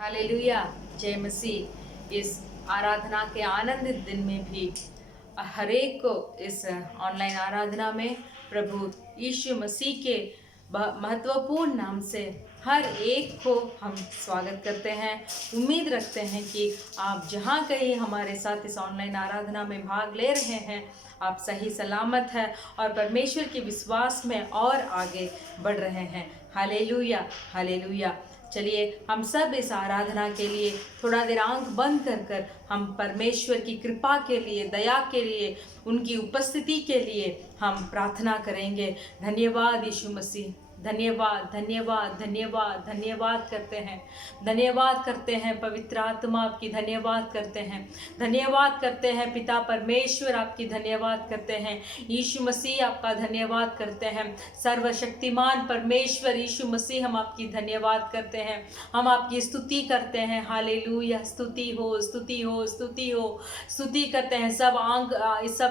Hallelujah, जय मसीह। इस आराधना के आनंदित दिन में भी हर एक को इस ऑनलाइन आराधना में प्रभु यीशु मसीह के महत्वपूर्ण नाम से हर एक को हम स्वागत करते हैं। उम्मीद रखते हैं कि आप जहाँ कहीं हमारे साथ इस ऑनलाइन आराधना में भाग ले रहे हैं, आप सही सलामत हैं और परमेश्वर के विश्वास में और आगे बढ़ रहे हैं। Hallelujah, hallelujah. चलिए हम सब इस आराधना के लिए थोड़ा देर आंख बंद कर कर हम परमेश्वर की कृपा के लिए, दया के लिए, उनकी उपस्थिति के लिए हम प्रार्थना करेंगे। धन्यवाद यीशु मसीह, धन्यवाद धन्यवाद धन्यवाद धन्यवाद करते हैं, धन्यवाद करते हैं पवित्र आत्मा आपकी, धन्यवाद करते हैं, धन्यवाद करते हैं पिता परमेश्वर आपकी, धन्यवाद करते हैं यीशु मसीह आपका, धन्यवाद करते हैं सर्वशक्तिमान परमेश्वर यीशु मसीह, हम आपकी धन्यवाद करते हैं, हम आपकी स्तुति करते हैं। हालेलुया, स्तुति हो स्तुति हो स्तुति हो, स्तुति करते हैं। सब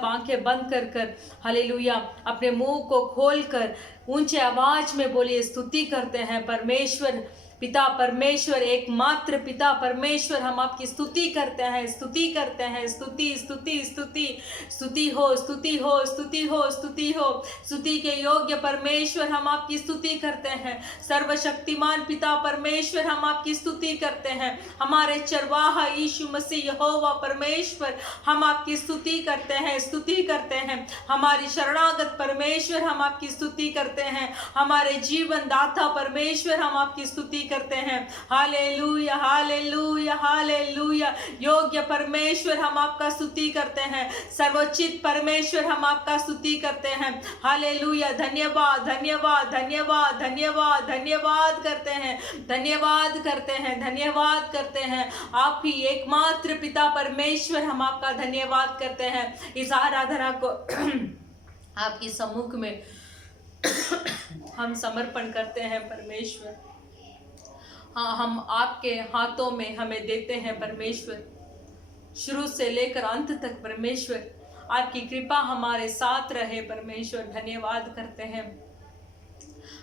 आंखें बंद कर कर हालेलुया अपने मुंह को खोल कर ऊंचे आवाज में बोलिए, स्तुति करते हैं परमेश्वर पिता परमेश्वर, एकमात्र पिता परमेश्वर, हम आपकी स्तुति करते हैं, स्तुति करते हैं, स्तुति स्तुति स्तुति, स्तुति हो स्तुति हो स्तुति हो स्तुति हो, स्तुति के योग्य परमेश्वर हम आपकी स्तुति करते हैं। सर्वशक्तिमान पिता परमेश्वर हम आपकी स्तुति करते हैं। हमारे चरवाहा यीशु मसीह यहोवा परमेश्वर हम आपकी स्तुति करते हैं, स्तुति करते हैं। हमारी शरणागत परमेश्वर हम आपकी स्तुति करते हैं। हमारे जीवन दाता परमेश्वर हम आपकी स्तुति करते हैं। हालेलुया हालेलुया हालेलुया, योग्य परमेश्वर हम आपका स्तुति करते हैं। सर्वोच्चित परमेश्वर हम आपका स्तुति करते हैं। हालेलुया, धन्यवाद धन्यवाद धन्यवाद धन्यवाद धन्यवाद करते हैं, धन्यवाद करते हैं, धन्यवाद करते हैं। आप ही एकमात्र पिता परमेश्वर हम आपका धन्यवाद करते हैं। इस आराधना को आपकी सम्मुख में हम समर्पण करते हैं परमेश्वर। हाँ, हम आपके हाथों में हमें देते हैं परमेश्वर, शुरू से लेकर अंत तक परमेश्वर आपकी कृपा हमारे साथ रहे परमेश्वर, धन्यवाद करते हैं।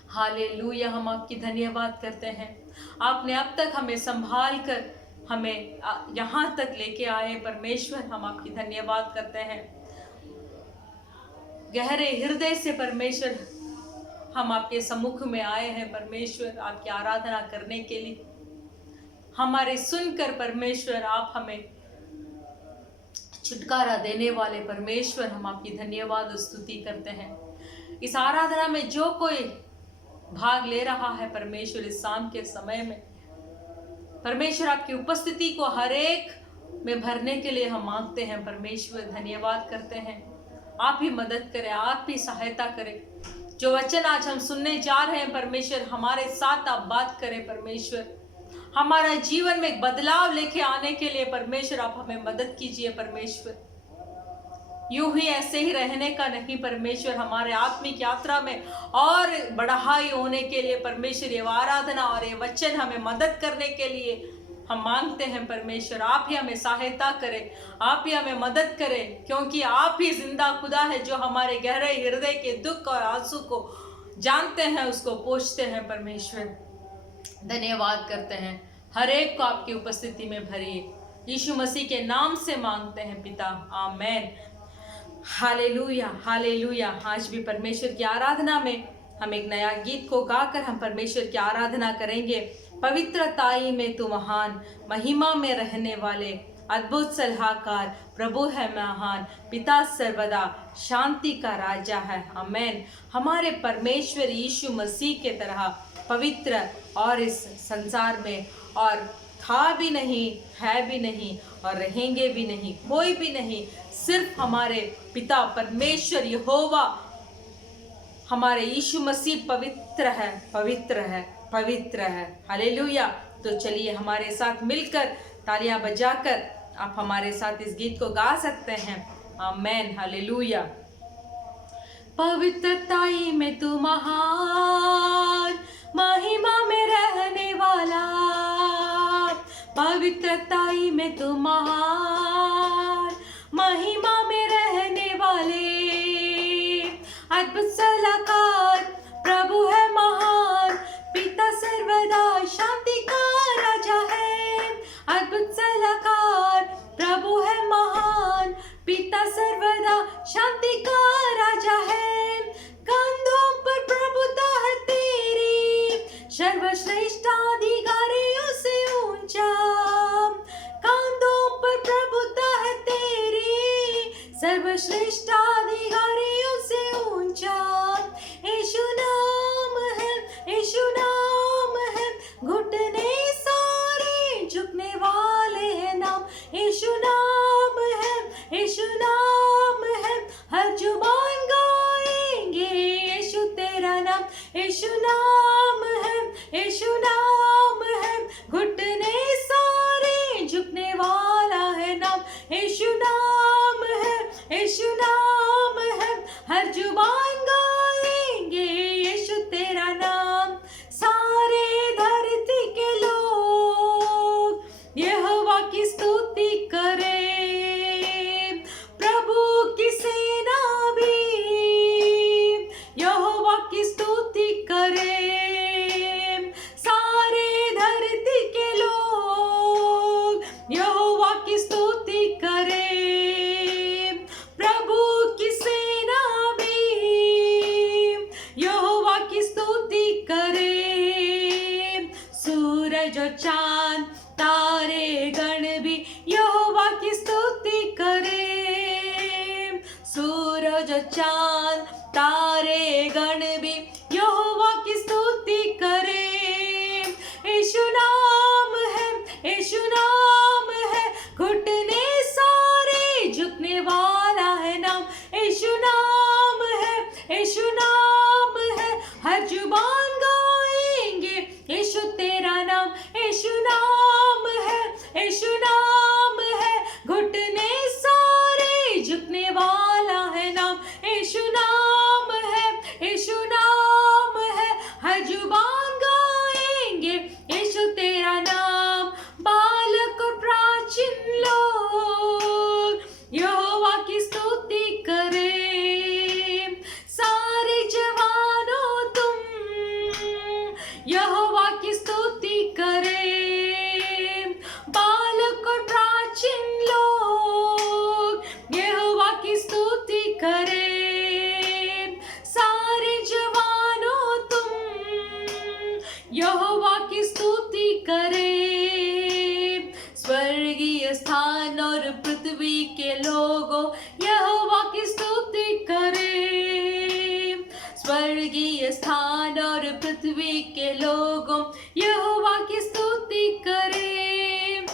हालेलुया, हम आपकी धन्यवाद करते हैं। आपने अब तक हमें संभाल कर हमें यहाँ तक लेके आए परमेश्वर, हम आपकी धन्यवाद करते हैं। गहरे हृदय से परमेश्वर हम आपके सम्मुख में आए हैं परमेश्वर, आपकी आराधना करने के लिए। हमारे सुनकर परमेश्वर आप हमें छुटकारा देने वाले परमेश्वर, हम आपकी धन्यवाद और स्तुति करते हैं। इस आराधना में जो कोई भाग ले रहा है परमेश्वर, इस शाम के समय में परमेश्वर आपकी उपस्थिति को हर एक में भरने के लिए हम मांगते हैं परमेश्वर, धन्यवाद करते हैं। आप ही मदद करें, आप ही सहायता करें। जो वचन आज हम सुनने जा रहे हैं परमेश्वर, हमारे साथ आप बात करें परमेश्वर। हमारा जीवन में एक बदलाव लेके आने के लिए परमेश्वर आप हमें मदद कीजिए परमेश्वर। यूं ही ऐसे ही रहने का नहीं परमेश्वर, हमारे आत्मिक यात्रा में और बढ़ाई होने के लिए परमेश्वर ये आराधना और ये वचन हमें मदद करने के लिए हम मांगते हैं परमेश्वर। आप ही हमें सहायता करें, आप ही हमें मदद करें, क्योंकि आप ही जिंदा खुदा है जो हमारे गहरे हृदय के दुख और आंसू को जानते हैं, उसको पोंछते हैं परमेश्वर। धन्यवाद करते हैं। हर एक को आपकी उपस्थिति में भरिए, यीशु मसीह के नाम से मांगते हैं पिता, आमेन। Hallelujah hallelujah. आज भी परमेश्वर की आराधना में हम एक नया गीत को गाकर हम परमेश्वर की आराधना करेंगे। पवित्रताई में तू महान, महिमा में रहने वाले, अद्भुत सलाहकार, प्रभु है महान, पिता सर्वदा शांति का राजा है, आमेन। हमारे परमेश्वर यीशु मसीह के तरह पवित्र और इस संसार में और था भी नहीं, है भी नहीं और रहेंगे भी नहीं, कोई भी नहीं। सिर्फ हमारे पिता परमेश्वर यहोवा, हमारे यीशु मसीह पवित्र है, पवित्र है, पवित्र है। हालेलुया। तो चलिए हमारे साथ मिलकर तालियां बजाकर आप हमारे साथ इस गीत को गा सकते हैं, आमेन। हालेलुया। पवित्रताई में तू महान, महिमा में रहने वाला, पवित्रताई में तू महान, महिमा में रहने वाले, अद्भुत सलाहकार, प्रभु है महान, पिता सर्वदा शांति का राजा है, सर्वश्रेष्ठाधिकारियों से ऊंचा यीशु नाम है, यीशु नाम है, घुटने सारे झुकने वाले हैं नाम यीशु नाम है, यीशु नाम है, हर जुबान गाएंगे यीशु तेरा नाम यीशु नाम है, यीशु नाम है, घुटने सारे झुकने वाला है नाम यीशु नाम है, यीशु नाम है, हर जुबान गाएंगे यीशु तेरा नाम। सारे धरती के लोग यहोवा की स्तुति करें, प्रभु की सेना भी यहोवा की स्तुति करें। सारे धरती के लोग यहोवा की स्तुति करें, प्रभु की सेना भी यहोवा की स्तुति करें। सूरज और चांद तारे गण भी यहोवा की स्तुति करें, सूरज और चांद तारे गण भी यहोवा की स्तुति करें। यीशु नाम है, यीशु नाम है, घुटने सारे झुकने वाला है नाम यीशु नाम है, यीशु नाम है, हर जुबान गाएंगे यीशु तेरा नाम यीशु नाम है, यीशु नाम है, घुटने सारे झुकने वाला है नाम यीशु नाम है, यीशु नाम है, हर जुबान गाएंगे यीशु तेरा नाम। बालक और प्राचीन लोग यहोवा की स्तुति करें, सारे जवानों तुम यहोवा की स्तुति करें। बालक और प्राचीन लोग यहोवा की स्तुति करें, सारे जवानों तुम यहोवा की स्तुति करें। स्वर्गीय स्थान और पृथ्वी के लोगों यहोवा की स्तुति करें, स्वर्गीय स्थान और पृथ्वी के लोगों यहोवा की स्तुति करें।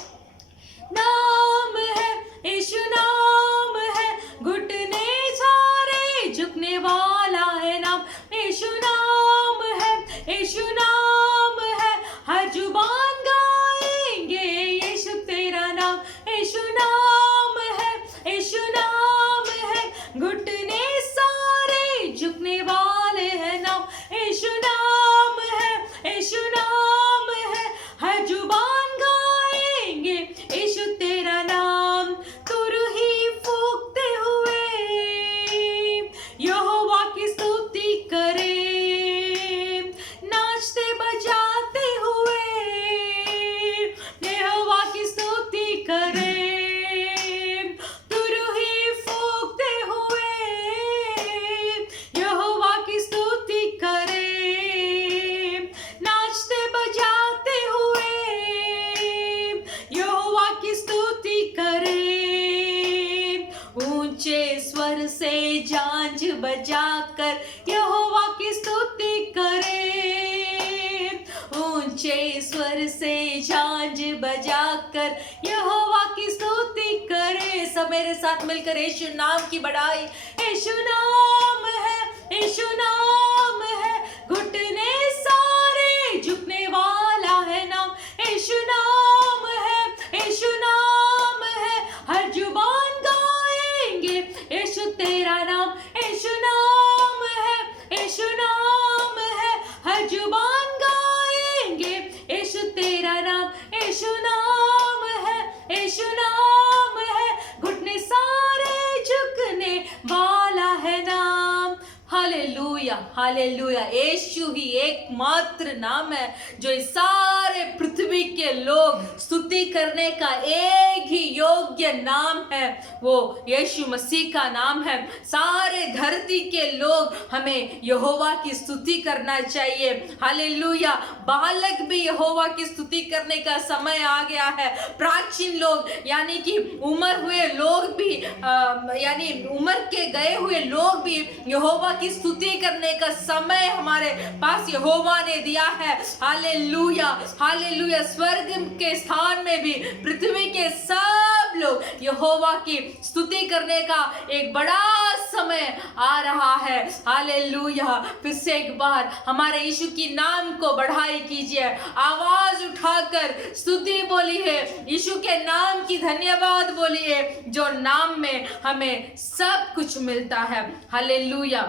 नाम है यीशु नाम है, घुटने सारे झुकने वाला है नाम यीशु नाम है, यीशु नाम है, हर जुबान गाएंगे यीशु तेरा नाम यीशु नाम है, यीशु नाम है, घुटने सारे झुकने वाले हैं नाम यीशु नाम है, यीशु नाम है, हर जुबान गाएंगे यीशु तेरा नाम। तुरही फूंकते हुए यहोवा की स्तुति करें, नाचते बजाते हुए यहोवा की स्तुति करें। तुरही फूंकते हुए यहोवा की स्तुति करें, नाचते बजाते हुए यहोवा की स्तुति करें। ऊंचे स्वर से झांझ बजाकर यहोवा की स्तुति करें, ऊंचे स्वर से झांझ बजाकर यहोवा की स्तुति करें। सब मेरे साथ मिलकर यीशु नाम की बढ़ाई। यीशु नाम है, यीशु नाम है, घुटने सारे झुकने वाला है नाम यीशु नाम है, यीशु नाम है, हर जुबान गाएंगे यीशु तेरा नाम यीशु नाम है, यीशु नाम है, हर जुबान गाएंगे यीशु तेरा नाम यीशु नाम है, यीशु नाम है, घुटने सारे झुकने वाला है नाम। Hallelujah hallelujah. यीशु ही एकमात्र नाम है जो इस सारे पृथ्वी के लोग स्तुति करने का एक ही योग्य नाम है, वो यीशु मसीह का नाम है। सारे धरती के लोग हमें यहोवा की स्तुति करना चाहिए। हालेलुया। बालक भी यहोवा की स्तुति करने का समय आ गया है। प्राचीन लोग यानी कि उम्र हुए लोग भी यानी उम्र के गए हुए लोग भी यहोवा की स्तुति करने का समय हमारे पास यहोवा ने दिया है। Hallelujah, hallelujah. स्वर्ग के स्थान में भी पृथ्वी के सब लोग यहोवा की स्तुति करने का एक बड़ा समय आ रहा है। हालेलुया। फिर से एक बार हमारे यीशु की नाम को बढ़ाई कीजिए, आवाज उठाकर स्तुति बोलिए, यीशु के नाम की धन्यवाद बोलिए, जो नाम में हमें सब कुछ मिलता है। हालेलुया।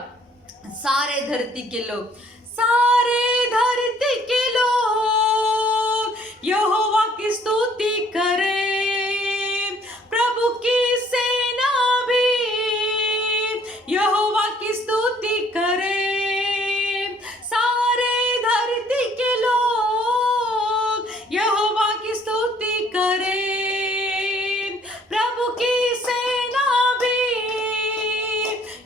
सारे धरती के लोग, सारे धरती के लोग यहोवा की स्तुति करें, प्रभु की सेना भी यहोवा की स्तुति करें। सारे धरती के लोग यहोवा की स्तुति करें, प्रभु की सेना भी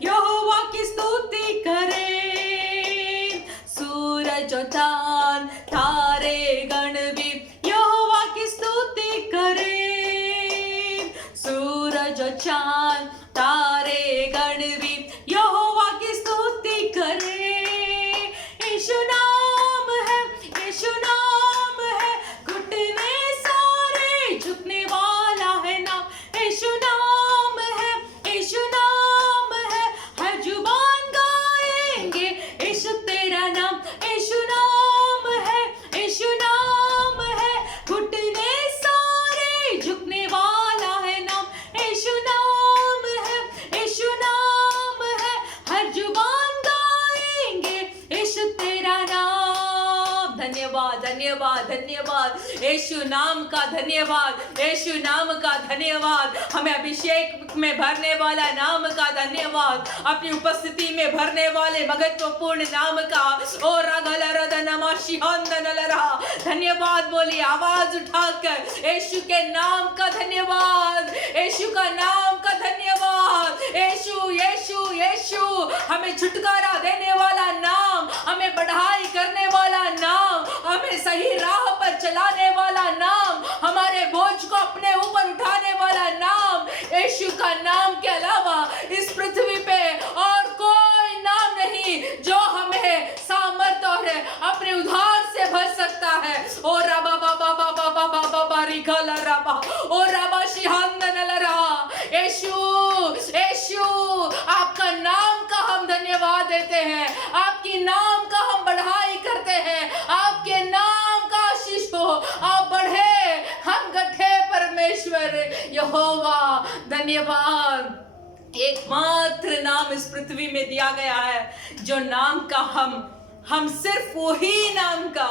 यहोवा की स्तुति करें। सूरज और चांद तारे गण भी यहोवा की स्तुति करें। सूरज और चांद तारे गण भी यहोवा की स्तुति करें। यीशु नाम है, यीशु नाम है, घुटने सारे झुकने वाला है नाम। यीशु नाम है, यीशु नाम है, हर जुबान गाएंगे यीशु तेरा नाम। यीशु नाम है, यीशु नाम है, घुटने सारे झुकने वाला है नाम। यीशु नाम है, यीशु नाम है, हर जुबान गाएंगे यीशु तेरा नाम। धन्यवाद, धन्यवाद, धन्यवाद यीशु नाम का, धन्यवाद यीशु नाम का, धन्यवाद हमें अभिषेक में भरने वाला नाम का, धन्यवाद अपनी उपस्थिति में भरने वाले महत्वपूर्ण नाम का। ओ धन्यवाद बोलिए आवाज उठाकर, यीशु के नाम का धन्यवाद, यीशु का नाम का धन्यवाद। यीशु यीशु यीशु हमें छुटकारा देने वाला नाम, हमें बढ़ाई करने वाला नाम, हमें सही राह पर चलाने वाला नाम, हमारे बोझ को अपने ऊपर उठाने वाला नाम। यीशु का नाम के अलावा इस पृथ्वी पे और कोई नाम नहीं जो हमें सामर्थ और अपने उद्धार से भर सकता है। ओ रबा बाबा बाबा बाबा बाबा रिखला रबा, ओ रबा शिहांदन लरा। यीशु यीशु आपका नाम का हम धन्यवाद देते हैं, आपकी नाम का हम बढ़ाई करते हैं, आपके नाम का आशीष हो, आप बढ़े हम गठे परमेश्वर यहोवा। धन्यवाद। एकमात्र नाम इस पृथ्वी में दिया गया है जो नाम का हम सिर्फ वही नाम का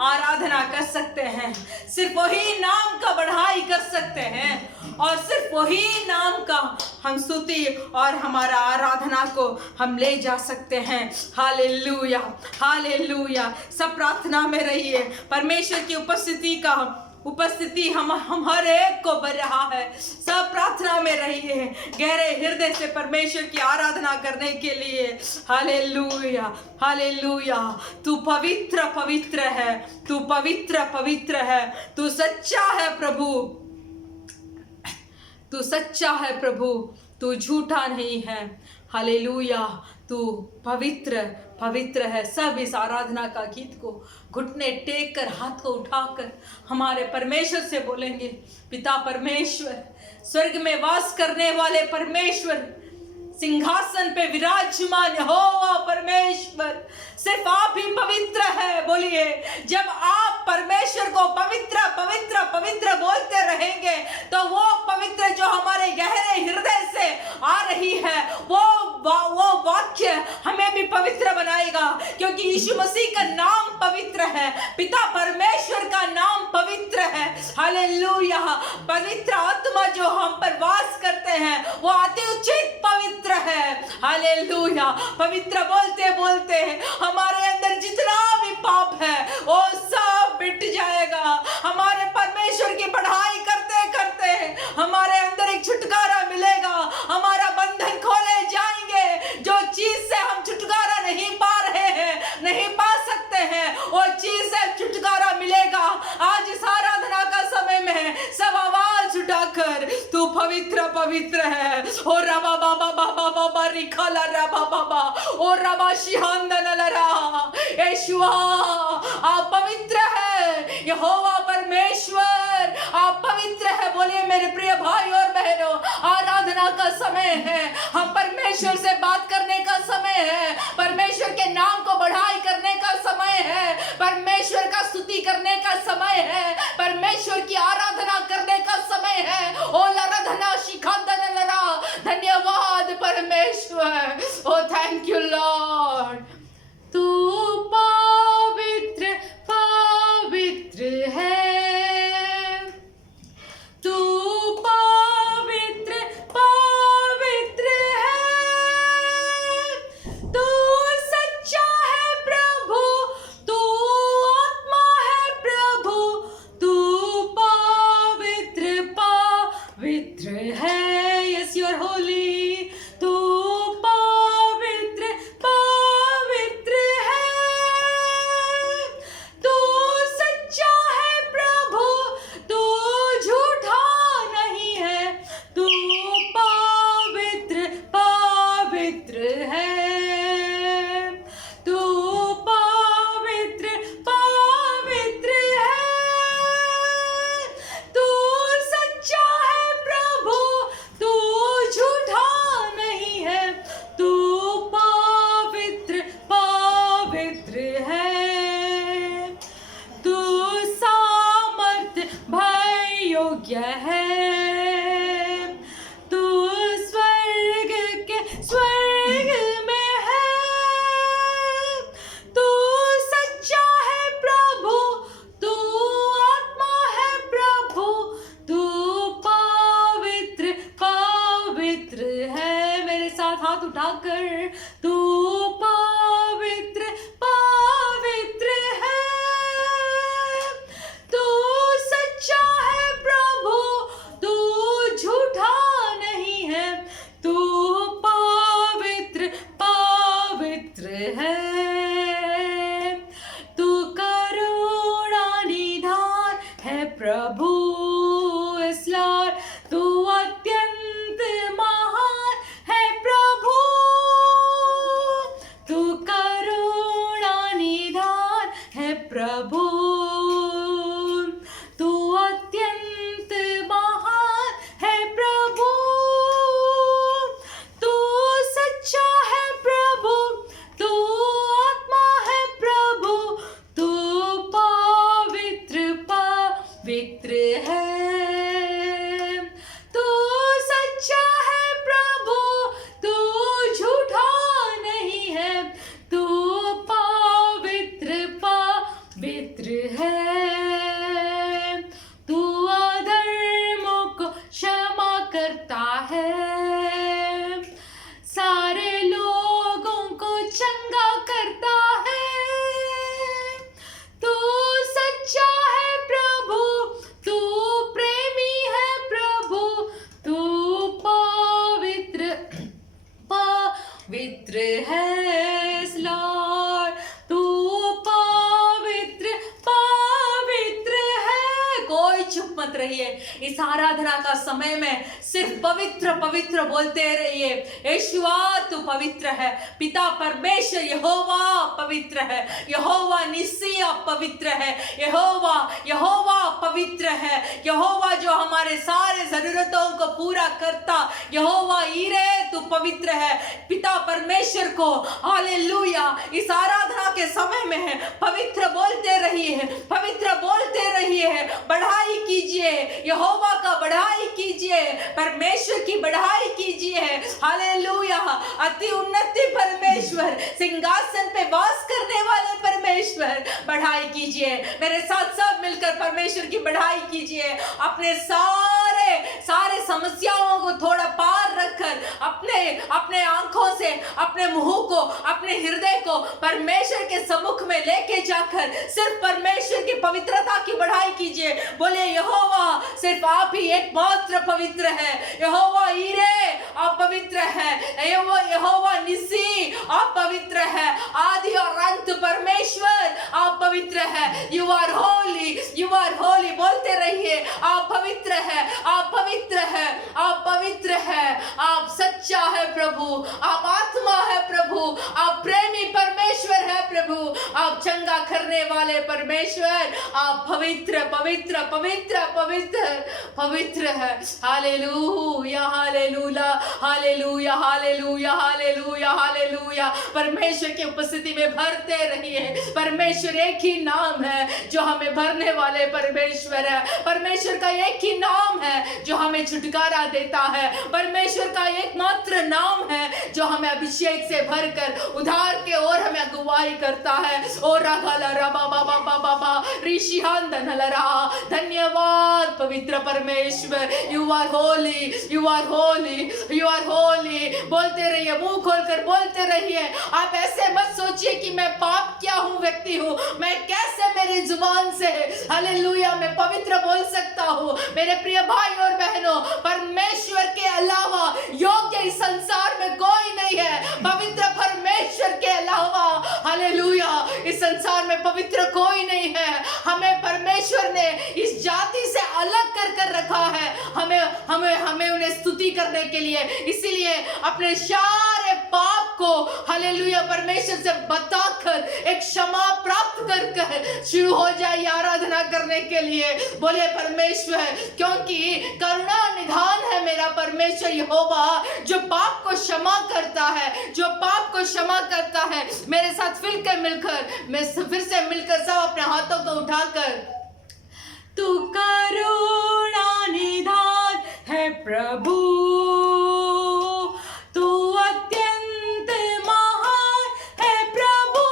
आराधना कर सकते हैं, सिर्फ वही नाम का बढ़ाई कर सकते हैं और सिर्फ वही नाम का हम स्तुति और हमारा आराधना को हम ले जा सकते हैं। Hallelujah, hallelujah. सब प्रार्थना में रहिए। परमेश्वर की उपस्थिति हम हर एक को भर रहा है। सब प्रार्थना में रहिए गहरे हृदय से परमेश्वर की आराधना करने के लिए। Hallelujah, hallelujah. तू पवित्र पवित्र है, तू पवित्र पवित्र है, तू सच्चा है प्रभु, तू सच्चा है प्रभु, तू झूठा नहीं है। हालेलुया। तू पवित्र पवित्र है। सब इस आराधना का गीत को घुटने टेक कर हाथ को उठाकर हमारे परमेश्वर से बोलेंगे। पिता परमेश्वर, स्वर्ग में वास करने वाले परमेश्वर, सिंहासन पे विराजमान यहोवा परमेश्वर, सिर्फ आप ही पवित्र है। बोलिए, जब आप परमेश्वर को पवित्र पवित्र पवित्र बोलते रहेंगे तो वो पवित्र जो हमारे गहरे हृदय से आ रही है वो वाक्य हमें भी पवित्र बनाएगा, क्योंकि यीशु मसीह का नाम पवित्र है, पिता परमेश्वर का नाम पवित्र है। हालेलुया। पवित्र आत्मा जो हम पर वास करते हैं वो अति उचित पवित्र है। हालेलुया। पवित्र बोलते बोलते हमारे अंदर जितना भी पाप है वो सब मिट जाएगा। हमारे परमेश्वर के पवित्र पवित्र है। ओ रबा बाबा बाबा बाबा रिखाला रबा बाबा ओ रबा शिहांदन लरा। यहोवा आप पवित्र है, यहोवा परमेश्वर आप पवित्र है। बोलिए मेरे प्रिय भाई और बहनों, आराधना का समय है, हम परमेश्वर से बात करने का समय है, परमेश्वर के नाम को बढ़ाई करने का समय है, परमेश्वर का स्तुति करने का समय है, परमेश्वर की आराधना करने का समय है। ओ लराधना शिखांदन लरा। धन्यवाद परमेश्वर। ओ थैंक यू लॉर्ड। तू पवित्र पवित्र है, तू पवित्र पवित्र है, तू सच्चा है प्रभु, तू आत्मा है प्रभु, तू पवित्र पवित्र है। Yes you are holy. तू पवित्र पवित्र है, तू सच्चा है प्रभु, तू झूठा नहीं है, तू पवित्र पवित्र है, तू पवित्र पवित्र है, तू सच्चा है प्रभु, तू झूठा नहीं है, तू पवित्र पवित्र है, तू सामर्थ भय योग्य है, तू स्वर्ग के स्वर्ग में है, तू सच्चा है प्रभु, तू आत्मा है प्रभु, तू पवित्र पवित्र है। मेरे साथ हाथ उठाकर, तू पवित्र पवित्र है, तू सच्चा है प्रभु, तू झूठा नहीं है, तू पवित्र पवित्र है, तू करुणा निधान है प्रभु। इस लॉर्ड तू अत्यंत महान है प्रभु, तू करुणा निधान है प्रभु, तू अत्यंत महान है प्रभु, तू सच्चा है प्रभु, तू आत्मा है प्रभु, तू पवित्र पवित्र है, तू सच्चा है प्रभु, तू झूठा नहीं है, तू पवित्र पवित्र है, तू अधर्मों को क्षमा करता है, सारे लोगों को चंगा करता है, तू सच्चा है प्रभु, तू प्रेमी है प्रभु, तू पवित्र पवित्र है। इस लॉर्ड तू पवित्र पवित्र है। कोई चुप मत रहिए, इस आराधना का समय में सिर्फ पवित्र पवित्र बोलते रहिए। यहोवा तू पवित्र है, पिता परमेश्वर यहोवा पवित्र है, यहोवा निस्सी आप पवित्र है, यहोवा यहोवा पवित्र है, यहोवा जो हमारे सारे जरूरतों को पूरा करता, यहोवा ईरे तू पवित्र है। पिता परमेश्वर को हालेलुया इस आराधना के समय में है पवित्र बोलते रहिए, पवित्र बोलते रहिए, बढ़ाई कीजिए, यहोवा का बढ़ाई कीजिए, परमेश्वर की बढ़ाई कीजिए। हालेलुया। अति उन्नति परमेश्वर, सिंहासन पे वास करने वाले परमेश्वर, बढ़ाई कीजिए। मेरे साथ सब मिलकर परमेश्वर की बढ़ाई कीजिए। अपने सारे समस्याओं को थोड़ा पार रखकर अपने आंखों से अपने मुंह को, अपने हृदय को परमेश्वर के सम्मुख में लेके जाकर सिर्फ परमेश्वर की पवित्रता की बढ़ाई कीजिए। बोले यहोवा सिर्फ आप ही एकमात्र पवित्र है, यहोवा ईरे आप पवित्र है, यहोवा निस्सी आप पवित्र है, आदि और अंत परमेश्वर आप पवित्र है। You are holy, you are holy बोलते रहिए। आप पवित्र है, आप पवित्र है, आप पवित्र है, आप सच्चा है प्रभु, आप आत्मा है प्रभु, आप प्रेमी परमेश्वर है प्रभु, आप चंगा करने वाले परमेश्वर, आप पवित्र पवित्र पवित्र पवित्र पवित्र है। Hallelujah hallelujah hallelujah hallelujah hallelujah hallelujah. परमेश्वर की उपस्थिति में भरते रहिए। परमेश्वर एक ही नाम है जो हमें भरने वाले परमेश्वर है। परमेश्वर का एक ही नाम है जो हमें छुटकारा देता है। परमेश्वर का एकमात्र नाम है जो हमें अभिषेक से भरकर उधार के ओर हमें अगुवाई करता है। ओ रागाला रबा बाबा बाबा बा ऋषिहान धनलरा। धन्यवाद पवित्र परमेश्वर। You are holy, you are holy, you are holy. बोलते रहिए, मुंह खोलकर बोलते रहिए। आप ऐसे मत सोचिए कि मैं पाप क्या हूँ व्यक्ति हूँ, मैं कैसे मेरी जुबान से हालेलुया मैं पवित्र बोल सकता हूँ। मेरे प्रिय भाई और बहनों, परमेश्वर के अलावा योग्य इस संसार में कोई नहीं है। पवित्र परमेश्वर के अलावा हालेलुया इस संसार में पवित्र कोई नहीं है। हमें परमेश्वर ने इस जाति से अलग कर कर रखा है, हमें हमें हमें उन्हें स्तुति करने के लिए। इसीलिए अपने सारे पाप को हालेलुया परमेश्वर से बताकर एक क्षमा प्राप्त कर शुरू हो जाए आराधना करने के लिए। बोले परमेश्वर, क्योंकि करुणा निधान है मेरा परमेश्वर यहोवा, जो पाप को क्षमा करता है, जो पाप को क्षमा करता है। मेरे साथ फिर से मिलकर सब अपने हाथों को उठाकर, तू करुणा निधान है प्रभु, तू अत्यंत महान है प्रभु,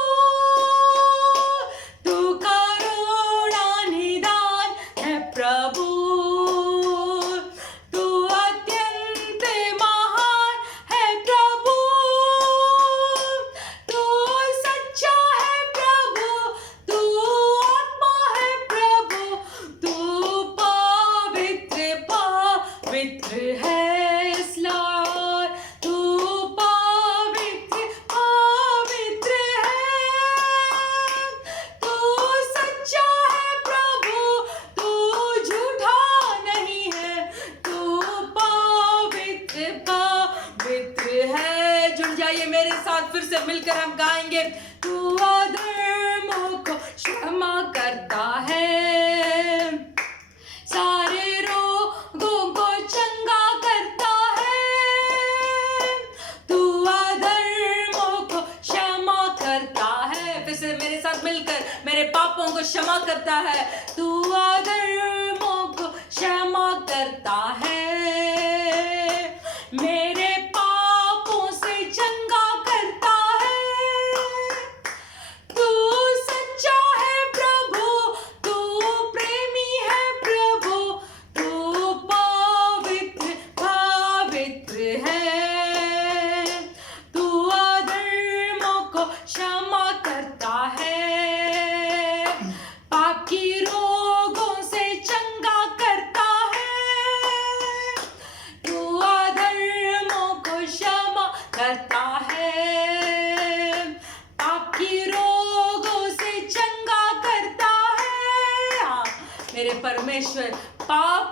तू करुणा निधान है प्रभु, तू अत्यंत महान है प्रभु, तू सच्चा है प्रभु, तू आत्मा है प्रभु, तू पवित्र पवित्र है इसलिए, तू पवित्र पवित्र है, तू सच्चा है प्रभु, तू झूठा नहीं है, तू पवित्र पवित्र है। जुड़ जाइए मेरे साथ, फिर से मिलकर हम गाएंगे। तू अधर्मों को क्षमा करता है, सारे रोगों को चंगा करता है, तू अधर्मों को क्षमा करता है। फिर से मेरे साथ मिलकर, मेरे पापों को क्षमा करता है, तू अधर्मों को क्षमा करता है, मेरे पापों से चंगा करता है, तू सच्चा है प्रभु, तू प्रेमी है प्रभु, तू पवित्र पवित्र है, तू अधर्मों को क्षमा करता है, पाप की रोगों से चंगा करता है, तू अधर्मों को क्षमा करता है, पाप की रोगों से चंगा करता है। हाँ, मेरे परमेश्वर, पाप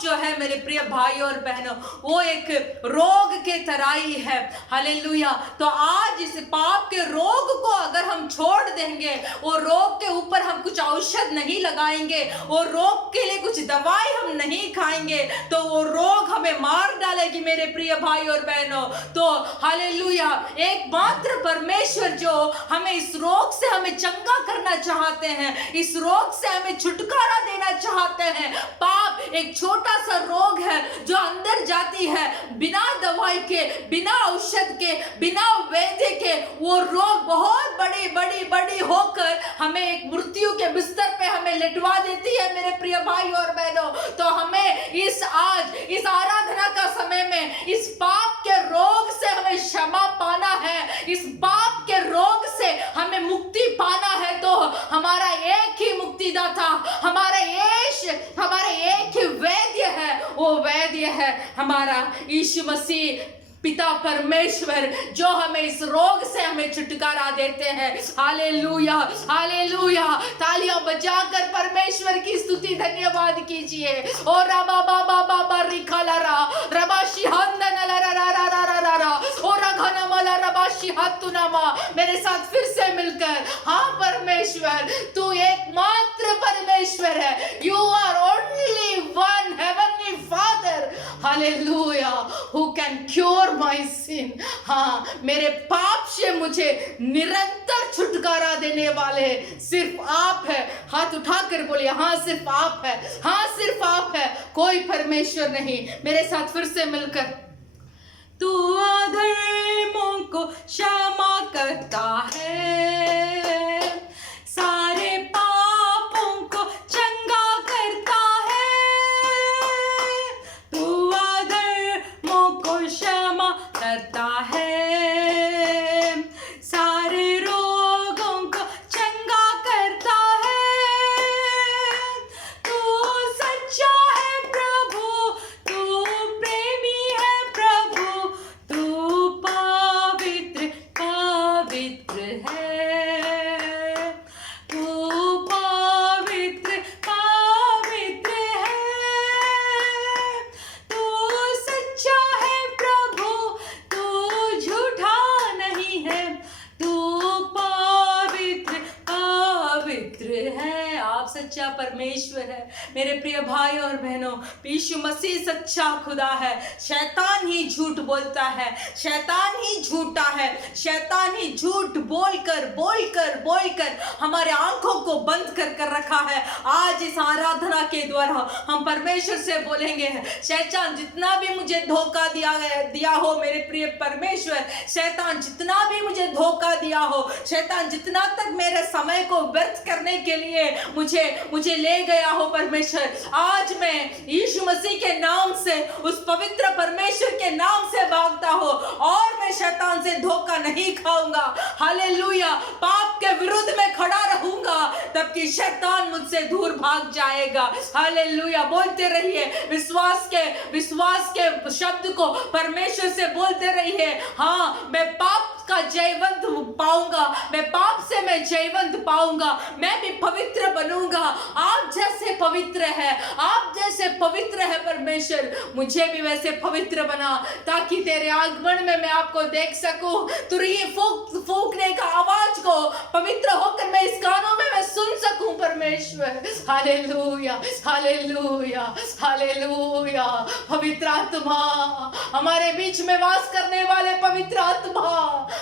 जो है मेरे प्रिय भाई और बहनों, वो एक रोग के तरह ही है। हालेलुया। तो आज इस पाप के रोग को अगर हम छोड़ देंगे, वो रोग के ऊपर हम कुछ औषध नहीं लगाएंगे, वो रोग के लिए कुछ दवाई हम नहीं खाएंगे, तो वो रोग हमें मार डालेगी मेरे प्रिय भाई और बहनों। तो हालेलुया, एकमात्र परमेश्वर जो हमें इस रोग से हमें चंगा करना चाहते हैं, इस रोग से हमें छुटकारा देना चाहते हैं। पाप एक छोटा सा रोग है जो अंदर जाती है, बिना दवाई के, बिना औषध के, बिना वैद्य के, वो रोग बहुत बड़ी बड़ी बड़ी होकर हमें एक मृत्यु के बिस्तर पे हमें लिटवा देती है मेरे प्रिय भाई और बहनों। तो हमें इस आराधना का समय में इस पाप के रोग से हमें क्षमा पाना है, इस पाप के रोग से हमें मुक्ति पाना है। तो हमारा एक ही मुक्तिदाता, हमारा एक ही वैद्य है, वो वैद्य है हमारा यीशु मसीह। पिता परमेश्वर जो हमें इस रोग से हमें छुटकारा देते हैं। Hallelujah, hallelujah. तालियां बजाकर परमेश्वर की स्तुति धन्यवाद कीजिए। और रबा बाबा बाबा रिखालारा रबाशी हंदनलरारारारारा और रघनमला रबाशी हत्तुनामा। मेरे साथ फिर से मिलकर, हाँ परमेश्वर तू एकमात्र परमेश्वर है। You are only one heavenly father, hallelujah, who can cure my sin. हाँ, मेरे पाप से मुझे निरंतर छुटकारा देने वाले सिर्फ आप है। हाथ उठाकर बोलिए, हाँ सिर्फ आप है, हाँ सिर्फ आप है, कोई परमेश्वर नहीं। मेरे साथ फिर से मिलकर, तू अधर्मों को क्षमा करता है, सारे पापों को चंगा करता है। तू अधर्मों को क्षमा करता है, सारे रोगों को चंगा करता है। तू सच्चा है प्रभु, तू प्रेमी है प्रभु, तू पवित्र पवित्र है, तू पवित्र पवित्र है। तू सच्चा है प्रभु, तू झूठा नहीं है, तू पवित्र पवित्र है। आप सच्चा परमेश्वर है। मेरे प्रिय भाई और बहनों, यीशु मसीह सच्चा खुदा है। शैतान ही झूठ बोलता है, शैतान ही झूठा है, शैतान ही झूठ बोलकर बोलकर बोलकर हमारे आंखों को बंद कर रखा है। आज इस आराधना के द्वारा हम परमेश्वर से बोलेंगे, शैतान जितना भी मुझे धोखा दिया हो, मेरे प्रिय परमेश्वर, शैतान जितना भी मुझे धोखा दिया हो, शैतान जितना तक मेरे समय को व्यर्थ करने के लिए मुझे ले गया हो परमेश्वर, आज मैं यीशु मसीह के नाम से, उस पवित्र परमेश्वर के नाम से भागता हो और मैं शैतान से धोखा नहीं खाऊंगा। हालेलुया। पाप के विरुद्ध में खड़ा रहूंगा, तब कि शैतान मुझसे दूर भाग जाएगा। हालेलुया। बोलते रहिए, विश्वास के शब्द को परमेश्वर से बोलते रहिए। हाँ, मैं पाप का जयवंत पाऊंगा, मैं पाप से मैं जयवंत पाऊंगा, मैं भी पवित्र बनूंगा। आप जैसे पवित्र है, आप जैसे पवित्र है परमेश्वर, मुझे भी वैसे पवित्र बना, ताकि तेरे आगमन में मैं आपको देख सकूं। तुरही फूकने का आवाज को पवित्र होकर मैं इस कानों में मैं सुन सकूं परमेश्वर। Hallelujah, hallelujah, hallelujah. पवित्र आत्मा, हमारे बीच में वास करने वाले पवित्र आत्मा,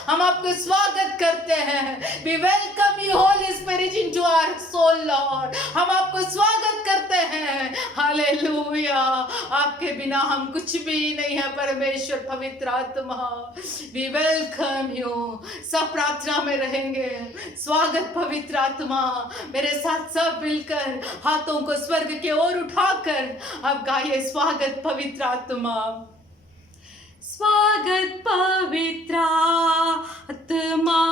हम आपको स्वागत करते हैं। We welcome you Holy Spirit into our soul Lord। हम आपको स्वागत करते हैं। हालेलुया। आपके बिना हम कुछ भी नहीं है परमेश्वर। पवित्र आत्मा, We welcome you। सब प्रार्थना में रहेंगे। स्वागत पवित्र आत्मा। मेरे साथ सब मिलकर हाथों को स्वर्ग की ओर उठाकर अब गाइए, स्वागत पवित्र आत्मा, स्वागत पवित्र आत्मा,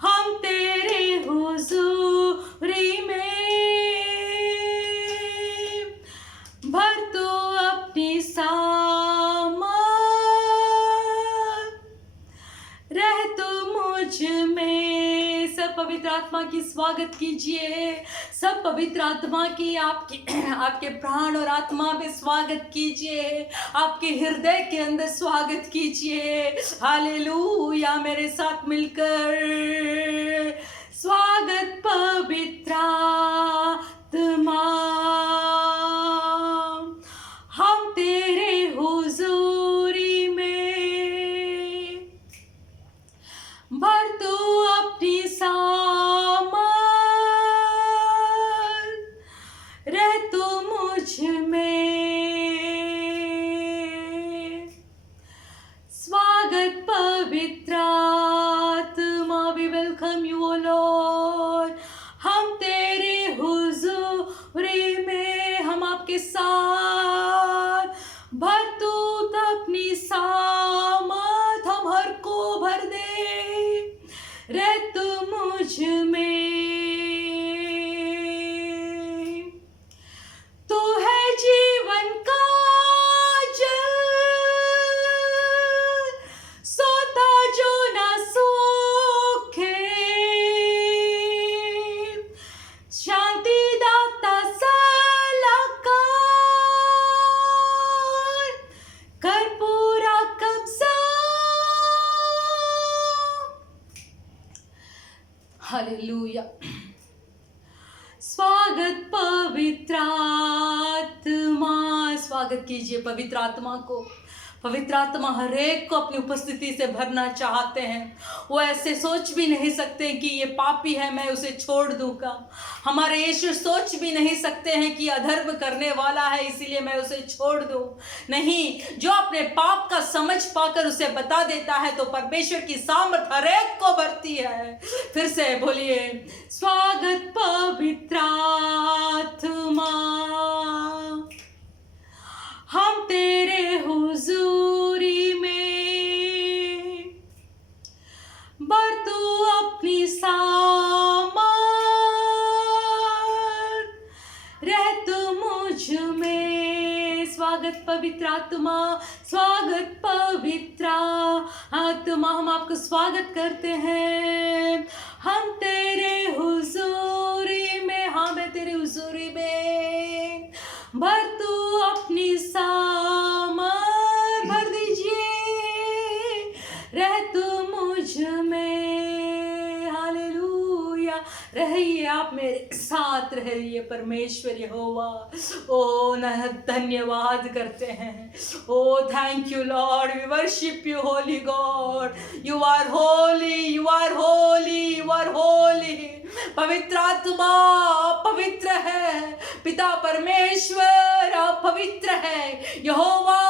हम तेरे हुजूरी में, भर तू अपनी सामर्थ, रह तू मुझ में। सब पवित्र आत्मा की स्वागत कीजिए, सब पवित्र आत्मा की आपके प्राण और आत्मा में स्वागत कीजिए, आपके हृदय के अंदर स्वागत कीजिए। हालेलुया। मेरे साथ मिलकर, स्वागत पवित्र आत्मा, हम तेरे हुजूरी में, भर तू अपनी सामर्थ, रह तू मुझ में। स्वागत पवित्र आत्मा, we welcome you O Lord। हम तेरे हुजूरी में, हम आपके साथ, भर तू अपनी सामर्थ, हम हर को भर दे, रह तू मुझ में। तू है जीवन का जल, स्वागत पवित्र आत्मा, स्वागत कीजिए पवित्र आत्मा को। पवित्र आत्मा हर एक को अपनी उपस्थिति से भरना चाहते हैं। वो ऐसे सोच भी नहीं सकते कि ये पापी है मैं उसे छोड़ दूंगा। हमारे यीशु सोच भी नहीं सकते हैं कि अधर्म करने वाला है इसीलिए मैं उसे छोड़ दूं। नहीं, जो अपने पाप का समझ पाकर उसे बता देता है तो परमेश्वर की सामर्थ हर एक को भरती है। फिर से बोलिए, स्वागत पवित्र आत्मा, हम तेरे हुजूरी में बर तू अपनी सामर्थ, रह तू मुझ में। स्वागत पवित्र आत्मा, स्वागत पवित्र आत्मा, हम आपका स्वागत करते हैं। हम तेरे हुजूरी में, हाँ मैं तेरे हुजूरी में, भर तू अपनी सामर्थ, भर दीजिए, रह तू मुझ में। हालेलुया, रहिए आप मेरे साथ, रहिए परमेश्वर यहोवा। ओ धन्यवाद करते हैं। Oh thank you Lord, we worship you holy God, you are holy, you are holy, you are holy. पवित्र आत्मा पवित्र है, पिता परमेश्वर आप पवित्र है, यहोवा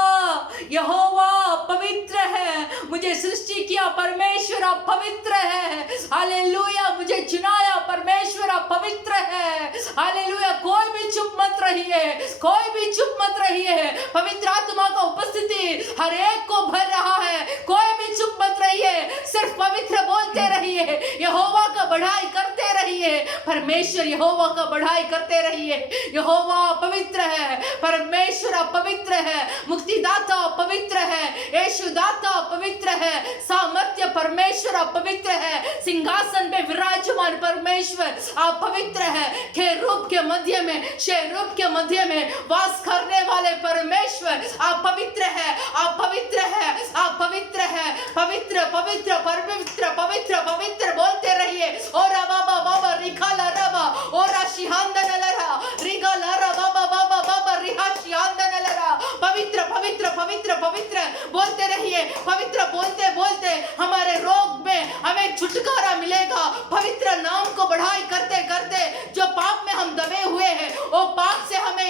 यहोवा पवित्र है, मुझे सृष्टि किया परमेश्वर आप पवित्र है। हालेलुया, मुझे चुनाया परमेश्वर आप पवित्र है। हालेलुया, कोई भी चुप मत रहिए, कोई भी चुप मत रहिए। पवित्र आत्मा का उपस्थिति हर एक को भर रहा है, कोई भी चुप मत रहिए, सिर्फ पवित्र बोलते रहिए, यहोवा का बढ़ाई करते रहिए, परमेश्वर यहोवा का बढ़ाई करते रहिए। यहोवा पवित्र है, परमेश्वर पवित्र है, मुक्तिदाता पवित्र है, यीशु दाता पवित्र है, सामर्थ्य परमेश्वर पवित्र है, सिंहासन पे विराजमान परमेश्वर आप पवित्र है, खेरूब के मध्य में, शेरूब के मध्य में वास करने वाले परमेश्वर आप पवित्र है, आप पवित्र है, आप पवित्र है, पवित्र पवित्र पवित्र पवित्र पवित्र बोलते रहिए। और बाबा बाबा रिखाला रबा और शिहांदन लरा रिगाला रबा बाबा बाबा रिहा शिहांदन लरा, पवित्र पवित्र पवित्र पवित्र बोलते रहिए। पवित्र बोलते बोलते हमारे रोग में हमें छुटकारा मिलेगा। पवित्र नाम को बढ़ाई करते करते जो पाप में हम दबे हुए हैं वो पाप से हमें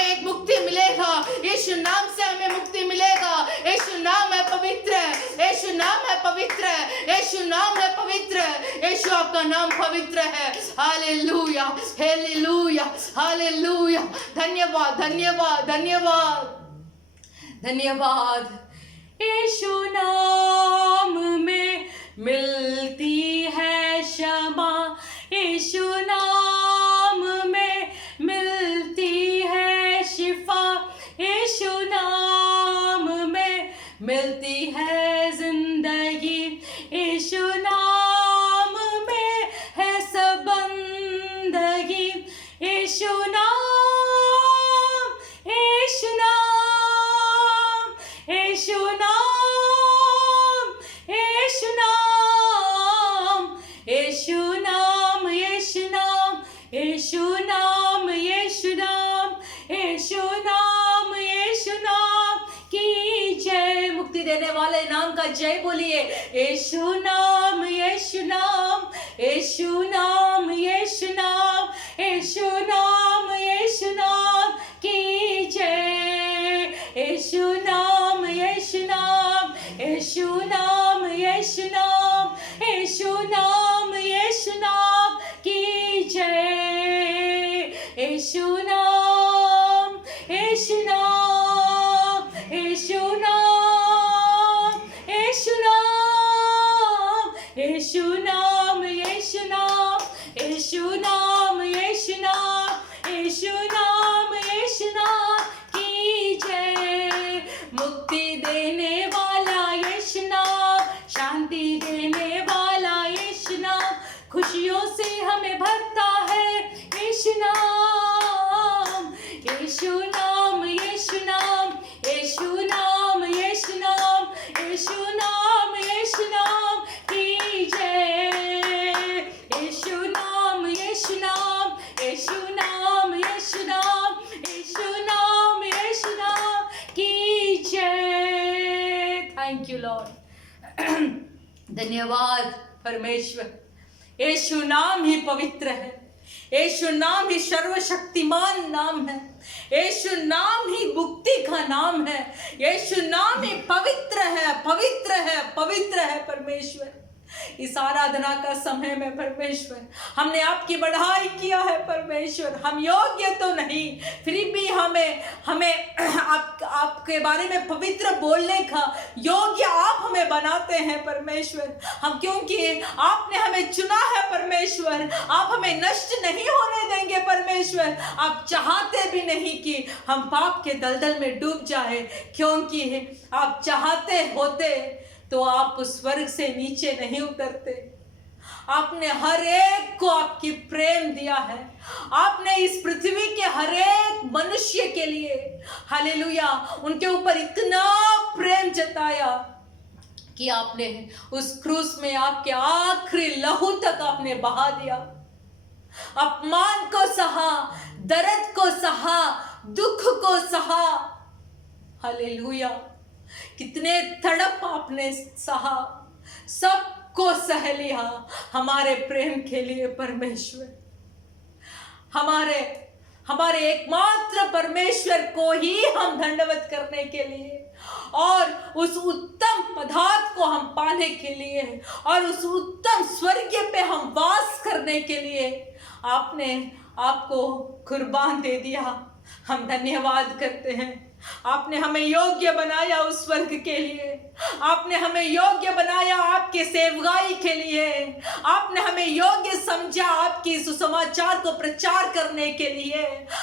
एक मुक्ति मिलेगा। यीशु नाम से हमें मुक्ति मिलेगा। यीशु नाम है पवित्र, यीशु नाम है पवित्र, यीशु नाम है पवित्र, यीशु आपका नाम पवित्र है। हालेलुया हालेलुया हालेलुया, धन्यवाद धन्यवाद धन्यवाद धन्यवाद। यीशु नाम में मिलती है क्षमा, यीशु नाम में मिलती है शिफा, यीशु नाम में मिलती है जिंदगी, यीशु नाम में है सब बंदगी। यीशु नाम, यीशु नाम, यीशु नाम, यीशु नाम, यीशु नाम, यीशु नाम, यीशु नाम, यीशु नाम, यीशु नाम, यीशु नाम की जय। मुक्ति देने वाले नाम का जय बोलिए। यीशु नाम, यीशु नाम, यीशु नाम, यीशु नाम, यीशु नाम, यीशु नाम की जय। यीशु नाम, यीशु नाम, यीशु नाम, यीशु नाम, यीशु नाम, यीशु नाम की जय। यीशु नाम, यीशु नाम, यीशु नाम, यीशु नाम, यीशु नाम, यीशु नाम, यीशु नाम, यीशु नाम, यीशु नाम, यीशु नाम की जय। मुक्ति देने वाला यीशु नाम, शांति देने वाला यीशु नाम, खुशियों से हमें भरता है यीशु नाम। You Lord. धन्यवाद परमेश्वर। यीशु नाम ही पवित्र है, यीशु नाम ही सर्वशक्तिमान नाम है, यीशु नाम ही मुक्ति का नाम है, यीशु नाम ही पवित्र है, पवित्र है, पवित्र है परमेश्वर। इस आराधना का समय में परमेश्वर हमने आपकी बढ़ाई किया है परमेश्वर। हम योग्य तो नहीं, फिर भी हमें आपके बारे में पवित्र बोलने का योग्य आप हमें बनाते हैं परमेश्वर। हम क्योंकि आपने हमें चुना है परमेश्वर, आप हमें नष्ट नहीं होने देंगे परमेश्वर। आप चाहते भी नहीं कि हम पाप के दलदल में डूब जाए, क्योंकि आप चाहते होते तो आप उस स्वर्ग से नीचे नहीं उतरते। आपने हर एक को आपकी प्रेम दिया है, आपने इस पृथ्वी के हर एक मनुष्य के लिए हालेलुया उनके ऊपर इतना प्रेम जताया कि आपने उस क्रूस में आपके आखिरी लहू तक आपने बहा दिया। अपमान को सहा, दर्द को सहा, दुख को सहा, हालेलुया। कितने तड़प आपने सहा, सबको सह लिया हमारे प्रेम के लिए परमेश्वर। हमारे एकमात्र परमेश्वर को ही हम दंडवत करने के लिए और उस उत्तम पदार्थ को हम पाने के लिए और उस उत्तम स्वर्ग पे हम वास करने के लिए आपने आपको कुर्बान दे दिया। हम धन्यवाद करते हैं। आपने हमें योग्य बनाया उस स्वर्ग के लिए, आपने हमें योग्य बनाया आपके सेवकाई के लिए, आपने हमें योग्य समझा आपकी सुसमाचार को प्रचार करने के लिए,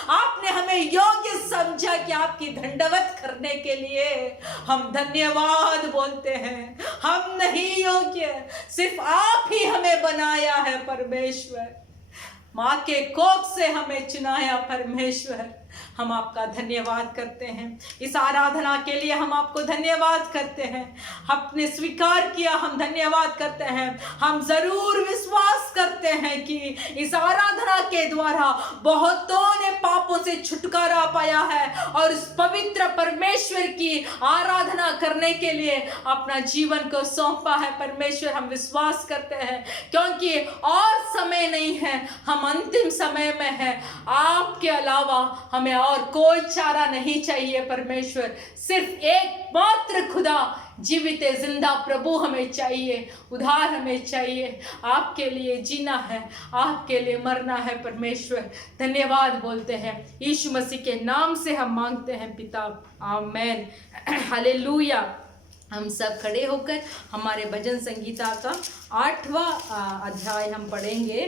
आपने हमें योग्य समझा कि आपकी दंडवत करने के लिए। हम धन्यवाद बोलते हैं। हम नहीं योग्य, सिर्फ आप ही हमें बनाया है परमेश्वर। माँ के कोख से हमें चुनाया परमेश्वर। हम आपका धन्यवाद करते हैं। इस आराधना के लिए हम आपको धन्यवाद करते हैं। आपने स्वीकार किया, हम धन्यवाद करते हैं। हम जरूर विश्वास करते हैं कि इस आराधना के द्वारा बहुतों ने पापों से छुटकारा पाया है और इस पवित्र परमेश्वर की आराधना करने के लिए अपना जीवन को सौंपा है परमेश्वर। हम विश्वास करते हैं क्योंकि और समय नहीं है, हम अंतिम समय में हैं। आपके अलावा हमें और कोई चारा नहीं चाहिए परमेश्वर। सिर्फ एक मात्र खुदा जीवित जिंदा प्रभु हमें चाहिए, उधार हमें चाहिए। आपके लिए जीना है, आपके लिए मरना है परमेश्वर। धन्यवाद बोलते हैं यीशु मसीह के नाम से हम मांगते हैं पिता, आमेन, हालेलुया। हम सब खड़े होकर हमारे भजन संगीता का 8वां अध्याय हम पढ़ेंगे।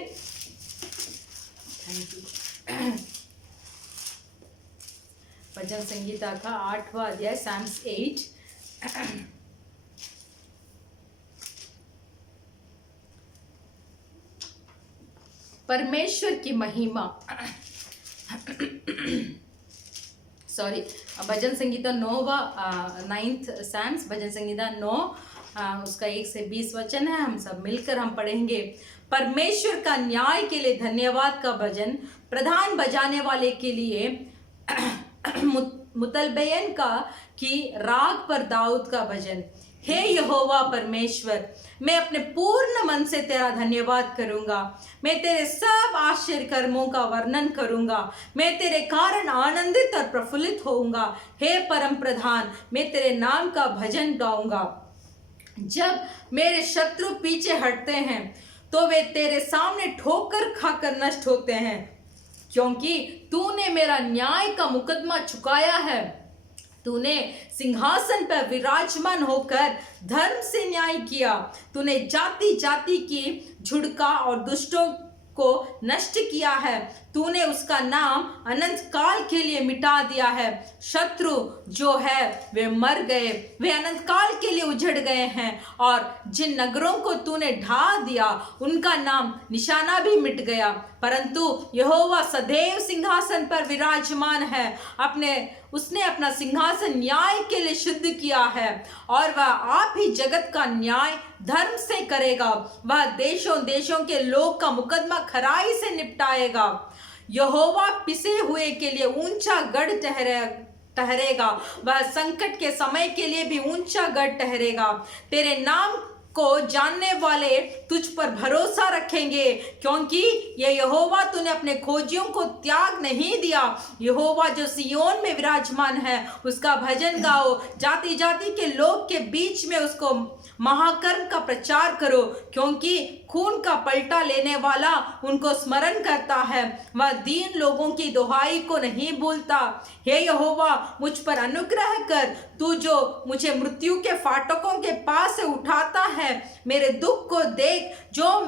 Thank you. भजन संगीता का 8वां अध्याय, साम्स 8। परमेश्वर की महिमा। सॉरी, भजन संगीता 9th साम्स, भजन संगीता 9 उसका 1 से 20 वचन है। हम सब मिलकर हम पढ़ेंगे। परमेश्वर का न्याय के लिए धन्यवाद का भजन, प्रधान बजाने वाले के लिए मुतलबयन का की राग पर दाऊद का भजन। हे यहोवा परमेश्वर, मैं अपने पूर्ण मन से तेरा धन्यवाद करूंगा। मैं तेरे सब आश्चर्य कर्मों का वर्णन करूंगा। मैं तेरे कारण आनंदित और प्रफुल्लित होऊंगा। हे परम प्रधान, मैं तेरे नाम का भजन गाऊंगा। जब मेरे शत्रु पीछे हटते हैं तो वे तेरे सामने ठोकर खाकर नष्ट होते हैं, क्योंकि तूने मेरा न्याय का मुकदमा चुकाया है। तूने सिंहासन पर विराजमान होकर धर्म से न्याय किया। तूने जाति जाति की झुड़का और दुष्टों को नष्ट किया है। तूने उसका नाम अनंत काल के लिए मिटा दिया है। शत्रु जो है वे मर गए, वे अनंत काल के लिए उजड़ गए हैं, और जिन नगरों को तूने ढा दिया उनका नाम निशाना भी मिट गया। परंतु यहोवा सदैव सिंहासन पर विराजमान है। उसने अपना सिंहासन न्याय के लिए शुद्ध किया है, और वह आप ही जगत का न्याय धर्म से करेगा। वह देशों देशों के लोग का मुकदमा खराई से निपटाएगा। यहोवा पिसे हुए के लिए ऊंचा गढ़ ठहरेगा, वह संकट के समय के लिए भी ऊंचा गढ़ ठहरेगा। तेरे नाम को जानने वाले तुझ पर भरोसा रखेंगे, क्योंकि ये यहोवा तूने अपने खोजियों को त्याग नहीं दिया। यहोवा जो सियोन में विराजमान है, उसका भजन गाओ, जाति जाति के लोग के बीच में उसको महाकर्म का प्रचार करो, क्योंकि खून का पलटा लेने वाला उनको स्मरण करता है, वह दीन लोगों की दुहाई को नहीं भूलता। हे यहोवा, मुझ पर अनुग्रह कर, तू जो मुझे मृत्यु के फाटकों के पास से उठाता है। मेरे दुख को देख जो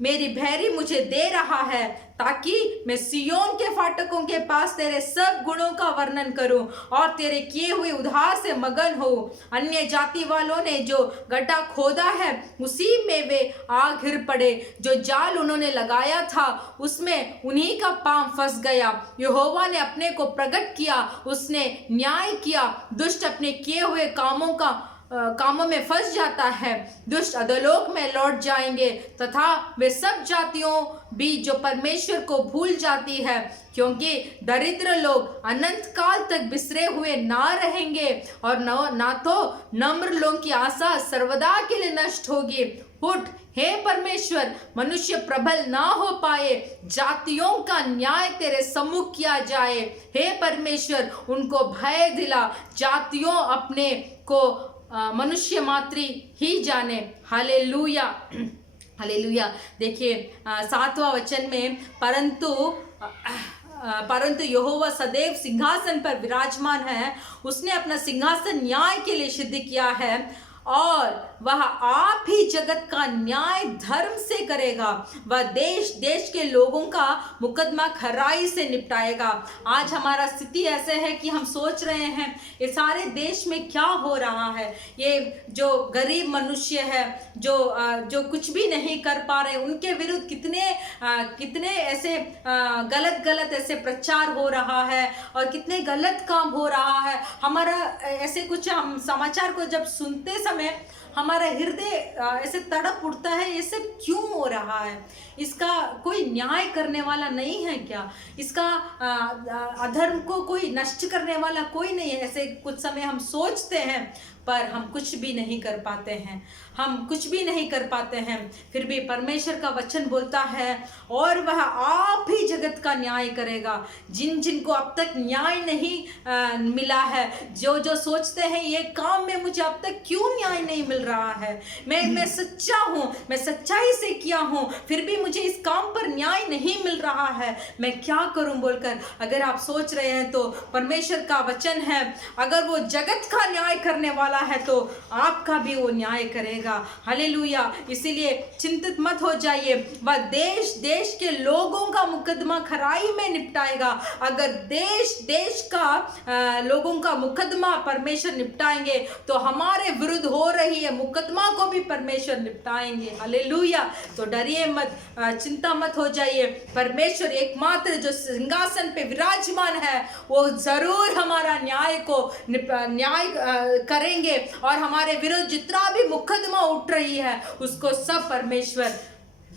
मेरी भैरी मुझे दे रहा है, ताकि मैं सियोन के फाटकों के पास तेरे सब गुणों का वर्णन करूं और तेरे किए हुए उद्धार से मगन हो। अन्य जाति वालों ने जो गड्ढा खोदा है, उसी में वे आ घिर पड़े। जो जाल उन्होंने लगाया था, उसमें उन्हीं का पांव फंस गया। यहोवा ने अपने को प्रकट किया, उसने न्याय किया। दुष्ट अपने किए हुए कामों में फंस जाता है। दुष्ट अधोलोक में लौट जाएंगे, तथा वे सब जातियों भी जो परमेश्वर को भूल जाती है, क्योंकि दरिद्र लोग अनंत काल तक बिसरे हुए ना रहेंगे, और ना तो नम्र लोगों की आशा सर्वदा के लिए नष्ट होगी। उठ हे परमेश्वर, मनुष्य प्रबल ना हो पाए, जातियों का न्याय तेरे सम्मुख किया जाए। हे परमेश्वर, उनको भय दिला, जातियों अपने को मनुष्य मात्री ही जाने। Hallelujah, hallelujah. देखिए 7वां वचन में, परंतु यहोवा सदैव सिंहासन पर विराजमान है, उसने अपना सिंहासन न्याय के लिए सिद्ध किया है, और वह आप ही जगत का न्याय धर्म से करेगा। वह देश देश के लोगों का मुकदमा खराई से निपटाएगा। आज हमारा स्थिति ऐसे है कि हम सोच रहे हैं ये सारे देश में क्या हो रहा है। ये जो गरीब मनुष्य है, जो कुछ भी नहीं कर पा रहे, उनके विरुद्ध कितने ऐसे गलत ऐसे प्रचार हो रहा है, और कितने गलत काम हो रहा है। हमारा ऐसे कुछ हम समाचार को जब सुनते समय हमारा हृदय ऐसे तड़प उठता है, ये सब क्यों हो रहा है? इसका कोई न्याय करने वाला नहीं है क्या? इसका अधर्म को कोई नष्ट करने वाला कोई नहीं है? ऐसे कुछ समय हम सोचते हैं, पर हम कुछ भी नहीं कर पाते हैं। हम कुछ भी नहीं कर पाते हैं। फिर भी परमेश्वर का वचन बोलता है, और वह आप ही जगत का न्याय करेगा। जिनको अब तक न्याय नहीं मिला है, जो सोचते हैं ये काम में मुझे अब तक क्यों न्याय नहीं मिल रहा है, मैं सच्चा हूँ, मैं सच्चाई से किया हूँ, फिर भी मुझे इस काम पर न्याय नहीं मिल रहा है, मैं क्या करूँ बोलकर अगर आप सोच रहे हैं, तो परमेश्वर का वचन है, अगर वो जगत का न्याय करने वाला है तो आपका भी वो न्याय करेगा। हालेलुया। इसीलिए चिंतित मत हो जाइए, वह देश देश के लोगों का मुकदमा खराई में निपटाएगा। अगर देश देश का लोगों का मुकदमा परमेश्वर निपटाएंगे, तो हमारे विरुद्ध हो रही है मुकदमा को भी परमेश्वर निपटाएंगे। हालेलुया। तो डरिए मत, चिंता मत हो जाइए। परमेश्वर एकमात्र जो सिंहासन पे विराजमान है, वो जरूर हमारा न्याय करेंगे, और हमारे विरुद्ध जितना भी मुकदमा उठ रही है, उसको सब परमेश्वर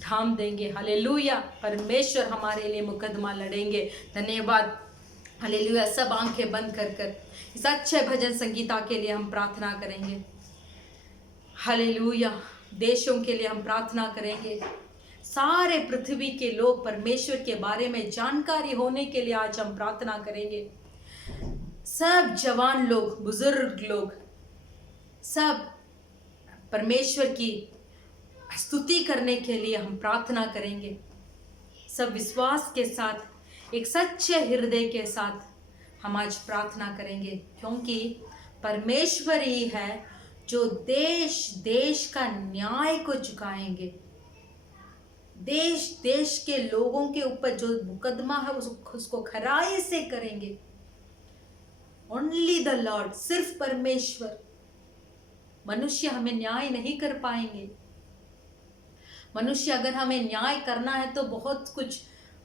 थाम देंगे। हालेलुया। परमेश्वर हमारे लिए मुकदमा लड़ेंगे। धन्यवाद। हालेलुया। सब आंखें बंद कर इस अच्छे भजन संगीता के लिए हम प्रार्थना करेंगे। हालेलुया। देशों के लिए हम प्रार्थना करेंगे। सारे पृथ्वी के लोग परमेश्वर के बारे में जानकारी होने के लिए आज हम प्रार्थना करेंगे। सब जवान लोग, बुजुर्ग लोग, सब परमेश्वर की स्तुति करने के लिए हम प्रार्थना करेंगे। सब विश्वास के साथ, एक सच्चे हृदय के साथ हम आज प्रार्थना करेंगे, क्योंकि परमेश्वर ही है जो देश देश का न्याय को चुकाएंगे। देश देश के लोगों के ऊपर जो मुकदमा है उसको खराई से करेंगे। ओनली द लॉर्ड, सिर्फ परमेश्वर। मनुष्य हमें न्याय नहीं कर पाएंगे। मनुष्य अगर हमें न्याय करना है तो बहुत कुछ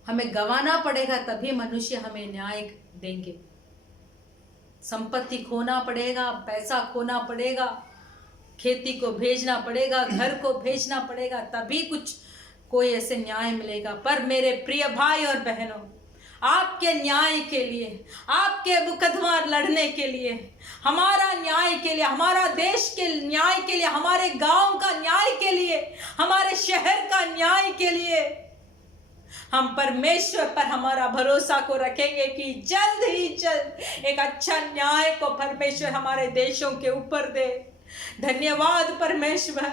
हमें गंवाना पड़ेगा, तभी मनुष्य हमें न्याय देंगे। संपत्ति खोना पड़ेगा, पैसा खोना पड़ेगा, खेती को भेजना पड़ेगा, घर को भेजना पड़ेगा, तभी कुछ कोई ऐसे न्याय मिलेगा। पर मेरे प्रिय भाई और बहनों, आपके न्याय के लिए, आपके मुकदमा लड़ने के लिए, हमारा न्याय के लिए, हमारा देश के न्याय के लिए, हमारे गांव का न्याय के लिए, हमारे शहर का न्याय के लिए हम परमेश्वर पर हमारा भरोसा को रखेंगे कि जल्द ही जल्द एक अच्छा न्याय को परमेश्वर हमारे देशों के ऊपर दे। धन्यवाद परमेश्वर,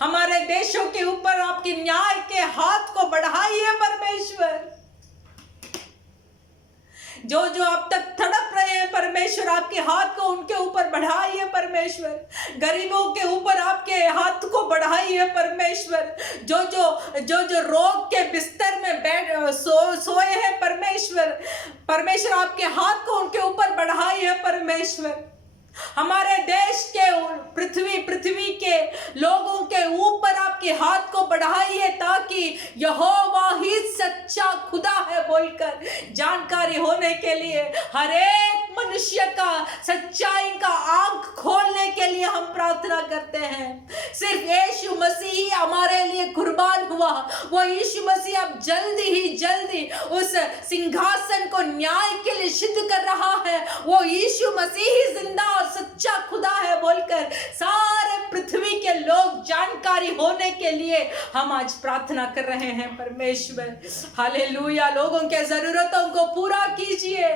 हमारे देशों के ऊपर आपके न्याय के हाथ को बढ़ाइए परमेश्वर। जो जो अब तक तड़प रहे हैं परमेश्वर, आपके हाथ को उनके ऊपर बढ़ाइए परमेश्वर। गरीबों के ऊपर आपके हाथ को बढ़ाइए परमेश्वर। जो जो रोग के बिस्तर में सोए हैं परमेश्वर आपके हाथ को उनके ऊपर बढ़ाइए परमेश्वर। हमारे देश के पृथ्वी के लोगों के ऊपर आपके हाथ को बढ़ाइए, ताकि यहोवा ही सच्चा खुदा है बोलकर जानकारी होने के लिए, हर एक मनुष्य का सच्चाई का आंख खोलने के लिए हम प्रार्थना करते हैं। सिर्फ यीशु मसीह ही हमारे लिए कुर्बान हुआ। वो यीशु मसीह अब जल्दी उस सिंहासन को न्याय के लिए सिद्ध कर रहा है। वो यीशु मसीह ही जिंदा और सच्चा खुदा है बोलकर सारे पृथ्वी के लोग जानकारी होने के लिए हम आज प्रार्थना कर रहे हैं परमेश्वर। हालेलुया। लोगों के जरूरतों को पूरा कीजिए।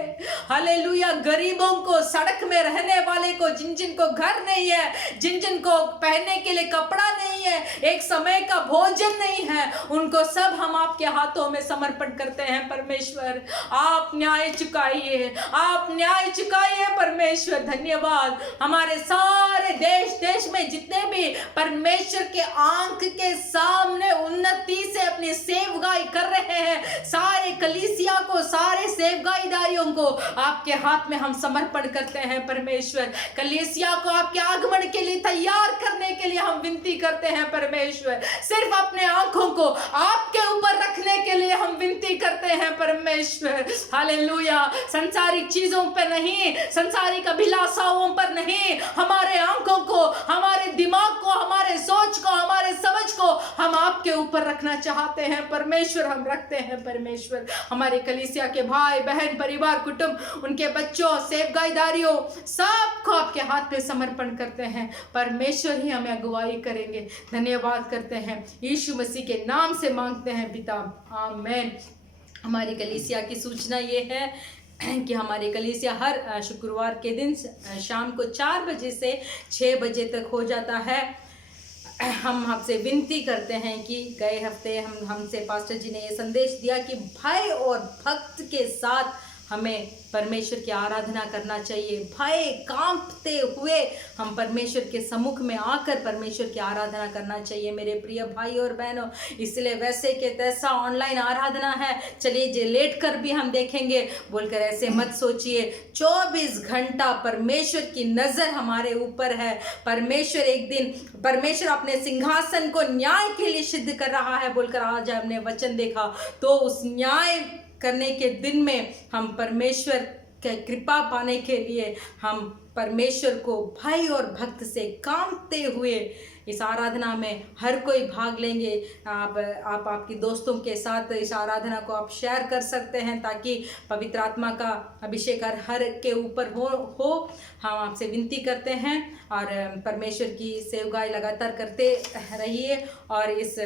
हालेलुया। गरीबों को, सड़क में रहने वाले को, जिन को घर नहीं है, जिन को पहनने के लिए कपड़ा नहीं है, एक समय का भोजन नहीं है, उनको सब हम आपके हाथों में समर्पण करते हैं परमेश्वर। आप न्याय चुकाइए, आप न्याय चुकाइए परमेश्वर। धन्यवाद। हमारे सारे देश में जितने भी परमेश्वर के आंख के सामने उन्नति से अपनी सेवकाई कर रहे हैं, सारे कलीसिया को, सारे सेवकाईदारियों को आपके हाथ में हम समर्पण करते हैं परमेश्वर। कलीसिया को आपके आगमन के लिए तैयार करने के लिए हम विनती करते हैं परमेश्वर। सिर्फ अपने आंखों को आपके ऊपर रखने के लिए हम विनती करते हैं परमेश्वर। हालेलुया। संसारिक चीजों पर नहीं, संसारिक अभिलाषाओं पर नहीं, हमारे आंखों को, हमारे दिमाग को, हमारे सोच को, हमारे समझ को हम आपके ऊपर रखना चाहते हैं परमेश्वर। हम रखते हैं परमेश्वर। हमारे कलीसिया के भाई बहन, परिवार, कुटुंब, उनके बच्चों, सेवकाईदारियों, सबको आपके हाथ में समर्पण करते हैं। परमेश्वर ही हमें अगुवाई करेंगे। धन्यवाद करते हैं, यीशु मसीह के नाम से मांगते हैं पिता, आमीन। हमारी कलीसिया की सूचना ये है कि हमारी कलीसिया हर शुक्रवार के दिन शाम को 4 बजे से 6 बजे तक हो जाता है। हम आपसे विनती करते हैं कि गए हफ्ते हमसे पास्टर जी ने ये संदेश दिया कि भय और भक्त के साथ हमें परमेश्वर की आराधना करना चाहिए। भय कांपते हुए हम परमेश्वर के सम्मुख में आकर परमेश्वर की आराधना करना चाहिए मेरे प्रिय भाई और बहनों। इसलिए वैसे के तैसा ऑनलाइन आराधना है, चलिए जे लेट कर भी हम देखेंगे बोलकर ऐसे मत सोचिए। 24 घंटा परमेश्वर की नज़र हमारे ऊपर है। परमेश्वर एक दिन, परमेश्वर अपने सिंहासन को न्याय के लिए सिद्ध कर रहा है बोलकर आज हमने वचन देखा। तो उस न्याय करने के दिन में हम परमेश्वर के कृपा पाने के लिए हम परमेश्वर को भय और भक्त से कांपते हुए इस आराधना में हर कोई भाग लेंगे। आप आपकी दोस्तों के साथ इस आराधना को आप शेयर कर सकते हैं ताकि पवित्र आत्मा का अभिषेक हर के ऊपर हो। हम आपसे विनती करते हैं और परमेश्वर की सेवकाई लगातार करते रहिए और इस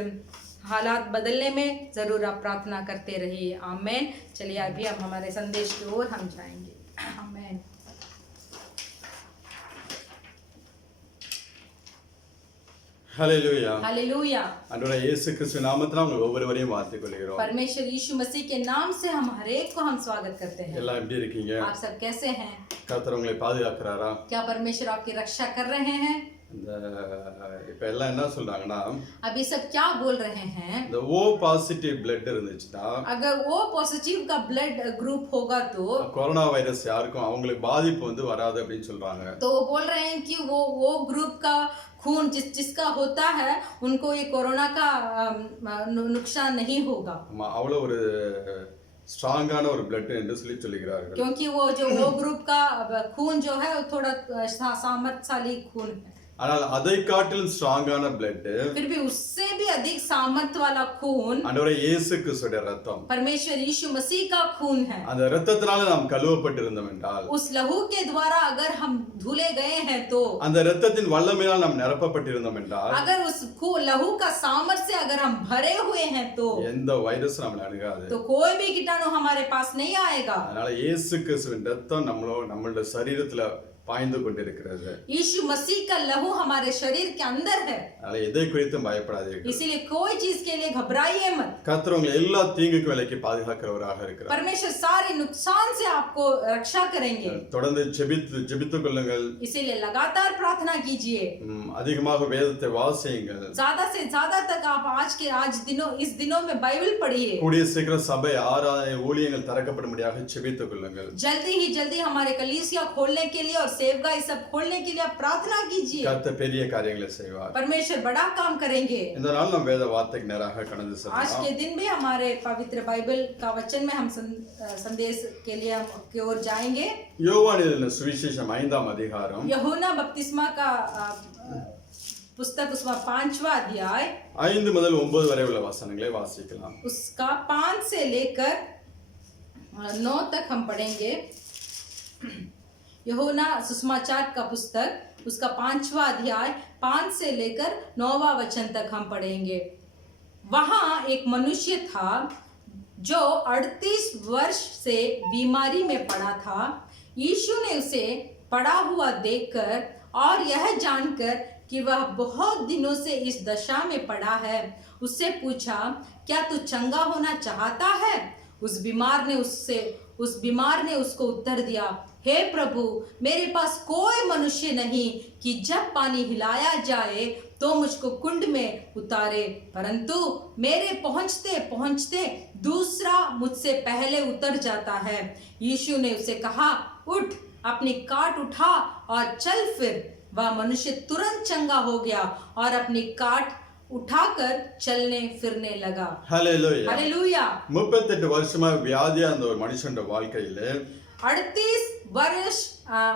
हालात बदलने में ज़रूर आप प्रार्थना करते रहिए। आमेन। चलिए अभी हम हमारे संदेश की ओर हम जाएंगे। आमेन। ஹல்லேலூயா हालेलुया। ஆண்டவரே இயேசு கிறிஸ்து நாமத்தில் உங்கள் ஒவ்வொருவரையும் வாழ்த்துக் கொள்கிறோம்। परमेश्वर यीशु मसीह के नाम से हम हर एक को हम स्वागत करते हैं। எல்லாம் எப்படி இருக்கீங்க? आप सब कैसे हैं? கர்த்தர் உங்களை பாதுகாக்கிறாரா? क्या परमेश्वर आपकी रक्षा कर रहे हैं? இப்ப எல்லாம் என்ன சொல்றாங்கன்னா, अभी सब क्या बोल रहे हैं? இந்த O பாசிட்டிவ் பிளட் இருந்துச்சுன்னா, अगर O पॉजिटिव का ब्लड ग्रुप होगा तो கொரோனா வைரஸ் யாருக்கும் அவங்களுக்கு பாதிப்பு வராது அப்படின்னு சொல்றாங்க। तो वो बोल रहे हैं कि वो ग्रुप का खून जिसका होता है उनको ये कोरोना का नुकसान नहीं होगा। அவ்வளவு ஒரு ஸ்ட்ராங்கான ஒரு பிளட் என்று சொல்லுகிறார்கள்। क्योंकि वो ग्रुप का खून जो है वो थोड़ा सामर्थ्यशाली खून है। ஆனால் அதை காட்டிலும் ஸ்ட்ராங்கான பிளட் फिर भी उससे भी अधिक सामर्थ वाला खून ஆண்டவரே இயேசு கிறிஸ்துடைய ரத்தம். परमेश्वर यीशु मसीह का खून है। அந்த ரத்தத்தினால நாம் கழுவப்பட்டிருந்தோம் என்றால், उस लहू के द्वारा अगर हम धुले गए हैं तो, அந்த ரத்தத்தின் வல்லமையால் நாம் நிரப்பப்பட்டிருந்தோம் என்றால், अगर उस लहू का सामर्थ्य से अगर हम भरे हुए हैं तो எந்த வைரஸ் நம்மளை அணுகாது. तो कोई भी कीटाणु हमारे पास नहीं आएगा। அதனால இயேசு கிறிஸ்துவின் ரத்தம் நம்மளுடைய சரீரத்துல பாய்ந்து கொண்டிருக்கிறது. यीशु मसीह का लहू हमारे शरीर के अंदर है, அதனால எதை குறித்தும் பயப்படாதீர்கள். इसीलिए कोई चीज के लिए घबराइए मत। கர்த்தர் உங்களை எல்லா தீங்குக்கு விலக்கி பாதுகாக்கிறவராக இருக்கிறார். परमेश्वर सारे नुकसान से आपको रक्षा करेंगे। தொடர்ந்து ஜெபித்துக் கொள்ளுங்கள். इसीलिए लगातार प्रार्थना कीजिए, அதிகமாக வேதத்தை வாசியுங்கள். ज्यादा से ज्यादा तक आप इस दिनों में बाइबल पढ़िए। கூடிய சீக்கிரம் சபை ஆராதனை ஊழியங்கள் திறக்கப்படும்படியாக ஜெபித்துக் கொள்ளுங்கள். जल्दी हमारे कलीसिया खोलने के लिए और सेवगाई सब खोलने के लिए आप प्रार्थना कीजिए। கர்த்தர் பெரிய காரியங்களை செய்வார். परमेश्वर बड़ा काम करेंगे। இந்த நாள் நாம் வேத வார்த்தைக்கு நேராக கடந்து आज செல்லலாம். के दिन भी हमारे पवित्र बाइबल का वचन में हम संदेश के लिए की ओर जाएंगे। யோவான் எழுதின சுவிசேஷம் 5ஆம் அதிகாரம் यूहन्ना बपतिस्मा का पुस्तक उसका 5वां अध्याय 5 முதல் 9 वரை उள்ள वचनங்களை வாசிக்கலாம். उसका 5 से लेकर 9 तक हम पढ़ेंगे। यूहन्ना सुसमाचार का पुस्तक उसका 5वां अध्याय 5 से लेकर 9वां वचन तक हम पढ़ेंगे। वहां एक मनुष्य था जो 38 वर्ष से बीमारी में पड़ा था। यीशु ने उसे पड़ा हुआ देखकर और यह जानकर कि वह बहुत दिनों से इस दशा में पड़ा है, उससे पूछा, क्या तू चंगा होना चाहता है? उस बीमार ने उसको उत्तर दिया, हे प्रभु, मेरे पास कोई मनुष्य नहीं कि जब पानी हिलाया जाए तो मुझको कुंड में उतारे, परंतु मेरे पहुंचते पहुंचते दूसरा मुझसे पहले उतर जाता है। यीशु ने उसे कहा, उठ, अपनी काट उठा और चल फिर। वह मनुष्य तुरंत चंगा हो गया और अपनी काट उठाकर चलने फिरने लगा। ஹல்லேலூயா. हालेलुया। 38 வருஷமா வியாதியா அந்த ஒரு மனுஷனோட வாழ்க்கையில 38 वर्ष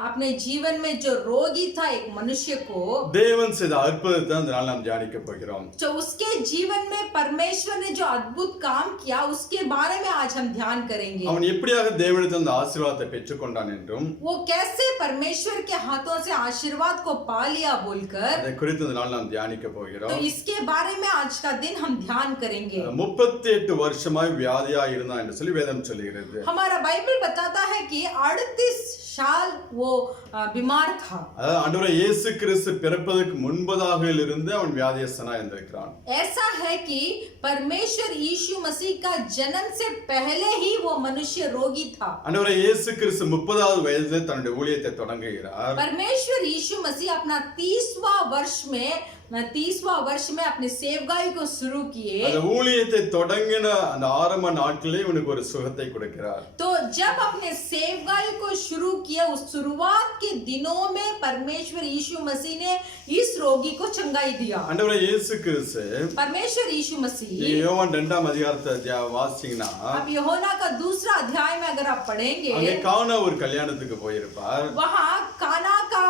अपने जीवन में जो रोगी था एक मनुष्य को, தேவன் செய்த அற்புதத்தை அந்த நாள் நாம் தியானிக்க போகிறோம். जो उसके जीवन में परमेश्वर ने जो अद्भुत काम किया उसके बारे में आज हम ध्यान करेंगे। அவன் எப்படியாக தேவனிடத்தில் அந்த ஆசீர்வாதத்தை பெற்றுக்கொண்டான் என்றும், वो कैसे परमेश्वर के हाथों से आशीर्वाद को पा लिया बोलकर, அதை குறித்து இந்த நாள் நாம் தியானிக்க तो போகிறோம். इसके बारे में आज का दिन हम ध्यान करेंगे। 38 வருஷமாய் வியாதியா இருந்தான் என்று சொல்லி வேதம் சொல்லுகிறது. हमारा बाइबल बताता है कि 38 साल वो बीमार था। அதாவது ஆண்டவரே இயேசு கிறிஸ்து பிறப்பதற்கு முன்பதாக இருந்து அவன் வியாதியஸ்தனா இருந்திருக்கிறான். ऐसा है कि परमेश्वर यीशु मसीह का जन्म से पहले ही वो मनुष्य रोगी था। ஆண்டவரே இயேசு கிறிஸ்து 30வது வயதிலே தன்னுடைய ஊழியத்தை தொடங்குகிறார். परमेश्वर यीशु मसीह अपना 30वां वर्ष में अपने सेवकाई को शुरू किए। அந்த ஊழியத்தை தொடங்கின அந்த ஆரம்ப நாட்களே இவனுக்கு ஒரு சுகத்தை கொடுக்கிறார். तो जब अपने सेवकाई को शुरू किया उस शुरुआत के दिनों में परमेश्वर यीशु मसीह ने इस रोगी को चंगाई दिया। ஆண்டவரே இயேசு கிறிஸ்து परमेश्वर यीशु मसीह, யோவான் 2ஆம் அதிகாரத்தை வாசிச்சீங்கன்னா, अब यूहन्ना का दूसरा अध्याय में अगर आप पढ़ेंगे, அங்கே கானா ஒரு கல்யாணத்துக்கு போயிருப்பார். वहाँ काना का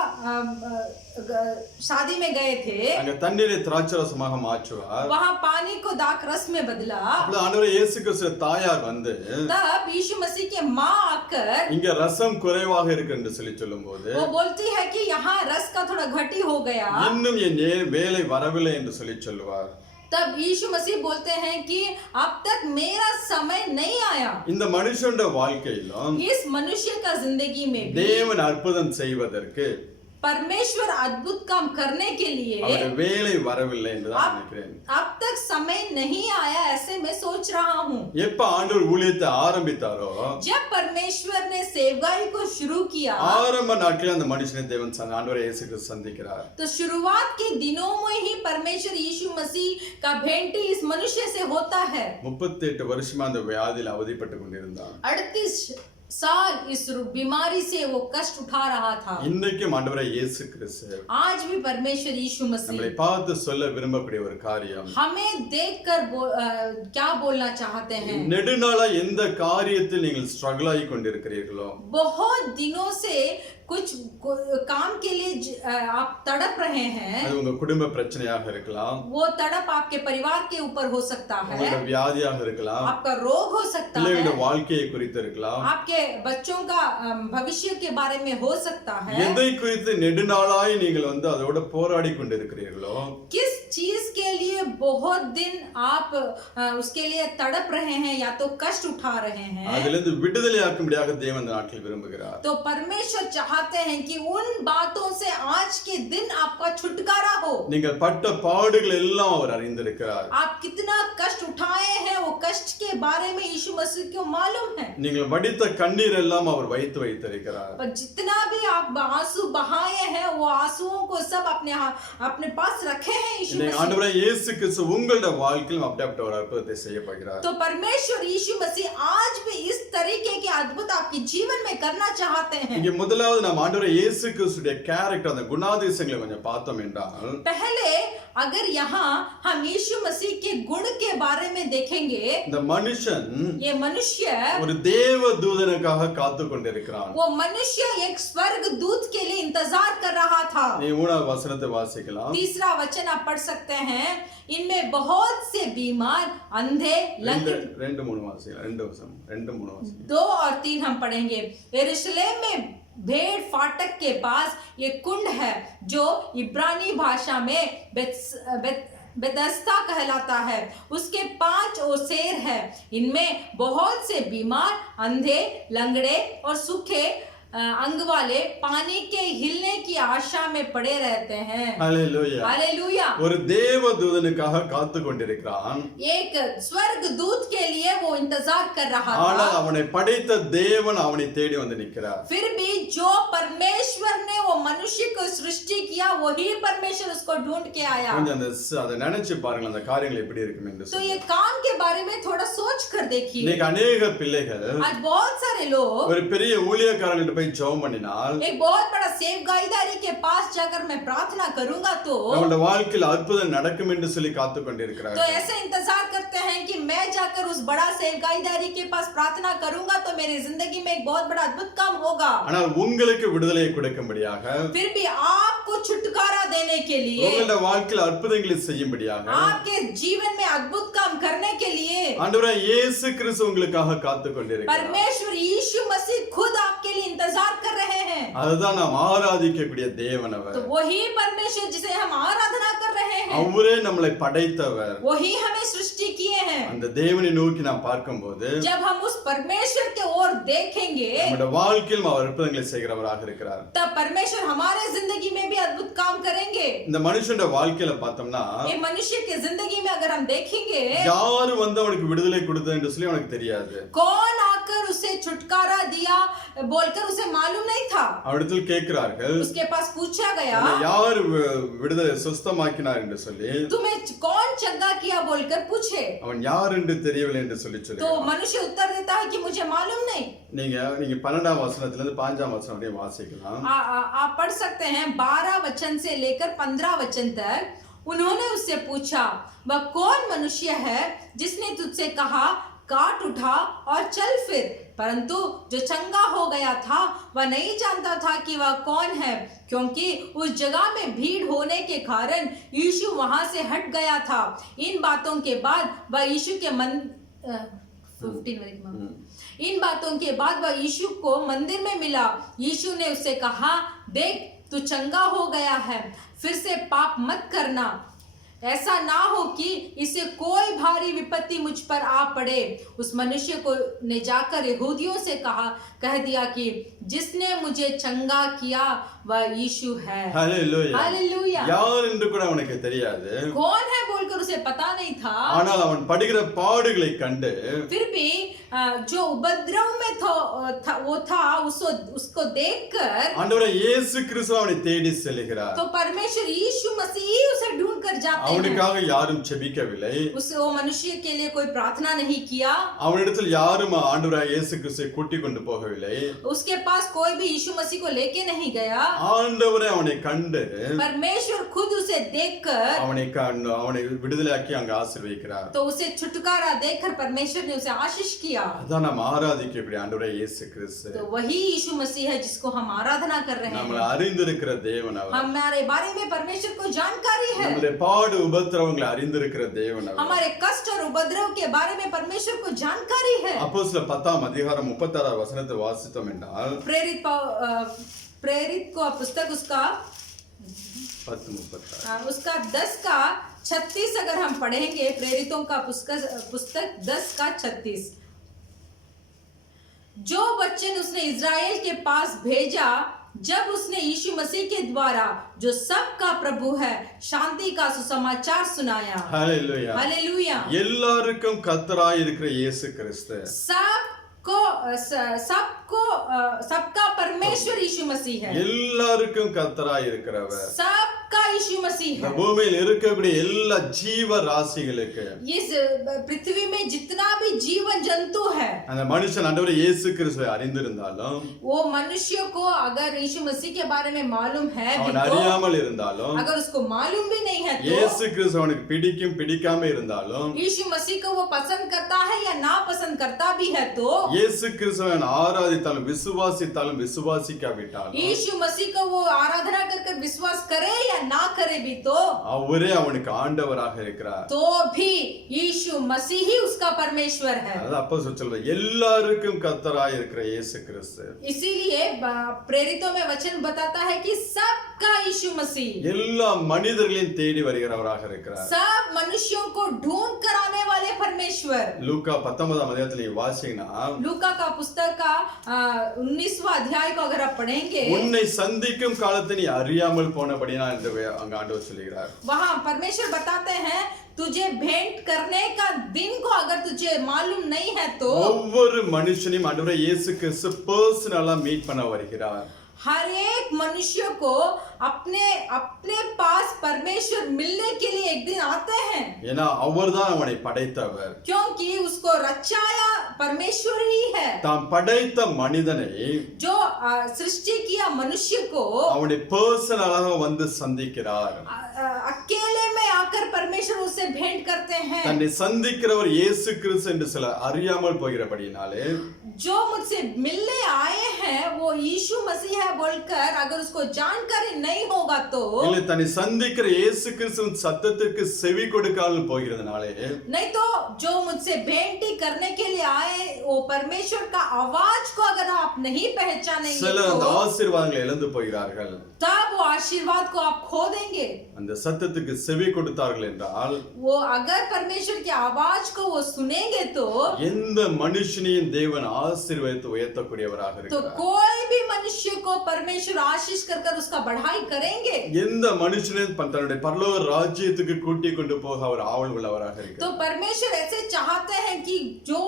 शादी में गए थे। அங்க தண்ணீரை திராட்சரசமாக மாற்றுவார். वहाँ पानी को दाख रस में बदला। அப்ப ஆண்டவரே இயேசு கிறிஸ்து தாயார் வந்து तब यीशु मसीह के माँ आकर இங்க ரசம் குறைவாக இருக்கு என்று சொல்லி சொல்லும்போது, वो बोलती है कि यहाँ रस का थोड़ा घटी हो गया। இன்னும் என் வேலை வரவில்லை என்று சொல்லி சொல்லுவார். तब यीशु मसीह बोलते हैं कि अब तक मेरा समय नहीं आया। இந்த மனுஷனோட வாழ்க்கையிலும் इस मनुष्य का जिंदगी में भी தேவன் அற்புதம் செய்வதற்கு परमेश्वर अद्भुत काम करने के लिए அவருடைய வேலை வரவில்லை என்று தான் நினைக்கிறேன். अब तक समय नहीं आया, ऐसे मैं सोच रहा हूँ। எப்ப ஆண்டவர் ஊழியத்தை ஆரம்பித்தாரோ, जब परमेश्वर ने सेवकाई को शुरू किया, ஆரம்ப நாட்களில் அந்த மனுஷனை தேவன் ஆண்டவர் இயேசு கிறிஸ்து சந்திக்கிறார். तो शुरुआत के दिनों में ही परमेश्वर यीशु मसीह का भेंटी इस मनुष्य से होता है। 38 வருஷமா அந்த வியாதியில் அவதிப்பட்டு கொண்டிருந்தான். 38 साल इस बीमारी से वो कष्ट उठा रहा था। இன்றைக்கும் ஆண்டவரே இயேசு கிறிஸ்து आज भी परमेश्वर यीशु நம்மளை मसीह பார்த்து சொல்ல விரும்பக்கூடிய ஒரு காரியம், हमें देखकर क्या बोलना चाहते हैं। நெடுநாளா எந்த காரியத்தில் நீங்கள் ஸ்ட்ரகிள் ஆகி கொண்டிருக்கிறீர்களோ, बहुत दिनों से काम के लिए आप तड़प रहे हैं, அது உங்க குடும்ப பிரச்சனையாக இருக்கலாம், वो तड़प आपके परिवार के ऊपर हो सकता है, உங்களோட வியாதியாக இருக்கலாம், आपका रोग हो सकता है, பிள்ளைகளோட வாழ்க்கையை குறித்து இருக்கலாம், आपके बच्चों का भविष्य के बारे में हो सकता है। எதை குறித்து நெடுநாளாய் நீங்கள் அதோட போராடி கொண்டிருக்கிறீர்களோ, किस चीज के लिए बहुत दिन आप उसके लिए तड़प रहे हैं या तो कष्ट उठा रहे हैं, அதிலிருந்து விடுதலையாக்கும்படியாக தேவன் இந்த நாட்டில் விரும்புகிறார். तो परमेश्वर चाहते हैं कि उन बातों से आज के दिन आपका छुटकारा हो। நீங்கள் பட்ட பாடுகள் எல்லாம் அவர் அறிந்திருக்கிறார். आप कितना कष्ट उठाए हैं वो कष्ट के बारे में यीशु मसीह को मालूम है। நீங்கள் வடித்த கண்ணீர் எல்லாம் அவர் வைத்து வைத்திருக்கிறார். पर जितना भी आप आंसू बहाए हैं वो आंसुओं को सब अपने पास रखे हैं यीशु मसीह। ஆண்டவரே இயேசு கிறிஸ்து உங்களுடைய வாழ்க்கையில் அப்படிப்பட்ட ஒரு அற்புதத்தை செய்ய போகிறார். तो परमेश्वर यीशु मसीह आज भी इस तरीके के अद्भुत आपके जीवन में करना चाहते हैं। இங்கே முதலாவது நாம் ஆண்டவரே இயேசு கிறிஸ்துடைய கேரக்டர், அந்த குணாதிசயங்களை கொஞ்சம் பார்த்தோம் என்றால், पहले अगर यहाँ हम यीशु मसीह के गुण के बारे में देखेंगे, இந்த மனுஷன் ये मनुष्य ஒரு தேவ தூதனுக்காக காத்து கொண்டிருக்கிறான். वो मनुष्य एक स्वर्ग दूत के लिए इंतजार कर रहा था। நீ 3வது வசனத்தை வாசிக்கலாம். तीसरा वचन आप पढ़ सकते हैं, इनमें बहुत से बीमार, अंधे, लंगड़े, 2-3 வாசிக்கலாம். 2 வசனம் 2-3 வாசிக்கலாம். 2 और 3 हम पढ़ेंगे। यरूशलेम में भेड़ फाटक के पास ये कुंड है जो इब्रानी भाषा में बेदस्ता कहलाता है, उसके 5 ओसेर है, इनमें बहुत से बीमार, अंधे, लंगड़े और सूखे अंग वाले पानी के हिलने की आशा में पड़े रहते हैं। Hallelujah, hallelujah. ஒரு தேவ தூதனுக்காக காத்து கொண்டிருக்கிறான். एक स्वर्ग दूत के लिए वो इंतजार कर रहा ஆனால் था। அவனை படைத்த தேவன் அவனை தேடி வந்து நிற்கிறார். फिर भी जो परमेश्वर ने वो मनुष्य को सृष्टि किया वही परमेश्वर उसको ढूंढ के आया। கொஞ்சம் அதை நினைச்சு பாருங்க, அந்த காரியங்கள் எப்படி இருக்கும் என்று तो சொல்லி. ये काम के बारे में थोड़ा सोच कर देखिए। இன்னைக்கு अनेक பிள்ளைகள் आज बहुत सारे लोग ஒரு பெரிய ஊழியக்காரங்கிட்ட போய் ஜெபம் பண்ணினால், एक बहुत बड़ा सेवकाईदारी के पास जाकर मैं प्रार्थना करूंगा तो நம்மளோட வாழ்க்கையில் அற்புதம் நடக்கும் என்று சொல்லி காத்து கொண்டிருக்கிறார்கள். तो ऐसे इंतजार करते हैं कि मैं जाकर उस बड़ा सेवकाईदारी के पास प्रार्थना करूंगा तो मेरी जिंदगी में एक बहुत बड़ा अद्भुत काम होगा। ஆனால் உங்களுக்கு விடுதலையை கொடுக்கும்படியாக, फिर भी आपको छुटकारा देने के लिए, உங்களுடைய வாழ்க்கையில் அற்புதங்களை செய்யும்படியாக, आपके जीवन में अद्भुत काम करने के लिए ஆண்டவரே இயேசு கிறிஸ்து உங்களுக்காக காத்து கொண்டிருக்கிறார். परमेश्वर यीशु मसीह खुद आपके लिए इंतजार कर रहे हैं। அதுதான் நாம் ஆராதிக்கக்கூடிய தேவன் அவர். तो वही परमेश्वर जिसे हम आराधना कर रहे हैं, அவரே நம்மளை படைத்தவர். वही हमें सृष्टि किए हैं। அந்த தேவனை நோக்கி நாம் பார்க்கும்போது जब हम उस परमेश्वर के ओर देखेंगे நம்முடைய வாழ்க்கையில் அவர் அற்புதங்களை செய்கிறவராக இருக்கிறார். तब परमेश्वर हमारे जिंदगी में भी अद्भुत काम करेंगे। இந்த மனுஷனுடைய வாழ்க்கையில பார்த்தோம்னா, ये मनुष्य की जिंदगी में अगर हम देखेंगे, யாரு வந்து அவனுக்கு விடுதலை கொடுத்தது என்று சொல்லி அவனுக்கு தெரியாது. कौन आकर उसे छुटकारा दिया बोलकर उसे मालूम नहीं था। அவரிடத்தில் கேட்கிறார்கள், उसके पास पूछा गया, யார் விடுதலை சுத்தமாக்கினார் என்று சொல்லி. तुम्हें कौन चंगा किया बोलकर पूछे, அவன் யார் என்று தெரியவில்லை என்று சொல்லி तो சொல்லுகிறான். मनुष्य उत्तर देता है कि मुझे मालूम नहीं। நீங்க 12ஆம் வசனத்துல இருந்து 5ஆம் வசனம் வரை வாசிக்கலாம். आप पढ़ सकते हैं 12 वचन से लेकर 15 वचन तक। उन्होंने उससे पूछा, वह कौन मनुष्य है जिसने तुझसे कहा काट उठा और चल फिर? परंतु जो चंगा हो गया था वह नहीं जानता था कि वह कौन है, क्योंकि उस जगह में भीड़ होने के कारण यीशु वहां से हट गया था। इन बातों के बाद वह यीशु के इन बातों के बाद वह यीशु को मंदिर में मिला। यीशु ने उससे कहा, देख तू चंगा हो गया है, फिर से पाप मत करना, ऐसा ना हो कि इससे कोई भारी विपत्ति मुझ पर आ पड़े। उस मनुष्य को ने जाकर यहूदियों से कह दिया कि जिसने मुझे चंगा किया वह यीशु है। Hallelujah, hallelujah. யார் என்று கூட அவனுக்கு தெரியாது. कौन है बोलकर उसे पता नहीं था। ஆனால் அவன் படுகிற பாடுகளை கண்டு, फिर भी जो उपद्रव में वो था उसको देखकर ஆண்டவரே இயேசு கிறிஸ்து அவனை தேடி செல்கிறார். तो परमेश्वर यीशु मसीह उसे ढूंढ कर जाते हैं அவனுக்காக யாரும் செபிக்கவில்லை. वो मनुष्य के लिए कोई प्रार्थना नहीं किया, அவனிடத்தில் யாரும் ஆண்டவராகிய இயேசு கிறிஸ்துவை கூட்டிக் கொண்டு போகவில்லை. उसके पास कोई भी यीशु मसीह को लेके नहीं गया। ஆண்டவரே அவனை கண்டு परमेश्वर खुद उसे देखकर அவனை விடுதலையாக்கி அங்க ஆசீர்வதிக்கிறார். तो उसे छुटकारा देकर परमेश्वर ने उसे आशीष किया। அதான் நாம் ஆராதிக்கக்கூடிய ஆண்டவரே இயேசு கிறிஸ்து. तो वही यीशु मसीह है जिसको हम आराधना कर रहे நம்மளை हैं। அறிந்திருக்கிற தேவன் அவர். हमारे बारे में परमेश्वर को जानकारी है। நம்முடைய பாடு உபத்திரவங்களை அறிந்திருக்கிற தேவன் அவர். हमारे कष्ट और उपद्रव के बारे में परमेश्वर को जानकारी है। அப்போஸ்தலர் 10 அதிகாரம் 36 வசனத்தை வாசித்தோம் என்றால் प्रेरित को पुस्तक उसका 10:36 उसका 10 का 36 अगर हम पढ़ेंगे, प्रेरितों का पुस्तक 10 का 36, जो वचन उसने इज़राइल के पास भेजा जब उसने यीशु मसीह के द्वारा जो सबका प्रभु है शांति का सुसमाचार सुनाया। ஹalleluya. हालेलुया। எல்லாருக்கும் கர்த்தராய் இருக்கிற இயேசு கிறிஸ்து. सबका परमेश्वर यीशु मसीह है। எல்லாருக்கும் கர்த்தராய் இருக்கிறவர். सबका यीशु मसीह இந்த है। பூமியில் இருக்கக்கூடிய எல்லா ஜீவ ராசிகளுக்கு इस पृथ्वी में जितना भी जीवन जंतु है, அந்த மனுஷன் ஆண்டவரே இயேசு கிறிஸ்துவை அறிந்திருந்தாலும் वो मनुष्य को अगर यीशु मसीह के बारे में मालूम है भी அவன் तो, அறியாமல் இருந்தாலும் अगर उसको मालूम भी नहीं है இயேசு तो, கிறிஸ்து அவனுக்கு பிடிக்கும் பிடிக்காம இருந்தாலும் यीशु मसीह को वो पसंद करता है या ना पसंद करता भी है तो, இயேசு கிறிஸ்துவை ஆராதித்தாலும் விசுவாசித்தாலும் விசுவாசிக்காவிட்டாலும் यीशु मसीह को वो आराधना कर विश्वास करे या ना करे भी तो, அவரே அவனுக்கு ஆண்டவராக இருக்கிறார். तो भी यीशु मसीह ही उसका परमेश्वर है। அதான் அப்போஸ்தலர் சொல்றார், எல்லாருக்கும் கர்த்தராய் இருக்கிற இயேசு கிறிஸ்து. इसीलिए प्रेरितों में वचन बताता है कि सबका यीशु मसीह எல்லா மனிதர்களையும் தேடி வருகிறவராக இருக்கிறார். सब मनुष्यों को ढूंढ कर आने वाले परमेश्वर। லூக்கா 19 அதிகாரத்துல நீங்க வாசிங்கன்னா, लूका का पुस्तक का 19वां अध्याय को अगर आप पढ़ेंगे, உன்னை சந்திக்கும் காலத்தை நீ அறியாமல் போனபடினா என்று அங்க ஆண்டவர் சொல்கிறார். वहां परमेश्वर बताते हैं तुझे भेंट करने का दिन को अगर तुझे मालूम नहीं है तो, ஒவ்வொரு மனுஷனையும் ஆண்டவரே இயேசு கிறிஸ்து பர்சனலா மீட் பண்ண வருகிறார். हर एक मनुष्य को अपने अपने पास परमेश्वर मिलने के लिए एक दिन आते हैं, ஏன்னா அவர்தான் அவனை படைத்தவர். क्योंकि उसको रचाया परमेश्वर ही है। தாம் படைத்த மனிதனை जो सृष्टि किया मनुष्य को அவனை பர்சனலாக வந்து சந்திக்கிறார். अकेले में आकर परमेश्वर उससे भेंट करते हैं। தன்னை சந்திக்கிறவர் இயேசு கிறிஸ்து என்று சில அறியாமல் போகிறபடினாலே, जो मुझसे मिलने आए हैं वो यीशु मसीह है बोलकर अगर उसको जानकारी नहीं होगा तो, இல்லை தன்னை சந்திக்கிற இயேசு கிறிஸ்துவின் சத்தத்திற்கு செவி கொடுக்காமல் போகிறதுனாலே, नहीं तो जो मुझसे भेंट करने के लिए आए वो परमेश्वर का आवाज को अगर आप नहीं पहचानेंगे சிலர் அந்த तो, ஆசீர்வாதங்களை இழந்து போகிறார்கள். तब वो आशीर्वाद को आप खो देंगे। அந்த சத்தத்துக்கு செவி கொடுத்தார்கள் என்றால், वो अगर परमेश्वर की आवाज को वो सुनेंगे तो எந்த மனுஷனையும் தேவன் ஆசீர்வதித்து உயர்த்தக்கூடியவராக तो இருக்கிறார். कोई भी मनुष्य को परमेश्वर आशीष कर उसका बढ़ाई करेंगे। எந்த மனுஷனையும் தன்னுடைய பரலோக ராஜ்யத்துக்கு கூட்டி கொண்டு போக அவர் ஆவல் உள்ளவராக तो இருக்கிறார். परमेश्वर ऐसे चाहते हैं कि जो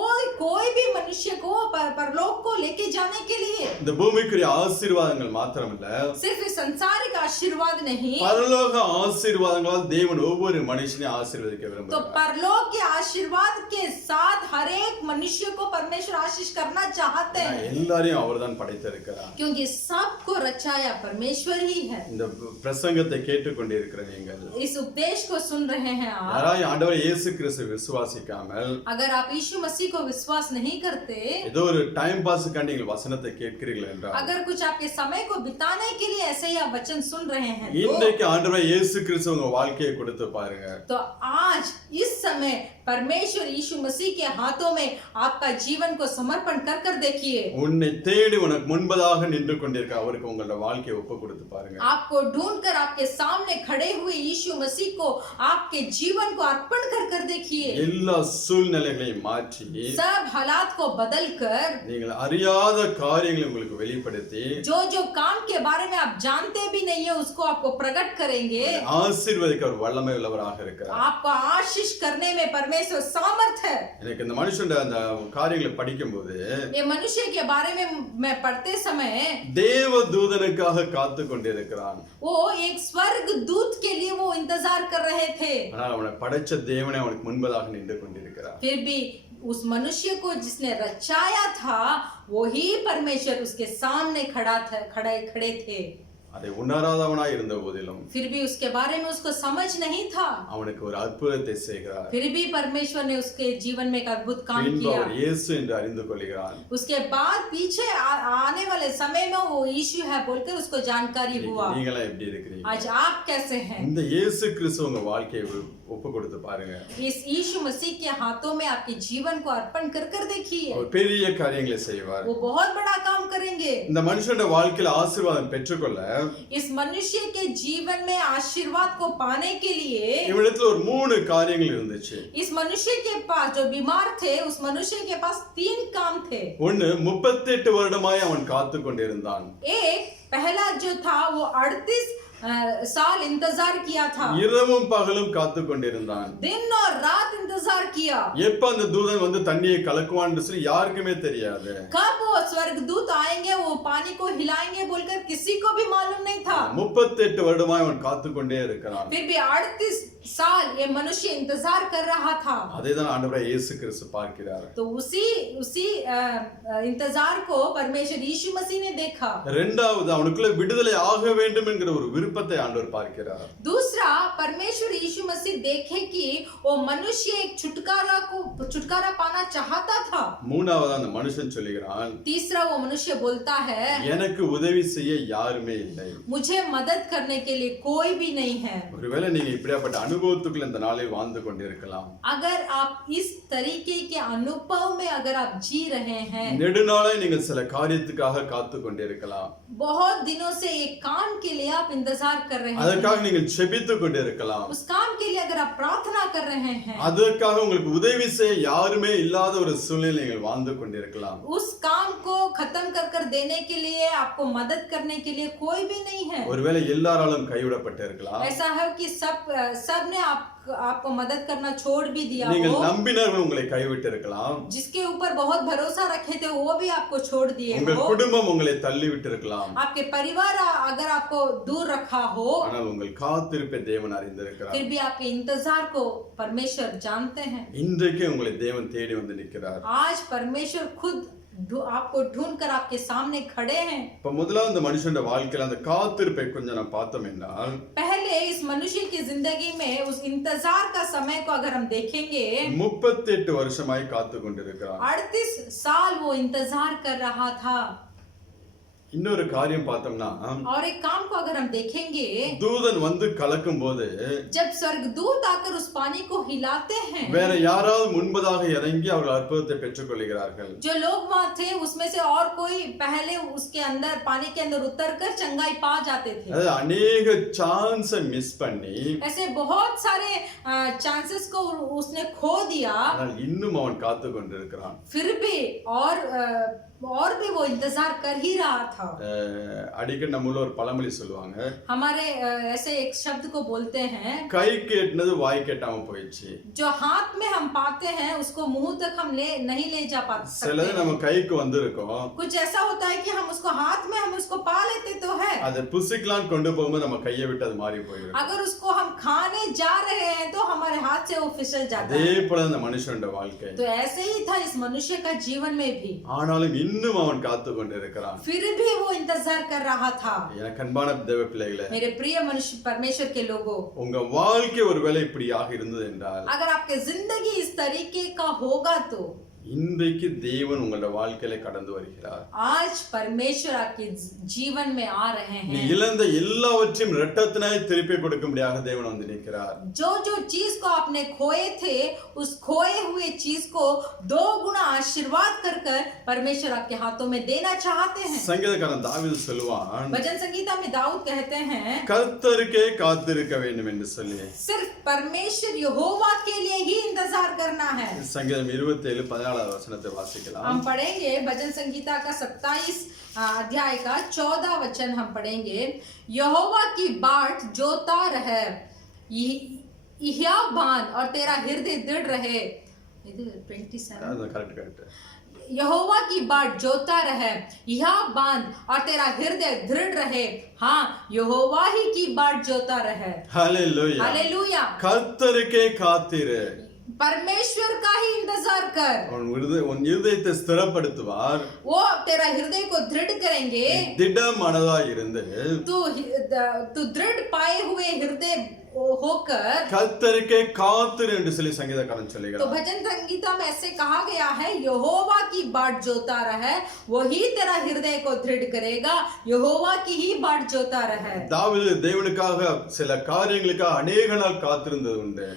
कोई भी मनुष्य को परलोक को लेके जाने के लिए, இந்த பூமிக்குரிய ஆசீர்வாதங்கள் மாத்திரமல்ல, सिर्फ इस संसारिक आशीर्वाद नहीं, பரலோக ஆசீர்வாதங்களால் தேவன் ஒவ்வொரு மனுஷனையும் ஆசீர்வதிக்க तो விரும்புகிறார். परलोक के आशीर्वाद के साथ हर एक मनुष्य को परमेश्वर आशीष करना चाहते हैं, எல்லாரையும் அவர்தான் படைத்திருக்கிறார். क्योंकि सबको रचाया परमेश्वर ही है। இந்த பிரசங்கத்தை கேட்டுக்கொண்டிருக்கிற நீங்கள் इस उपदेश को सुन रहे हैं आप, யாராவது ஆண்டவர் இயேசு கிறிஸ்து விசுவாசிக்காமல் अगर आप यीशु मसीह को विश्वास नहीं करते, ஏதோ ஒரு டைம் பாஸ்க்காண்டி நீங்கள் வசனத்தை கேட்கிறீர்கள் என்றால், अगर कुछ आपके समय को बिताने के लिए ऐसे ही आप वचन सुन रहे हैं இன்றைக்கு ஆண்டவர் இயேசு கிறிஸ்து உங்க வாழ்க்கையை கொடுத்து பாருங்க. तो आज इस समय परमेश्वर यीशु मसीह के हाथों में आपका जीवन को समर्पण कर देखिए। உன்னை தேடி உனக்கு முன்பதாக நின்று கொண்டிருக்க அவருக்கு உங்களோட வாழ்க்கையை ஒப்பு கொடுத்து பாருங்க. आपको ढूंढकर आपके सामने खड़े हुए यीशु मसीह को आपके जीवन को अर्पण कर देखिए। எல்லா சூழ்நிலைகளையும் மாற்றி सब हालात को बदलकर நீங்கள் அறியாத காரியங்களை உங்களுக்கு வெளிப்படுத்தி जो काम के बारे में आप जानते भी नहीं है उसको आपको प्रकट करेंगे। ஆசீர்வதிக்க ஒரு வல்லமை உள்ளவராக இருக்கிறார். आपको आशीष करने में परमेश्वर सामर्थ है। எனக்கு இந்த மனுஷன் அந்த காரியங்களை படிக்கும்போது ये मनुष्य के बारे में मैं पढ़ते समय தேவ தூதனுக்காக காத்து கொண்டிருக்கிறான். वो एक स्वर्ग दूत के लिए वो इंतजार कर रहे थे, ஆனால் அவனை படைச்ச தேவனே அவனுக்கு முன்பதாக நின்று கொண்டிருக்கிறார். फिर भी उस मनुष्य को जिसने रचाया था वही परमेश्वर उसके सामने खड़े थे। அதை உணராதவனாய் இருந்த போதிலும் फिर भी उसके बारे में उसको समझ नहीं था, அவனுக்கு ஒரு அற்புதத்தை செய்கிறார். फिर भी परमेश्वर ने उसके जीवन में एक अद्भुत काम பின்பு किया। அவர் இயேசு என்று அறிந்து கொள்கிறான். उसके बाद पीछे आने वाले समय में वो यीशु है बोलकर उसको जानकारी हुआ। நீங்களா எப்படி இருக்கிறீங்க? आज आप कैसे हैं? இந்த இயேசு கிறிஸ்து உங்க வாழ்க்கையை ஒப்பு கொடுத்து பாருங்க. इस यीशु मसीह के हाथों में आपके जीवन को अर्पण कर देखिए, அவர் பெரிய காரியங்களை செய்வார். वो बहुत बड़ा काम करेंगे। இந்த மனுஷனோட வாழ்க்கையில ஆசீர்வாதம் பெற்றுக்கொள்ள इस मनुष्य के जीवन में आशीर्वाद को पाने के लिए இவனிடத்துல ஒரு 3 காரியங்கள் இருந்துச்சு. इस मनुष्य के पास जो बीमार थे उस मनुष्य के पास 3 काम थे। ஒன்னு 38 வருடமாய் அவன் காத்து கொண்டிருந்தான். एक पहला जो था वो 38 साल इंतजार किया था, இரவும் பகலும் காத்து கொண்டிருந்தான். दिन और रात इंतजार किया। எப்ப அந்த தூதன் வந்து தண்ணியை கலக்குவான்னு சொல்லி யாருக்குமே தெரியாது. कब वो स्वर्गदूत आएंगे वो पानी को हिलाएंगे बोलकर किसी को भी मालूम नहीं था। 38 வருடமாய் அவன் காத்து கொண்டே இருக்கிறான். फिर भी 38 साल ये मनुष्य इंतजार कर रहा था। அதேதான் ஆண்டவராய் இயேசு கிறிஸ்து பார்க்கிறார். तो उसी इंतजार को परमेश्वर यीशु मसीह ने देखा। இரண்டாவது அவனுக்குள்ள விடுதலை ஆக வேண்டும் என்கிற ஒரு விருப்பத்தை ஆண்டவர் பார்க்கிறார். दूसरा परमेश्वर यीशु मसीह देखे कि वो मनुष्य एक छुटकारा पाना चाहता था। மூணாவது அந்த மனுஷன் சொல்லுகிறான், तीसरा वो मनुष्य बोलता है எனக்கு உதவி செய்ய யாருமே இல்லை. मुझे मदद करने के लिए कोई भी नहीं है। ஒருவேளை நீங்க இப்படியாப்பட்ட அனுபவத்துக்குள்ள இந்த நாளில் வாழ்ந்து கொண்டிருக்கலாம். अगर आप इस तरीके के अनुभव में अगर आप जी रहे हैं, நெடுநாளாய் நீங்கள் சில காரியத்துக்காக காத்து கொண்டிருக்கலாம். बहुत दिनों से एक काम के लिए आप इंतजार कर रहे हैं, அதற்காக நீங்கள் செபித்து கொண்டிருக்கலாம். उस काम के लिए अगर आप प्रार्थना कर रहे हैं, அதற்காக உங்களுக்கு உதவி செய்ய யாருமே இல்லாத ஒரு சூழ்நிலை நீங்கள் வாழ்ந்து கொண்டிருக்கலாம். उस काम को खत्म कर देने के लिए आपको मदद करने के लिए कोई भी नहीं है। ஒருவேளை எல்லாராலும் கைவிடப்பட்டு இருக்கலாம். ऐसा है कि सब ने आपको मदद करना छोड़ भी दिया நீங்கள் हो, நம்பினவர்கள் உங்களை கைவிட்டு இருக்கலாம். जिसके ऊपर बहुत भरोसा रखे थे वो भी आपको छोड़ दिए உங்கள் हो, குடும்பம் உங்களை தள்ளி விட்டு இருக்கலாம். आपके परिवार अगर आपको दूर रखा हो, ஆனால் உங்கள் காத்திருப்பை தேவன் அறிந்திருக்கிறார். फिर भी आपके इंतजार को परमेश्वर जानते हैं। இன்றைக்கு உங்களை தேவன் தேடி வந்து நிற்கிறார். आज परमेश्वर खुद आपको ढूंढ कर आपके सामने खड़े हैं। இப்ப முதலாவது இந்த மனுஷனோட வாழ்க்கையில அந்த காத்திருப்பை கொஞ்சம் நான் பார்த்தோம் என்றால் पहले इस मनुष्य की जिंदगी में उस इंतजार का समय को अगर हम देखेंगे, 38 வருஷமாய் காத்து கொண்டிருக்கிறான். 38 साल वो इंतजार कर रहा था। இன்னொரு காரியம் பார்த்தோம்னா और एक काम को अगर हम देखेंगे, தூதன் வந்து கலக்கும் போது जब स्वर्गदूत आकर उस पानी को हिलाते हैं, வேற யாராவது முன்பதாக இறங்கி அவர்கள் அற்புதத்தை பெற்றுக் கொள்கிறார்கள். जो लोग वहां थे उसमें से और कोई पहले उसके अंदर पानी के अंदर उतरकर चंगाई पा जाते थे। அதாவது अनेक சான்ஸை மிஸ் பண்ணி ऐसे बहुत सारे चांसेस को उसने खो दिया, ஆனால் இன்னும் அவன் காத்து கொண்டிருக்கிறான். फिर भी और भी वो इंतजार कर ही रहा था। அடிக்கடி நம்மள ஒரு பழமொழி சொல்லுவாங்க, हमारे ऐसे एक शब्द को बोलते हैं, கை கேட்டினது வாய் கேட்டாம போயிடுச்சு. जो हाथ में हम पाते हैं उसको मुंह तक हम नहीं ले जा पाते। சிலது நம்ம கைக்கு வந்திருக்கோம், कुछ ऐसा होता है कि हम उसको हाथ में हम उसको पा लेते तो है, அதை புசிக்கலாம் கொண்டு போகும்போது நம்ம கையை விட்டு அது மாறி போயிடும். अगर उसको हम खाने जा रहे हैं तो हमारे हाथ से वो फिसल जाता அதே है। போல அந்த மனுஷனோட வாழ்க்கை. तो ऐसे ही था इस मनुष्य का जीवन में भी, ஆனாலும் இன்னும் அவன் காத்து கொண்டிருக்கிறான். फिर भी वो इंतजार कर रहा था। எனக்கு அன்பான தேவ பிள்ளைகளே, मेरे प्रिय मनुष्य परमेश्वर के लोगों, உங்க வாழ்க்கை ஒருவேளை இப்படியாக இருந்தது என்றால் अगर आपकी जिंदगी इस तरीके का होगा तो இன்றைக்கு தேவன் உங்களோட வாழ்க்கையில கடந்து வருகிறார். आज परमेश्वर आपके जीवन में आ रहे நீ हैं। இழந்த எல்லாவற்றையும் இரட்டத்தினாய் திருப்பி கொடுக்கும்படியாக தேவன் வந்து நிற்கிறார். जो चीज को आपने खोए थे उस खोए हुए चीज को 2 गुना आशीर्वाद कर परमेश्वर आपके हाथों में देना चाहते हैं। சங்கீதக்காரன் தாவீது சொல்லுவான், भजन संगीता में दाऊद कहते हैं, கர்த்தருக்கே காத்திருக்க வேண்டும் என்று சொல்லி. सिर्फ परमेश्वर यहोवा के लिए ही इंतजार करना है। சங்கீதம் 27:14 வசனத்தை வாசிக்கலாம். हम पढ़ेंगे भजन संगीता का 27 अध्याय का 14 वचन हम पढ़ेंगे। यहोवा की बाट जोता रहे, हियाव बांध और तेरा हृदय दृढ़ रहे। இது 27 அது கரெக்ட் यहोवा की बाट जोता रहे, हियाव बांध और तेरा हृदय दृढ़ रहे। हाँ, यहोवा ही की बाट जोता रहे। ஹalleluya हालेलुया। கர்த்தருக்கே காத்திரு, परमेश्वर का ही इंतजार कर, உன் இருதயத்தை ஸ்திரப்படுத்துவார், वो तेरा हृदय को दृढ़ करेंगे। திடமனதா இருந்து तू दृढ़ पाए हुए हृदय होकर, கர்த்தருக்கே காத்திரு என்று சொல்லி சங்கீதக்காரன் तो சொல்லுகிறார். भजन संगीता में ऐसे कहा गया है, यहोवा की बाट जोता रहे, वही तेरा हृदय को दृढ़ करेगा, यहोवा की ही बाट जोता रहे। தாவீது தேவனுக்காக சில காரியங்களுக்காக அநேக நாள் காத்திருந்தது உண்டு.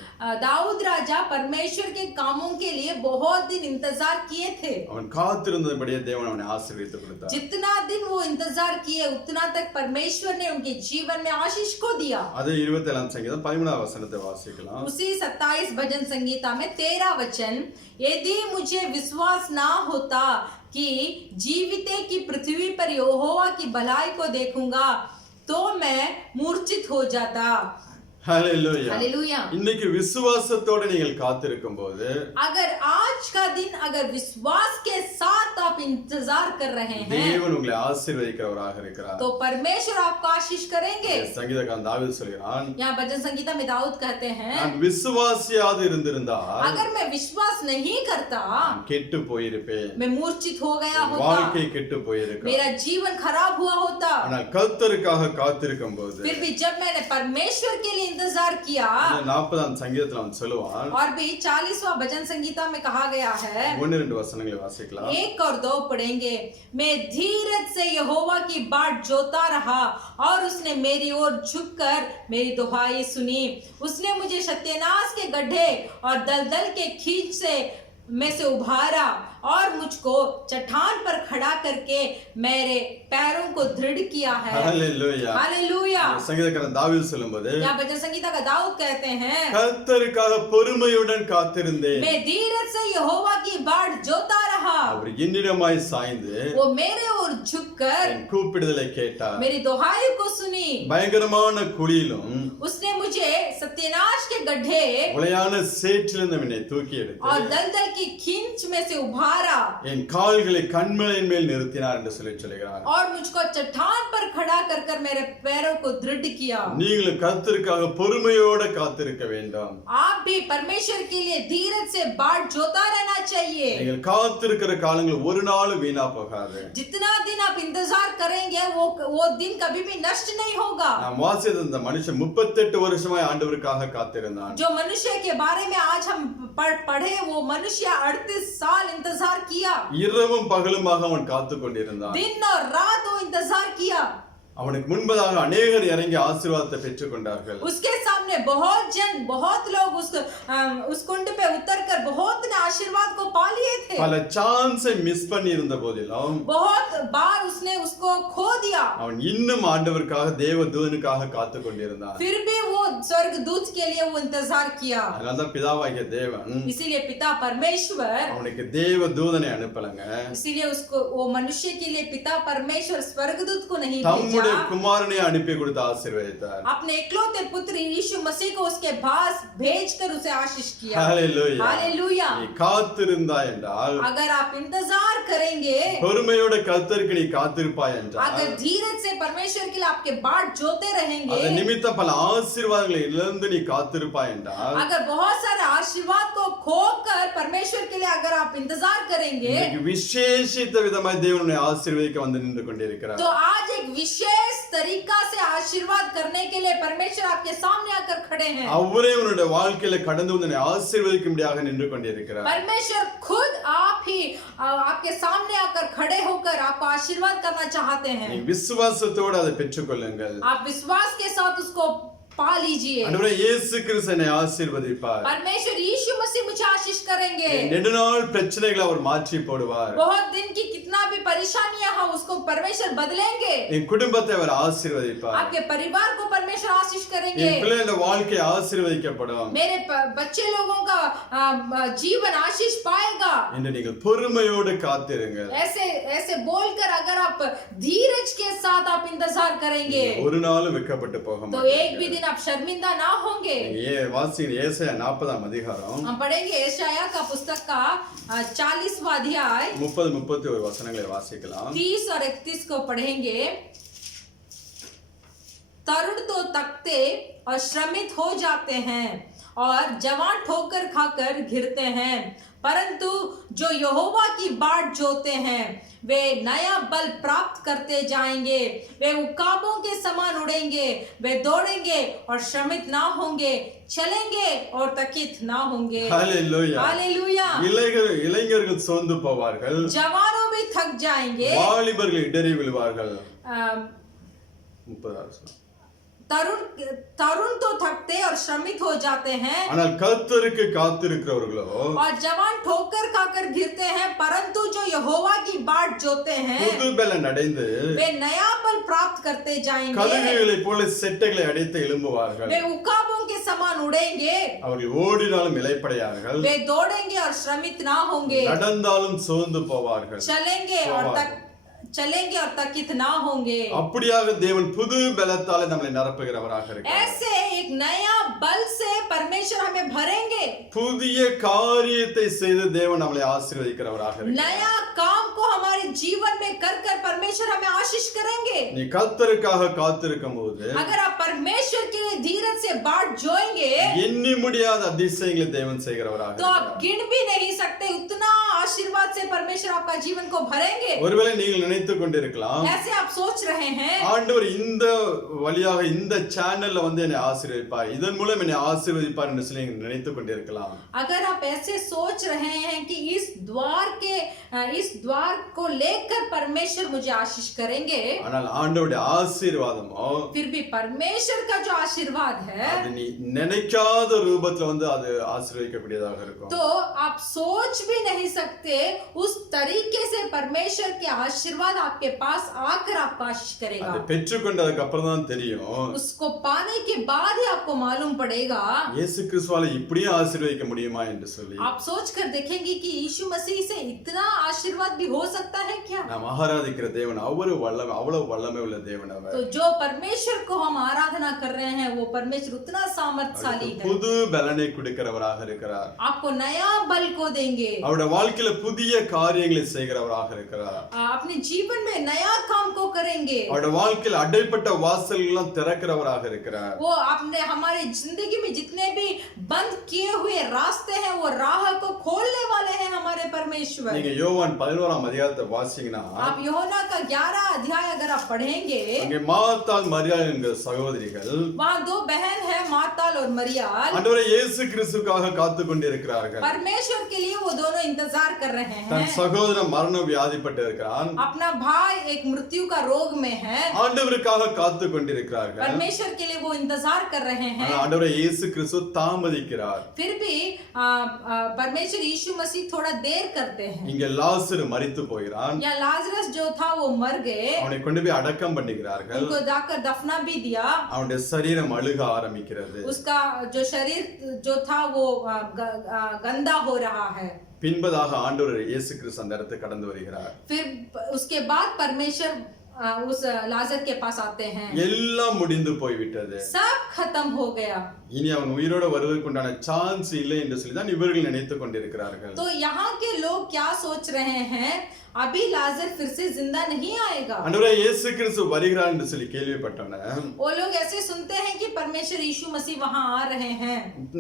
दाऊद राजा परमेश्वर के कामों के लिए बहुत दिन इंतजार किए थे। அவன் காத்திருந்தபடியே தேவன் அவனை ஆசீர்வதித்து கொடுத்தார். जितना दिन वो इंतजार किए उतना तक परमेश्वर ने उनके जीवन में आशीष को दिया। அதே 27ஆம் சங்கீதம் 13ஆம் வசனத்தை வாசிக்கலாம். उसी 27 भजन संगीता में 13 वचन, यदि मुझे विश्वास ना होता कि जीविते की पृथ्वी पर यहोवा की भलाई को देखूंगा तो मैं मूर्छित हो जाता। ஹalleluya. हालेलुया। இன்னைக்கு விசுவாசத்தோட நீங்கள் காத்திருக்கும் போது अगर आज का दिन अगर विश्वास के साथ आप इंतजार कर रहे हैं தேவன் உங்களை ஆசீர்வதிக்கிறவராக இருக்கிறார். तो परमेश्वर आपको आशीष करेंगे। சங்கீதக்காரன் தாவீது சொல்கிறான், यहाँ भजन संगीता में दाऊद कहते हैं, நான் விசுவாசியாது இருந்திருந்தால் अगर मैं विश्वास नहीं करता கெட்டு போயிருப்பேன், मैं मूर्छित हो गया என் होता, வாழ்க்கை கெட்டு போயிருக்கும். मेरा जीवन खराब हुआ होता। ஆனால் கர்த்தருக்காக காத்திருக்கும் போது फिर भी जब मैंने परमेश्वर के लिए इंतजार किया, 40ஆம் சங்கீதத்துல அவன் சொல்லுவான், और भी 40वां भजन संगीता में कहा गया है, 1-2 वचनங்களை வாசிக்கலாம். 1 और 2 पढ़ेंगे। मैं धीरज से यहोवा की बाट जोता रहा और उसने मेरी ओर झुककर मेरी दुहाई सुनी। उसने मुझे सत्यानाश के गड्ढे और दलदल के खींच से में से उभारा और मुझको चट्टान पर खड़ा करके मेरे पैरों को दृढ़ किया है। ஹalleluya. हालेलुया। சங்கீதக்காரன் தாவீது சொல்லும்போது, यहाँ भजन संगीता का दाऊद कहते हैं, கர்த்தருக்காக பொறுமையுடன் காத்திருந்தேன், मैं धीरज से यहोवा की बाट जोता रहा, அவர் என்னிடமாய் சாய்ந்து वो मेरे ओर झुककर என் கூப்பிடுதலை கேட்டார். मेरी दुहाई को सुनी। பயங்கரமான குழியிலும் उसने मुझे सत्यानाश के गड्ढे உளையான சேற்றிலிருந்து என்னை தூக்கி எடுத்து और दलदल की खींच में से उभारा என் கால்களை கன்மலையின் மேல் நிறுத்தினார் என்று சொல்லி சொல்கிறார். और मुझको चट्टान पर खड़ा कर कर मेरे पैरों को दृढ़ किया। நீங்களும் கர்த்தருக்காக பொறுமையோட காத்திருக்க வேண்டும். आप भी परमेश्वर के लिए धीरज से बाट जोता रहना चाहिए। நீங்கள் காத்திருக்கிற காலங்கள் ஒரு நாளும் வீணா போகாது. जितना दिन आप इंतजार करेंगे वो दिन कभी भी नष्ट नहीं होगा। நாம் வாசித்த இந்த மனுஷன் 38 வருஷமாய் ஆண்டவருக்காக காத்திருந்தான். जो मनुष्य के बारे में आज हम पढ़े, वो मनुष्य 38 साल इंतजार किया। இரவும் பகலுமாக அவன் காத்து கொண்டிருந்தான். दिन और रात वो इंतजार किया। அவனுக்கு முன்பதாக அநேகர் இறங்கி ஆசீர்வாதத்தை பெற்றுக் கொண்டார்கள். उसके सामने बहुत लोग उस कुंड पे उतरकर बहुत ने आशीर्वाद को पा लिए थे। பல சான்ஸை மிஸ் பண்ணி இருந்த போதிலும் बहुत बार उसने उसको खो दिया, அவன் இன்னும் ஆண்டவருக்காக தேவ தூதனுக்காக காத்து கொண்டிருந்தான். फिर भी वो स्वर्ग दूत के लिए वो इंतजार किया। அதனால்தான் பிதாவாகிய தேவன் इसीलिए पिता परमेश्वर அவனுக்கு தேவ தூதனை அனுப்பலங்க, इसीलिए उसको वो मनुष्य के लिए पिता परमेश्वर स्वर्गदूत को नहीं தம்முடைய भेजा, குமாரனை அனுப்பி கொடுத்து ஆசீர்வதித்தார். अपने इकलौते पुत्र यीशु मसीह को उसके पास भेजकर उसे आशीष किया। ஹalleluya. हालेलुया। நீ காத்திருந்தாய் என்றால், अगर आप इंतजार करेंगे, பொறுமையோட கர்த்தருக்கு நீ காத்திருப்பாய் என்றால், अगर धीरज से परमेश्वर के लिए आपके बाट जोते रहेंगे, அதன் நிமித்த பல ஆசீர்வாதங்களை இழந்து நீ காத்திருப்பாய் என்றால், अगर बहुत सारे आशीर्वाद को खोकर परमेश्वर के लिए अगर आप इंतजार करेंगे, இன்னைக்கு விசேஷித்த விதமாய் தேவன் உன்னை ஆசீர்வதிக்க வந்து நின்று கொண்டிருக்கிறார். तो आज एक विशेष तरीका से आशीर्वाद करने के लिए परमेश्वर आपके सामने आकर खड़े हैं। அவரே உன்னுடைய வாழ்க்கையில கடந்து வந்து உன்னை ஆசீர்வதிக்கும்படியாக நின்று கொண்டிருக்கிறார். परमेश्वर खुद आप ही आपके सामने आकर खड़े होकर आपको आशीर्वाद करना चाहते நீ हैं। விசுவாசத்தோடு அதை பெற்றுக்கொள்ளுங்கள். आप विश्वास के साथ उसको पा लीजिए। ஆண்டவரே இயேசு கிறிஸ்து என்னை ஆசீர்வதிப்பார். परमेश्वर यीशु मसीह मुझे आशीष करेंगे। நெடுநாள் பிரச்சனைகளை அவர் மாற்றி போடுவார். बहुत दिन की कितना भी परेशानियां हो उसको परमेश्वर परमेश्वर बदलेंगे, என் குடும்பத்தை அவர் ஆசீர்வதிப்பார், आपके परिवार को परमेश्वर आशीष करेंगे, என் பிள்ளைகளோட வாழ்க்கை ஆசீர்வதிக்கப்படும், मेरे बच्चे लोगों का जीवन आशीष पाएगा। என்று நீங்கள் பொறுமையோடு காத்திருங்கள். ऐसे ऐसे बोलकर अगर आप धीरज के साथ आप इंतजार करेंगे ஒரு நாளும் வெட்கப்பட்டு போக तो மாட்டீங்க. एक भी दिन आप शर्मिंदा ना होंगे। வாசிங்க ஏசாயா 40ஆம் அதிகாரம் हम पढ़ेंगे यशायाह का पुस्तक का 40वां अध्याय 30-31 வசனங்களை வாசிக்கலாம். 30 और 31 को पढ़ेंगे। तरुण तो थकते और श्रमित हो जाते हैं और जवान ठोकर खाकर गिरते हैं, परंतु जो यहोवा की बाट जोते हैं वे नया बल प्राप्त करते जाएंगे, वे उकाबों के समान उड़ेंगे, वे दौड़ेंगे और श्रमित ना होंगे, चलेंगे और थकित ना होंगे। ஹalleluya. हालेलूया। இளைஞர்கள் சோர்ந்து போவார்கள், जवानों भी थक जाएंगे, வாலிபர்கள் இடறி விழுவார்கள். अ, 30 तरुण तो थकते और श्रमित हो जाते हैं ஆனால் கர்த்தருக்கு காத்திருக்கிறவர்களோ और जवान ठोकर खाकर गिरते हैं, परंतु जो यहोवा की बाट जोते हैं புது பலன் அடைந்து वे नया बल प्राप्त करते जाएंगे, கழுகுகளைப் போல செட்டைகளை அடித்து எழும்புவார்கள். वे उकाबों के समान उड़ेंगे, அவர்கள் ஓடினாலும் இளைப்படையார்கள், वे दौड़ेंगे और श्रमित ना होंगे, நடந்தாலும் சோர்ந்து போவார்கள். चलेंगे और थकित ना होंगे। அப்படியாக தேவன் புது பலத்தாலே நம்மை நிரப்புகிறவராக இருக்கிறார். ऐसे एक नया बल से परमेश्वर हमें भरेंगे, புதிய காரியத்தை செய்து தேவன் நம்மை ஆசீர்வதிக்கிறவராக இருக்கிறார். नया काम को हमारे जीवन में कर कर परमेश्वर हमें आशीष करेंगे। நீ கர்த்தருக்காக காத்திருக்கும் போது अगर आप परमेश्वर के लिए धीरज से बाट जोएंगे எண்ணி முடியாத அதிசயங்களை தேவன் செய்கிறவராக तो आप இருக்கிறார். गिन भी नहीं सकते, उतना आशीर्वाद से परमेश्वर आपका जीवन को भरेंगे। ஒருவேளை நீங்கள் நினைத்துக் கொண்டிருக்கலாம், ऐसे आप सोच रहे हैं ஆண்டவர் இந்த வழியாக இந்த சேனல்ல வந்து என்னை ஆசீர்வதிப்பார், இதன் மூலம் என்னை ஆசீர்வதிப்பார் என்று சொல்லி நீங்கள் நினைத்துக் கொண்டிருக்கலாம். अगर आप ऐसे सोच रहे हैं कि इस द्वार को लेकर परमेश्वर मुझे आशीष करेंगे, ஆனால் ஆண்டவருடைய ஆசீர்வாதமோ फिर भी परमेश्वर का जो आशीर्वाद है அது நீ நினைக்காத ரூபத்துல வந்து அது ஆசீர்வதிக்கக்கூடியதாக இருக்கும். तो आप सोच भी नहीं सकते उस तरीके से परमेश्वर के आशीर्वाद आपके पास आकर आपको आशीष करेगा। அதை பெற்றுக்கொண்டதுக்கு அப்புறம் தான் தெரியும் उसको पाने के बाद ही आपको मालूम पड़ेगा। இயேசு கிறிஸ்துவால இப்படியே ஆசீர்வதிக்க முடியுமா என்று சொல்லி आप सोच कर देखेंगे कि यीशु मसीह से इतना आशीर्वाद भी हो सकता है क्या? நாம் ஆராதிக்கிற தேவன் அவ்வளவு வல்லமை உள்ள தேவன் அவர். तो जो परमेश्वर को हम आराधना कर रहे हैं वो परमेश्वर उतना सामर्थ्यशाली है, புது பலனை கொடுக்கிறவராக இருக்கிறார். आपको नया बल को देंगे, அவருடைய வாழ்க்கையில புதிய காரியங்களை செய்கிறவராக இருக்கிறார். अपने जीवन में नया काम को करेंगे, அவருடைய வாழ்க்கையில் அடைப்பட்ட வாசல்கள் எல்லாம் திறக்கிறவராக இருக்கிறார். वो आपने हमारे जिंदगी में जितने भी बंद किए हुए रास्ते हैं वो राह को खोलने वाले हैं हमारे परमेश्वर। நீங்க யோவான் 11ஆம் அதிகாரத்தை வாசிங்கன்னா आप யோனா का 11 अध्याय अगर आप पढ़ेंगे அங்கே மார்த்தாள் மரியாள் என்கிற சகோதரிகள் वहाँ दो बहन है मार्ताल और मरियाल, ஆண்டவரே இயேசு கிறிஸ்துவுக்காக காத்து கொண்டிருக்கிறார்கள். परमेश्वर के लिए वो दोनों इंतजार कर रहे தன் हैं। சகோதரன் மரண வியாதிப்பட்டு இருக்கிறான், अपना भाई एक मृत्यु का रोग में है, ஆண்டவருக்காக காத்து கொண்டிருக்கிறார்கள். परमेश्वर के लिए वो इंतजार कर रहे हैं, ஆனா ஆண்டவரே இயேசு கிறிஸ்து தாமதிக்கிறார். फिर भी परमेश्वर यीशु मसीह थोड़ा देर करते हैं। இங்க லாசரு மரித்து போகிறான், या लाजरस जो था वो मर गए, அவனை கொண்டு போய் அடக்கம் பண்ணுகிறார்கள். उनको जाकर दफना भी दिया, அவனுடைய சரீரம் அழுக ஆரம்பிக்கிறது. उसका जो शरीर जो था वो गंदा हो रहा है। பின்பதாக ஆண்டவர் இயேசு கிறிஸ்து அந்த இடத்துக்கு கடந்து வருகிறார். फिर उसके बाद परमेश्वर उस लाजर के पास आते हैं, எல்லாம் முடிந்து போய்விட்டது, सब खत्म हो गया, இனி அவன் உயிரோட வருவதற்கு உண்டான சான்ஸ் இல்லை என்று சொல்லி தான் இவர்கள் நினைத்துக் கொண்டிருக்கிறார்கள். तो यहाँ के लोग क्या सोच रहे हैं, अभी लाजर फिर से जिंदा नहीं आएगा। ஆண்டவரே இயேசு கிறிஸ்து வருகிறார் என்று சொல்லி கேள்விப்பட்டோன்னே वो लोग ऐसे सुनते हैं कि परमेश्वर यीशु मसीह वहाँ आ रहे हैं,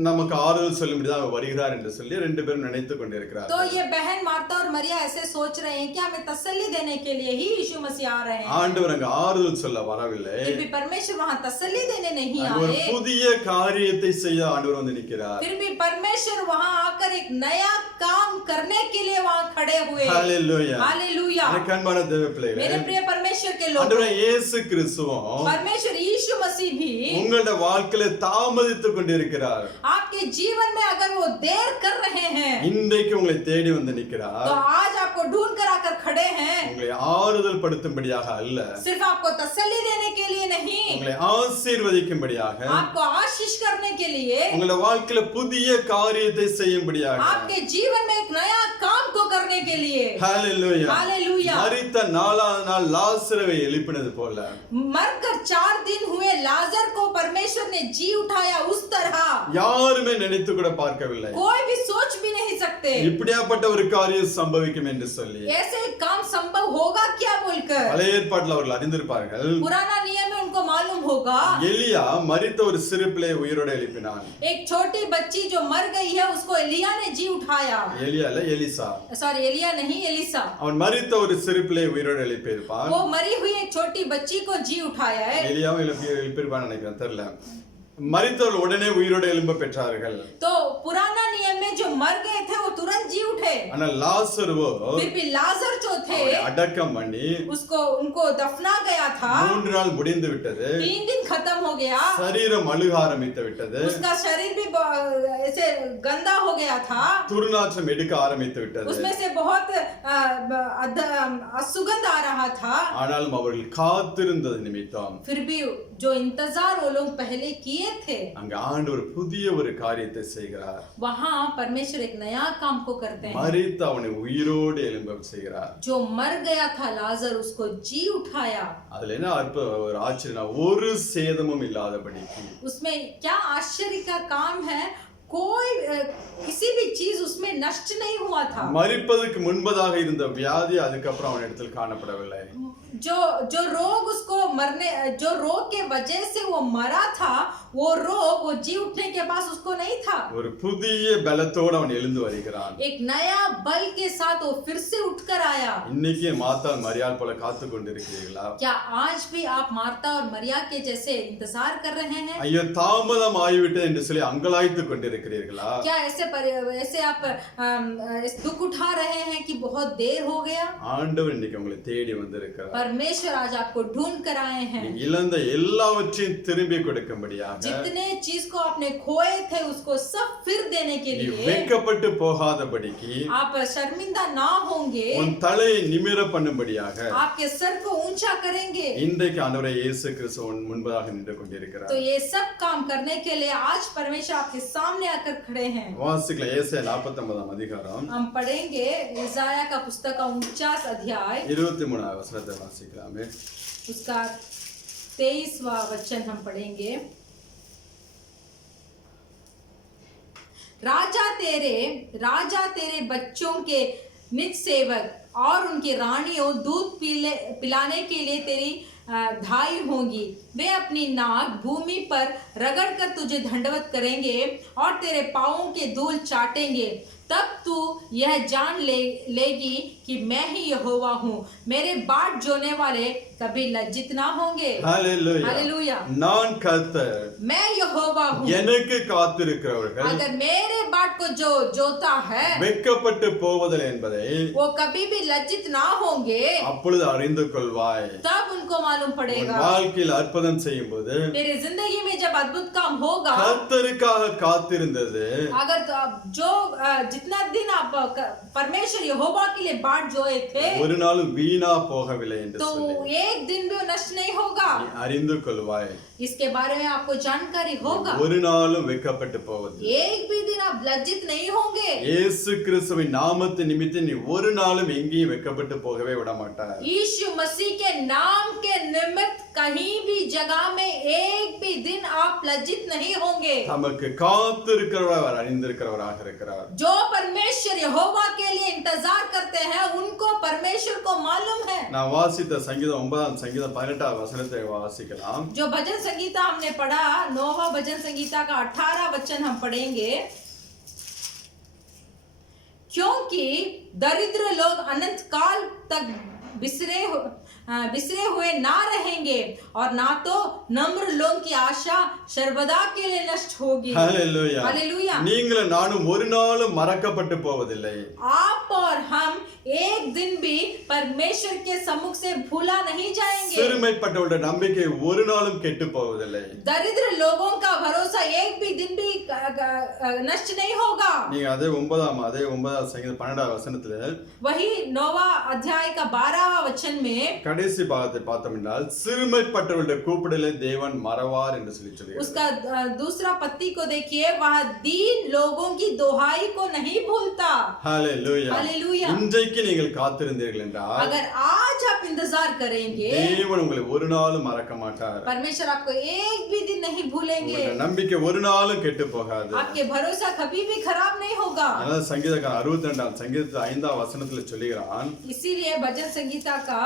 நமக்கு ஆறுதல் சொல்லும்படிதான் அவர் வருகிறார் என்று சொல்லி ரெண்டு பேரும் நினைத்துக் तो கொண்டிருக்கிறார்கள். ये बहन मार्ता और मरिया ऐसे सोच रहे हैं कि हमें तसल्ली देने के लिए ही यीशु मसीह आ रहे हैं, ஆண்டவர் அங்க ஆறுதல் சொல்ல வரவில்லை, फिर भी परमेश्वर वहाँ तसल्ली देने नहीं அங்க ஒரு आए, புதிய காரியத்தை செய்ய ஆண்டவர் வந்து நிற்கிறார். फिर भी परमेश्वर वहाँ आकर एक नया काम करने के लिए वहाँ खड़े हुए। ஹalleluya. हालेलुया। எனக்கு அன்பான தேவ பிள்ளைகளே, मेरे प्रिय परमेश्वर के लोग, ஆண்டவரே இயேசு கிறிஸ்துவும் परमेश्वर यीशु मसीह भी உங்களுடைய வாழ்க்கையில தாமதித்துக் கொண்டிருக்கிறார். आपके जीवन में अगर वो देर कर रहे हैं இன்றைக்கு உங்களை தேடி வந்து நிற்கிறார். तो आज आप आपको ढूंढ कर आकर खड़े हैं, உங்களை ஆறுதல் படுத்தும்படியாக அல்ல, सिर्फ आपको तसल्ली देने के लिए नहीं, உங்களை ஆசீர்வதிக்கும்படியாக, आपको आशीष करने के लिए, உங்களுடைய வாழ்க்கையில புதிய காரியத்தை செய்யும்படியாக. आपके जीवन में एक नया काम को करने के लिए. ஹalleluya. हालेलुया. மரித்த 4ஆவது நாள் லாசருவை எழுப்பினது போல मरकर 4 दिन हुए लाजर को परमेश्वर ने जी उठाया, उस तरह யாருமே நினைத்து கூட பார்க்கவில்லை कोई भी सोच भी नहीं सकते இப்படியாப்பட்ட ஒரு காரியம் சம்பவிக்கும் என்று சொல்லி. ऐसे काम संभव होगा क्या बोलकर. பழைய ஏற்பாட்டில் அவர்கள் அறிந்திருப்பார்கள், पुराना नियम में उनको मालूम होगा, எலியா மரித்த ஒரு சிறு பிள்ளையை உயிரோடு எழுப்பினான். एक छोटी बच्ची जो मर गई है उसको एलिया ने जी उठाया. எலியா இல்ல, எலிசா. सॉरी, एलिया नहीं, एलिसा. அவன் மரித்த ஒரு சிறு பிள்ளையை உயிரோடு எழுப்பியிருப்பான். वो मरी हुई एक छोटी बच्ची को जी उठाया है. எலியாவும் எழுப்பியிருப்பான்னு நினைக்கிறேன், தெரியல. மரித்தவர்கள் உடனே உயிரோடு எழும்ப பெற்றார்கள். तो पुराना नियम में जो मर गए थे वो तुरंत जी उठे. ஆனா லாசருவோ फिर भी लाजर जो थे அடக்கம் பண்ணி उनको दफना गया था. 3 நாள் முடிந்து விட்டது. 3 दिन खत्म हो गया. சரீரம் அழுக ஆரம்பித்து விட்டது. उसका शरीर भी ऐसे गंदा हो गया था. துர்நாற்றம் எடுக்க ஆரம்பித்து விட்டது. उसमें से बहुत सुगंध आ रहा था. ஆனாலும் அவர்கள் காத்திருந்தது நிமித்தம் फिर भी जो इंतजार वो लोग पहले किए थे, அங்க ஆண்டவர் புதிய ஒரு காரியத்தை செய்கிறார். वहाँ परमेश्वर एक नया काम को करते हैं. மரித்த அவனை உயிரோடு எழும்ப செய்கிறார். जो मर गया था लाजर उसको जी उठाया. அதுல என்ன ஒரு ஆச்சரியம், ஒரு சேதமும் இல்லாதபடிக்கு. उसमें क्या आश्चर्य का काम है, कोई किसी भी चीज उसमें नष्ट नहीं हुआ था. மரிப்பதற்கு முன்பதாக இருந்த வியாதி அதுக்கப்புறம் அவன் இடத்தில் காணப்படவில்லை. जो रोग उसको जो रोग के वजह से वो मरा था, वो रोग वो जी उठने के बाद उसको नहीं था. ஒரு புதிய பலத்தோடு அவன் எழுந்து வருகிறான். एक नया बल के साथ वो फिर से उठकर आया. இன்னைக்கு மாத்தாள் மரியாள் போல காத்து கொண்டிருக்கிறீர்களா? क्या आज भी आप मार्ता और मरिया के जैसे इंतजार कर रहे हैं? ஐயோ தாமதம் ஆகிவிட்டது என்று சொல்லி அங்கலாய்த்து கொண்டிருக்கிறீர்களா? क्या ऐसे आप दुख उठा रहे हैं कि बहुत देर हो गया? ஆண்டவர் இன்னைக்கு உங்களை தேடி வந்திருக்கிறார். परमेश्वर आज आपको ढूंढ कर आए हैं. இழந்த எல்லாவற்றையும் திரும்பி கொடுக்கும்படியாக, जितने चीज को आपने खोए थे उसको सब फिर देने के लिए, வெட்கப்பட்டு போகாதபடிக்கு, आप शर्मिंदा ना होंगे, உன் தலையை நிமிர பண்ணும்படியாக आपके सर को ऊंचा करेंगे. இன்றைக்கு ஆண்டவரே இயேசு கிறிஸ்து உன் முன்பதாக நின்று கொண்டிருக்கிறார். तो ये सब काम करने के लिए आज परमेश्वर आपके सामने आकर खड़े हैं. வாசிக்கலாம் ஏசாயா 49ஆம் அதிகாரம் हम पढ़ेंगे इसाया का पुस्तक का 49 अध्याय, 23ஆம் வசனத்தை வாசிக்கலாமே. उसका 23वां वचन हम पढ़ेंगे. राजा तेरे बच्चों के निज सेवक और उनकी रानियों दूध पिलाने के लिए तेरी धाई होंगी. वे अपनी नाक भूमि पर रगड़कर तुझे दंडवत करेंगे और तेरे पांवों के धूल चाटेंगे. तब तू यह जान लेगी कि मैं ही यहोवा हूँ. मेरे बाट जोने वाले कभी लज्जित ना होंगे. ஹalleluya. हालेलुया. நான் கர்த்தர், मैं यहोवा हूँ. எனக்கு காத்திருக்கிறவர்கள் अगर मेरे बाट को जो जोता है வெட்கப்பட்டு போவதில்லை என்பதை वो कभी भी लज्जित ना होंगे. அப்பொழுது அறிந்து கொள்வாய். तब उनको मालूम உன் पड़ेगा. வாழ்க்கையில் அற்புதம் செய்யும் போது तेरी जिंदगी में जब अद्भुत काम होगा, கர்த்தருக்காக காத்திருந்தது अगर तो आप जो जितना दिन आप परमेश्वर यहोवा के लिए बाट जोए थे, ஒரு நாளும் வீணா போகவில்லை என்று तो சொல்லி एक दिन भी वो नष्ट नहीं होगा. நீ அறிந்து கொள்வாய். इसके बारे में आपको जानकारी होगा. ஒரு நாளும் வெட்கப்பட்டு போவது. एक भी दिन आप लज्जित नहीं होंगे. இயேசு கிறிஸ்துவின் நாமத்தின் நிமித்தம் நீ ஒரு நாளும் எங்கேயும் வெட்கப்பட்டு போகவே விட மாட்டார். यीशु मसीह के नाम के निमित्त कहीं भी जगह में एक भी दिन आप लज्जित नहीं होंगे. நமக்கு காத்திருக்கிறவர் அறிந்திருக்கிறவராக இருக்கிறார். जो परमेश्वर यहोवा के लिए इंतजार करते हैं उनको परमेश्वर को मालूम है. நான் வாசித்த சங்கீதம் 9ஆம் சங்கீதம் 18ஆம் வசனத்தை வாசிக்கலாம். जो भजन संगीता हमने पढ़ा, 9वां भजन संगीता का 18 वचन हम पढ़ेंगे. क्योंकि दरिद्र लोग अनंत काल तक बिसरे हुए ना रहेंगे और ना तो नम्र लोगों की आशा सर्वदा के लिए नष्ट होगी। ஹalleluya. हालेलुया। நீங்களும் நானும் ஒரு நாளும் மறக்கப்பட்டு போவதில்லை. आप और हम एक दिन भी परमेश्वर के सम्मुख से भूला नहीं जाएंगे। சிறுமைப்பட்டவருடைய நம்பிக்கை ஒரு நாளும் கெட்டு போவதில்லை. दरिद्र लोगों का भरोसा एक भी दिन भी नष्ट नहीं होगा। நீங்க அதே 9ஆம் சங்கீதம் 12ஆம் வசனத்துல वही 9वां अध्याय का 12वां वचन में கடைசி பாகத்தை பார்த்தோம் என்றால் சிறுமைப்பட்டவருடைய கூப்பிடலை தேவன் மறவார் என்று சொல்லியிருக்கிறார். उसका दूसरा पत्ती को देखिए, वह दीन लोगों की दोहाई को नहीं भूलता। ஹalleluya. हालेलुया। இன்றைக்கு நீங்கள் காத்திருந்தீர்கள் என்றால் अगर आज आप इंतजार करेंगे, தேவன் உங்களை ஒரு நாளும் மறக்க மாட்டார். परमेश्वर आपको एक भी दिन नहीं भूलेंगे। உங்களுடைய நம்பிக்கை ஒரு நாளும் கெட்டு போகாது. आपके भरोसा कभी भी खराब नहीं होगा। அதனால சங்கீதக்காரன் 62ஆம் சங்கீதத்து 5ஆம் வசனத்துல சொல்லுகிறான், इसीलिए भजन संगीता का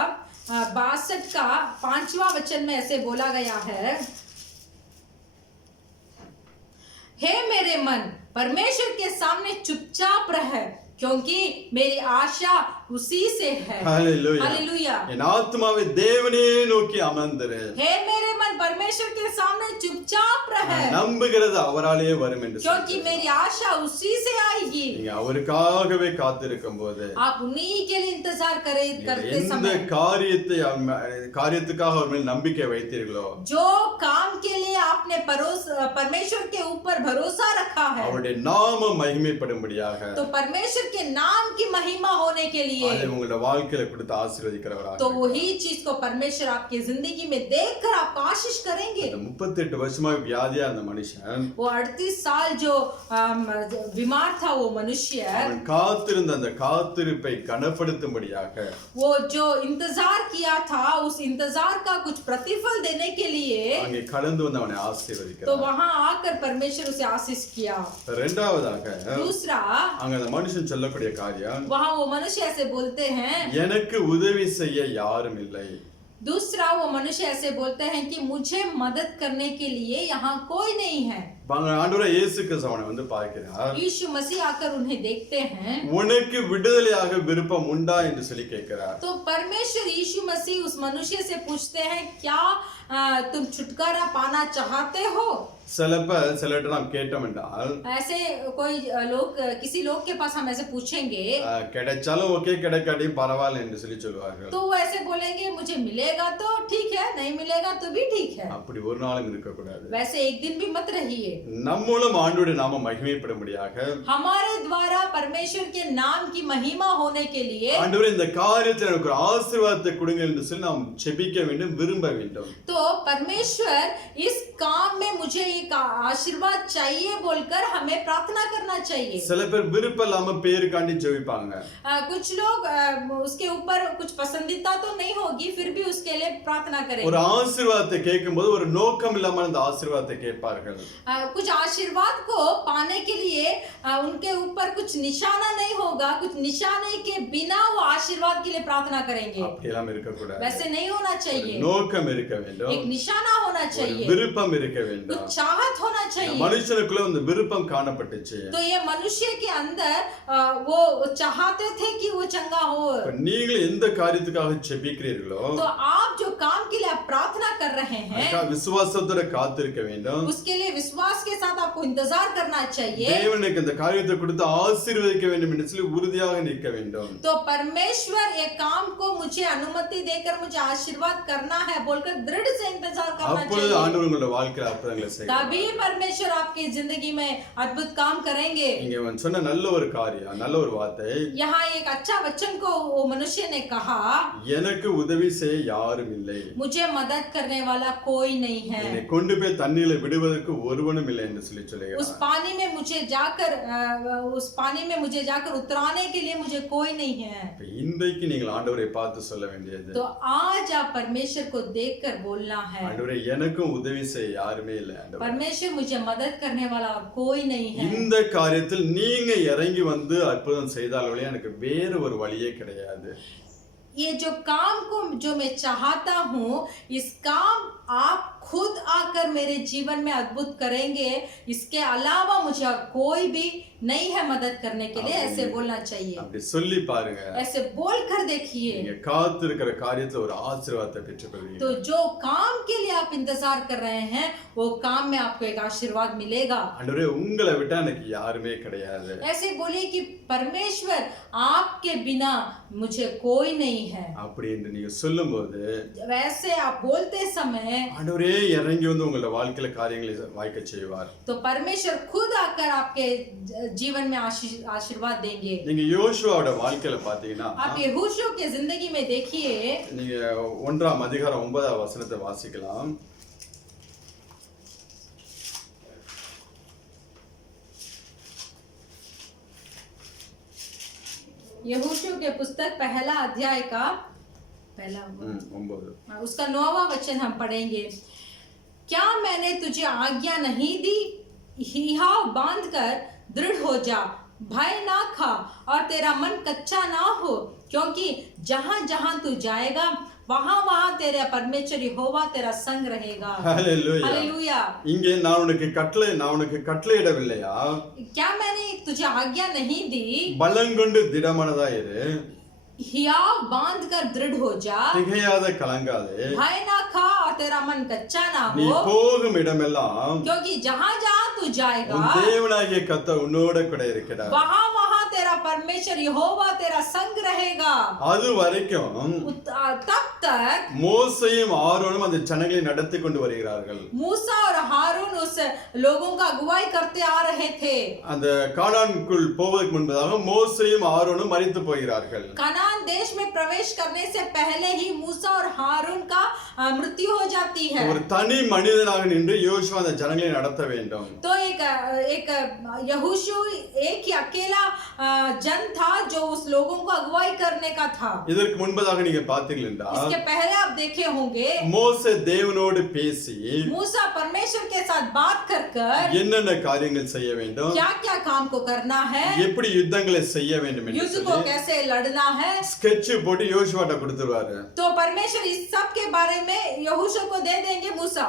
62 का 5वां वचन में ऐसे बोला गया है, हे मेरे मन परमेश्वर के सामने चुपचाप रह, क्योंकि मेरी आशा उसी से है। ஹalleluya. हालेलुया। என் ஆத்துமாவை தேவனே நோக்கி அமர்ந்திரு. हे मेरे मन परमेश्वर के सामने चुपचाप रह, நம்புகிறது அவராலே வரும் என்று क्योंकि मेरी आशा उसी से आएगी। நீங்க அவருக்காகவே காத்திருக்கும் போது आप उन्हीं के लिए इंतजार करते எந்த समय காரியத்துக்காக அவர் மேல் நம்பிக்கை வைத்தீர்களோ जो काम के लिए आपने परमेश्वर के ऊपर भरोसा रखा है, அவருடைய நாமம் மகிமைப்படும்படியாக तो परमेश्वर के नाम की महिमा होने के लिए அதை உங்களுடைய வாழ்க்கையில கொடுத்து ஆசீர்வதிக்கிறவராக तो वही चीज को परमेश्वर आपकी जिंदगी में देखकर आपको आशीष करेंगे। இந்த 38 வருஷமா வியாதியா அந்த மனுஷன் वो 38 साल जो बीमार था वो मनुष्य, அவன் காத்திருந்த அந்த காத்திருப்பை கனப்படுத்தும்படியாக वो जो इंतजार किया था उस इंतजार का कुछ प्रतिफल देने के लिए அங்கே கடந்து வந்து அவனை तो ஆசீர்வதிக்கிறார். वहां आकर परमेश्वर उसे आशीष किया। இரண்டாவதாக दूसरा, அங்க அந்த மனுஷன் சொல்லக்கூடிய காரியம், वहां वो मनुष्य ऐसे बोलते हैं, எனக்கு உதவி செய்ய யாரும் இல்லை. दूसरा वो मनुष्य ऐसे बोलते हैं कि मुझे मदद करने के लिए यहाँ कोई नहीं है। ஆண்டவராகிய இயேசு கிறிஸ்து அவனை வந்து பார்க்கிறார். यीशु मसीह आकर उन्हें देखते हैं, உனக்கு விடுதலையாக விருப்பம் உண்டா என்று சொல்லி கேட்கிறார். तो परमेश्वर यीशु मसीह उस मनुष्य से पूछते हैं, क्या तुम छुटकारा पाना चाहते हो? சிலர்கிட்ட நாம் கேட்டோம் என்றால் ऐसे कोई लोग, किसी लोग के पास हम ऐसे पूछेंगे கிடைச்சாலும் ஓகே கிடைக்காட்டியும் பரவாயில்ல என்று சொல்லி சொல்வார்கள். तो वो ऐसे बोलेंगे, मुझे मिलेगा तो ठीक है, नहीं मिलेगा तो भी ठीक है। அப்படி ஒரு நாளும் இருக்க கூடாது. वैसे एक दिन भी मत रहिए। நம் மூலம் ஆண்டவருடைய நாமம் மகிமைப்படும்படியாக हमारे द्वारा परमेश्वर के नाम की महिमा होने के लिए ஆண்டவரே இந்த காரியத்தில் எனக்கு ஒரு ஆசீர்வாதத்தை கொடுங்க என்று சொல்லி நாம் ஜெபிக்க வேண்டும், விரும்ப வேண்டும். तो परमेश्वर इस काम में मुझे एक आशीर्वाद चाहिए बोलकर हमें प्रार्थना करना चाहिए। சில பேர் விருப்பம் இல்லாம பேருக்காண்டி ஜெபிப்பாங்க. कुछ लोग उसके ऊपर कुछ पसंदीदा तो नहीं होगी, फिर भी उसके लिए प्रार्थना करेंगे। ஒரு ஆசீர்வாதத்தை கேட்கும்போது ஒரு நோக்கம் இல்லாமல் அந்த ஆசீர்வாதத்தை கேட்பார்கள். कुछ आशीर्वाद को पाने के लिए उनके ऊपर कुछ निशाना नहीं होगा, कुछ निशाने के बिना वो आशीर्वाद के लिए प्रार्थना करेंगे। அப்படியெல்லாம் இருக்க கூடாது. वैसे नहीं होना चाहिए। நோக்கம் இருக்க வேண்டும், एक निशाना होना चाहिए, விருப்பம் இருக்க வேண்டும். कुछ चाहत होना चाहिए। மனுஷனுக்குள்ள அந்த விருப்பம் காணப்பட்டுச்சு. तो ये मनुष्य के अंदर वो चाहते थे कि वो चंगा हो। நீங்கள் எந்த காரியத்துக்காக ஜெபிக்கிறீர்களோ तो आप जो काम के लिए आप प्रार्थना कर रहे हैं, விசுவாசத்தோட காத்திருக்க வேண்டும். उसके लिए विश्वास के साथ आपको इंतजार करना चाहिए। தேவனுக்கு இந்த காரியத்தை கொடுத்து ஆசீர்வதிக்க வேண்டும் என்று சொல்லி உறுதியாக நிற்க வேண்டும். तो परमेश्वर ये काम को मुझे अनुमति देकर मुझे आशीर्वाद करना है बोलकर दृढ़ से इंतजार करना அப்பொழுது चाहिए। ஆண்டவர் உங்களுடைய வாழ்க்கையில் அற்புதங்களை செய்வார். तभी परमेश्वर आपकी जिंदगी में अद्भुत काम करेंगे। இங்க அவன் சொன்ன நல்ல ஒரு காரியம், நல்ல ஒரு வார்த்தை, यहाँ एक अच्छा वचन को वो मनुष्य ने कहा, எனக்கு உதவி செய்ய யாரும் இல்லை, मुझे मदद करने वाला कोई नहीं है, என்னை கொண்டு போய் தண்ணீரில விடுவதற்கு ஒருவனும் இல்லை என்று சொல்லி उस சொல்லுகிறார். पानी में मुझे जाकर उतराने के लिए मुझे कोई नहीं है। இன்றைக்கு நீங்கள் ஆண்டவரை பார்த்து சொல்ல வேண்டியது, तो आज आप परमेश्वर को देखकर बोलना है, ஆண்டவரே எனக்கும் உதவி செய்ய யாருமே இல்லை ஆண்டவரே. परमेश्वर मुझे मदद करने वाला कोई नहीं है। இந்த காரியத்தில் நீங்க இறங்கி வந்து அற்புதம் செய்தால் ஒழிய எனக்கு வேறு ஒரு வழியே கிடையாது. ये जो काम को जो मैं चाहता हूँ, इस काम आप खुद आकर मेरे जीवन में अद्भुत करेंगे, इसके अलावा मुझे कोई भी नहीं है मदद करने के लिए, ऐसे बोलना चाहिए। அப்படி சொல்லி பாருங்க, ऐसे बोलकर देखिए, நீங்க காத்திருக்கிற காரியத்துல ஒரு ஆசீர்வாதத்தை பெற்றுக்கொள்வீங்க. तो जो काम के लिए आप इंतजार कर रहे हैं वो काम में आपको एक आशीर्वाद मिलेगा। ஆண்டவரே உங்களை விட்டா எனக்கு யாருமே கிடையாது. ऐसे बोलिए कि परमेश्वर आपके बिना मुझे कोई नहीं है। அப்படி என்று நீங்க சொல்லும்போது वैसे आप बोलते समय ஆண்டவரே இறங்கி வந்து உங்களோட வாழ்க்கையில காரியங்களை வாய்க்க செய்வார். तो परमेश्वर खुद आकर आपके जीवन में आशीर्वाद देंगे। நீங்க யோசுவாவோட வாழ்க்கையில பாத்தீங்கன்னா आप यहोशू के जिंदगी में देखिए, நீங்க 1ஆம் அதிகாரம் 9ஆம் வசனத்தை வாசிக்கலாம். यहोशू के पुस्तक पहला अध्याय का पहला 9. उसका 9वां वचन हम पढ़ेंगे। क्या मैंने तुझे आज्ञा नहीं दी? हियाव बांध कर दृढ़ हो जा, भय ना खा और तेरा मन कच्चा ना हो, क्योंकि जहां जहां तू जाएगा वहां वहां तेरा परमेश्वर यहोवा तेरा संग रहेगा। Hallelujah, hallelujah. இங்கே நான் உனக்கு கட்டளையிடவில்லையா? क्या मैंने तुझे आज्ञा नहीं दी? பலங்கொண்டு திடமானதா இரு, हियाव बांध कर दृढ़ हो जा, திகையாத கலங்காதே, भय ना खा और तेरा मन कच्चा ना நீ हो, போகும் இடமெல்லாம் क्योंकि जहां जहां तू जाएगा உன் தேவனாகிய கர்த்தர் உன்னோட கூட இருக்கிறார். वहां वहां तेरा परमेश्वर यहोवा तेरा संग रहेगा। அது வரைக்கும் तब तक மோசேயும் ஆரோனும் அந்த ஜனங்களை நடத்தி கொண்டு வருகிறார்கள். मूसा और हारून उस लोगों का अगुवाई करते आ रहे थे। அந்த கானானுக்குள் போவதற்கு முன்பதாக மோசேயும் ஆரோனும் மரித்து போகிறார்கள். कनान देश में प्रवेश करने से पहले ही मूसा और हारून का मृत्यु हो जाती है। ஒரு தனி மனிதனாக நின்று யோசுவா அந்த ஜனங்களை நடத்த வேண்டும். तो एक यहोशू एक ही अकेला जन था जो उस लोगों को अगुवाई करने का था। இதற்கு முன்பதாக நீங்க பார்த்தீர்கள் என்றால் इसके पहले आप देखे होंगे மோசே தேவனோடு பேசி मूसा परमेश्वर के साथ बात कर कर என்னென்ன காரியங்கள் செய்ய வேண்டும், क्या क्या काम को करना है, எப்படி யுத்தங்களை செய்ய வேண்டும் என்று युद्ध को சொல்லி कैसे लड़ना है, ஸ்கெட்ச் போட்டு யோசுவாட்ட கொடுத்துருவாரு. तो परमेश्वर इस सब के बारे में यहोशू को दे देंगे। मूसा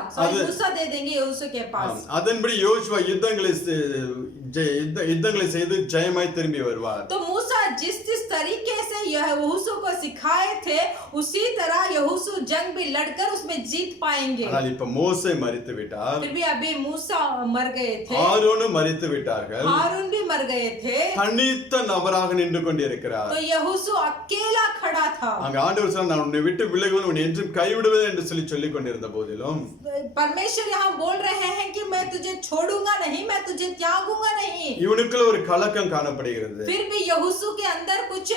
दे देंगे यहोशू के पास। அதன்படி யோசுவா யுத்தங்களை செய்து ஜெயமாய் திரும்பி வருவார். तो मूसा जिस तरीके से यहोशू को सिखाए थे उसी तरह यहोशू जंग भी लड़कर उसमें जीत पाएंगे। ஆனால் இப்ப மோசே மரித்து விட்டார், फिर भी अभी मूसा मर गए थे, ஆரோனும் மரித்து விட்டார்கள், हारून भी मर गए थे, தனித்த நபராக நின்று கொண்டிருக்கிறார். तो यहोशू अकेला खड़ा था। அங்க ஆண்டவர் சொன்னார், நான் உன்னை விட்டு விலகுவேன், உன்னை என்றும் கைவிடுவேன் என்று சொல்லிக் கொண்டிருந்த போதிலும் परमेश्वर यहाँ बोल रहे हैं कि मैं तुझे छोड़ूंगा नहीं, मैं तुझे त्यागूंगा नहीं। இவனுக்குள்ள ஒரு கலக்கம் காணப்படுகிறது. फिर भी यहोशू के अंदर कुछ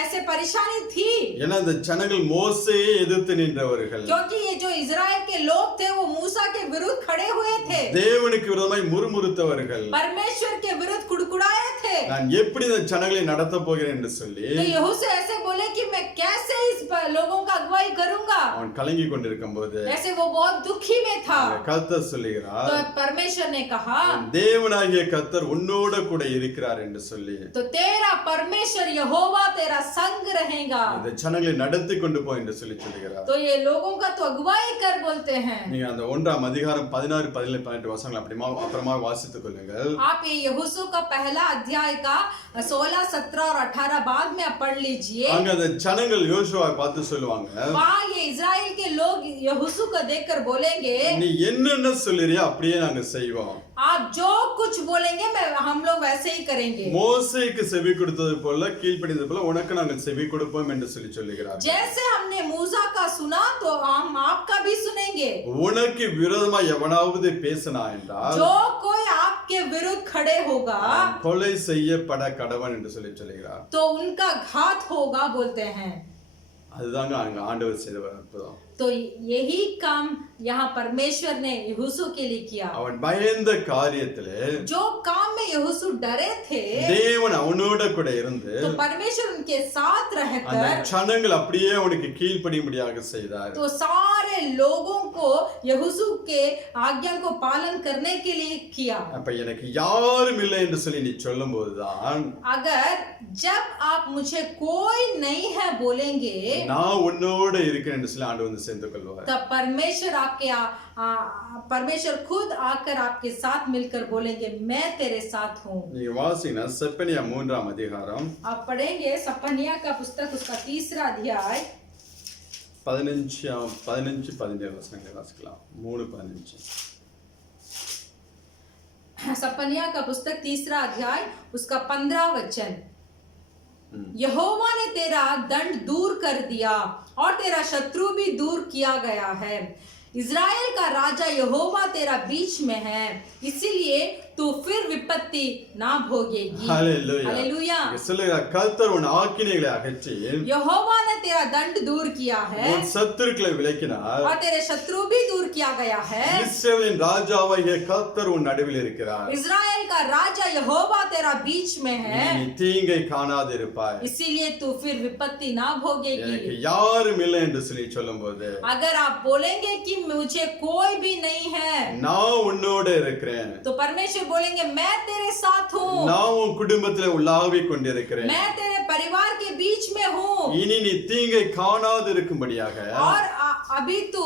ऐसे परेशानी थी, ஏன்னா அந்த ஜனங்கள் மோசேயை எதிர்த்து நின்றவர்கள், क्योंकि ये जो इजराइल के लोग थे वो मूसा के विरुद्ध खड़े हुए थे, தேவனுக்கு விரோதமாய் முறுமுறுத்தவர்கள். परमेश्वर के विरुद्ध कुड़कुड़ाए थे। நான் எப்படி இந்த ஜனங்களை நடத்த போகிறேன் என்று சொல்லி तो यहोशू ऐसे बोले कि मैं कैसे इस लोगों का अगुवाई करूंगा। அவன் கலங்கி கொண்டிருக்கும் போது ऐसे वो बहुत दुखी में था। கர்த்தர் சொல்லுகிறார், तो परमेश्वर ने कहा, தேவனாகிய கர்த்தர் உன்னோட கூட இருக்கிறார் என்று சொல்லி तो तेरा परमेश्वर यहोवा तेरा संग रहेगा। இந்த ஜனங்களை நடத்தி கொண்டு போ என்று சொல்லுகிறார். तो ये लोगों का तो अगुवाई कर बोलते हैं। நீங்க அந்த 1ஆம் அதிகாரம் 16, 17, 18 வசனங்கள் அப்புறமா வாசித்துக் கொள்ளுங்கள். आप ये यहोशू का पहला अध्याय का 16, 17 और 18 बाद में आप पढ़ लीजिए। அங்க அந்த ஜனங்கள் யோசுவாவை பார்த்து சொல்லுவாங்க, वहाँ ये इजराइल के लोग यहोशू को देखकर बोलेंगे, நீ என்னென்ன சொல்லுறியோ அப்படியே நாங்க செய்வோம், आप जो कुछ बोलेंगे हम लोग वैसे ही करेंगे। மோசேக்கு செவி கொடுத்தது போல கீழ்ப்படிந்தது போல உனக்கு நாங்கள் செவி கொடுப்போம் என்று சொல்லுகிறார். जैसे हमने मूसा का सुना तो हम आपका भी सुनेंगे। உனக்கு விரோதமா எவனாவது பேசினா என்றால் जो कोई आपके विरुद्ध खड़े होगा கொலை செய்யப்பட கடவன் என்று சொல்லுகிறார். तो उनका घात होगा बोलते हैं। அதுதாங்க அங்க ஆண்டவர் செய்த அற்புதம். तो यही काम यहाँ परमेश्वर ने यहोशू के लिए किया। அவன் பயந்த காரியத்திலே जो काम में यहोशू डरे थे தேவன் அவனோட கூட இருந்து तो परमेश्वर उनके साथ அந்த रहकर ஜனங்கள் அப்படியே அவனுக்கு கீழ்ப்படியும்படியாக செய்தார். तो सारे लोगों को यहोशू के आज्ञा को पालन करने के लिए किया। அப்ப எனக்கு யாரும் இல்லை என்று சொல்லி நீ சொல்லும் போதுதான் अगर जब आप मुझे कोई नहीं है बोलेंगे நான் உன்னோட இருக்கிறேன்னு சொல்லி ஆண்டு வந்து சேர்ந்து கொள்வார். तब परमेश्वर परमेश्वर खुद आकर आपके साथ मिलकर बोलेंगे मैं तेरे साथ हूँ. நீங்க வாசினா செப்பனியா 3ஆம் அதிகாரம் आप पढ़ेंगे सपनिया का पुस्तक उसका 3रा अध्याय 15-17 வசனங்களை வாசிக்கலாம். 3:15. सपनिया का पुस्तक 3रा अध्याय उसका 15 वचन. यहोवा ने तेरा दंड दूर कर दिया और तेरा शत्रु भी दूर किया गया है. इज़राइल का राजा यहोवा तेरा बीच में है, इसीलिए तू फिर विपत्ति ना भोगेगी. हालेलुया. சொல்லுங்க, கர்த்தர் உன் ஆக்கினைகளை அகற்றி यहोवा ने तेरा दंड दूर किया है உன் சத்துருக்களை விலக்கினார். और तेरे शत्रु भी दूर किया गया है. இஸ்ரவேலின் ராஜாவாகிய கர்த்தர் உன் நடுவில் இருக்கிறார். इज़राइल का राजा यहोवा तेरा बीच में है, நீ தீங்கை காணாதிருப்பாய். इसीलिए तू फिर विपत्ति ना भोगेगी. எனக்கு யாரும் இல்லை என்று சொல்லி சொல்லும்போது अगर आप बोलेंगे कि मुझे कोई भी नहीं है, நான் உன்னோட இருக்கிறேன், तो परमेश्वर बोलेंगे मैं तेरे साथ हूँ, நான் உன் குடும்பத்திலே உலாவிக் கொண்டிருக்கிறேன், मैं तेरे परिवार के बीच में हूँ. இனி நீ தீங்கை காணாதிருக்கும்படியாக और अभी तू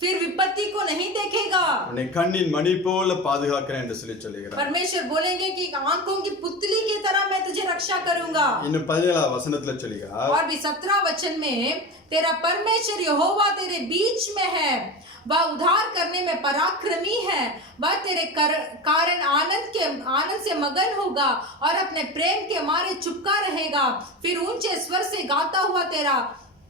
फिर विपत्ति को नहीं देखेगा. உன்னை கண்ணின் மணி போல பாதுகாக்கிறேன் என்று சொல்லி சொல்லுகிறார். परमेश्वर बोलेंगे कि आंखों की पुतली की तरह मैं तुझे रक्षा करूंगा. இன்னும் 17 वचनத்துல சொல்லுகிறார். और भी 17 वचन में तेरा परमेश्वर यहोवा तेरे बीच में है, वह उद्धार करने में पराक्रमी है, वह तेरे कारण आनंद से मगन होगा और अपने प्रेम के मारे चुपका रहेगा, फिर ऊंचे स्वर से गाता हुआ तेरा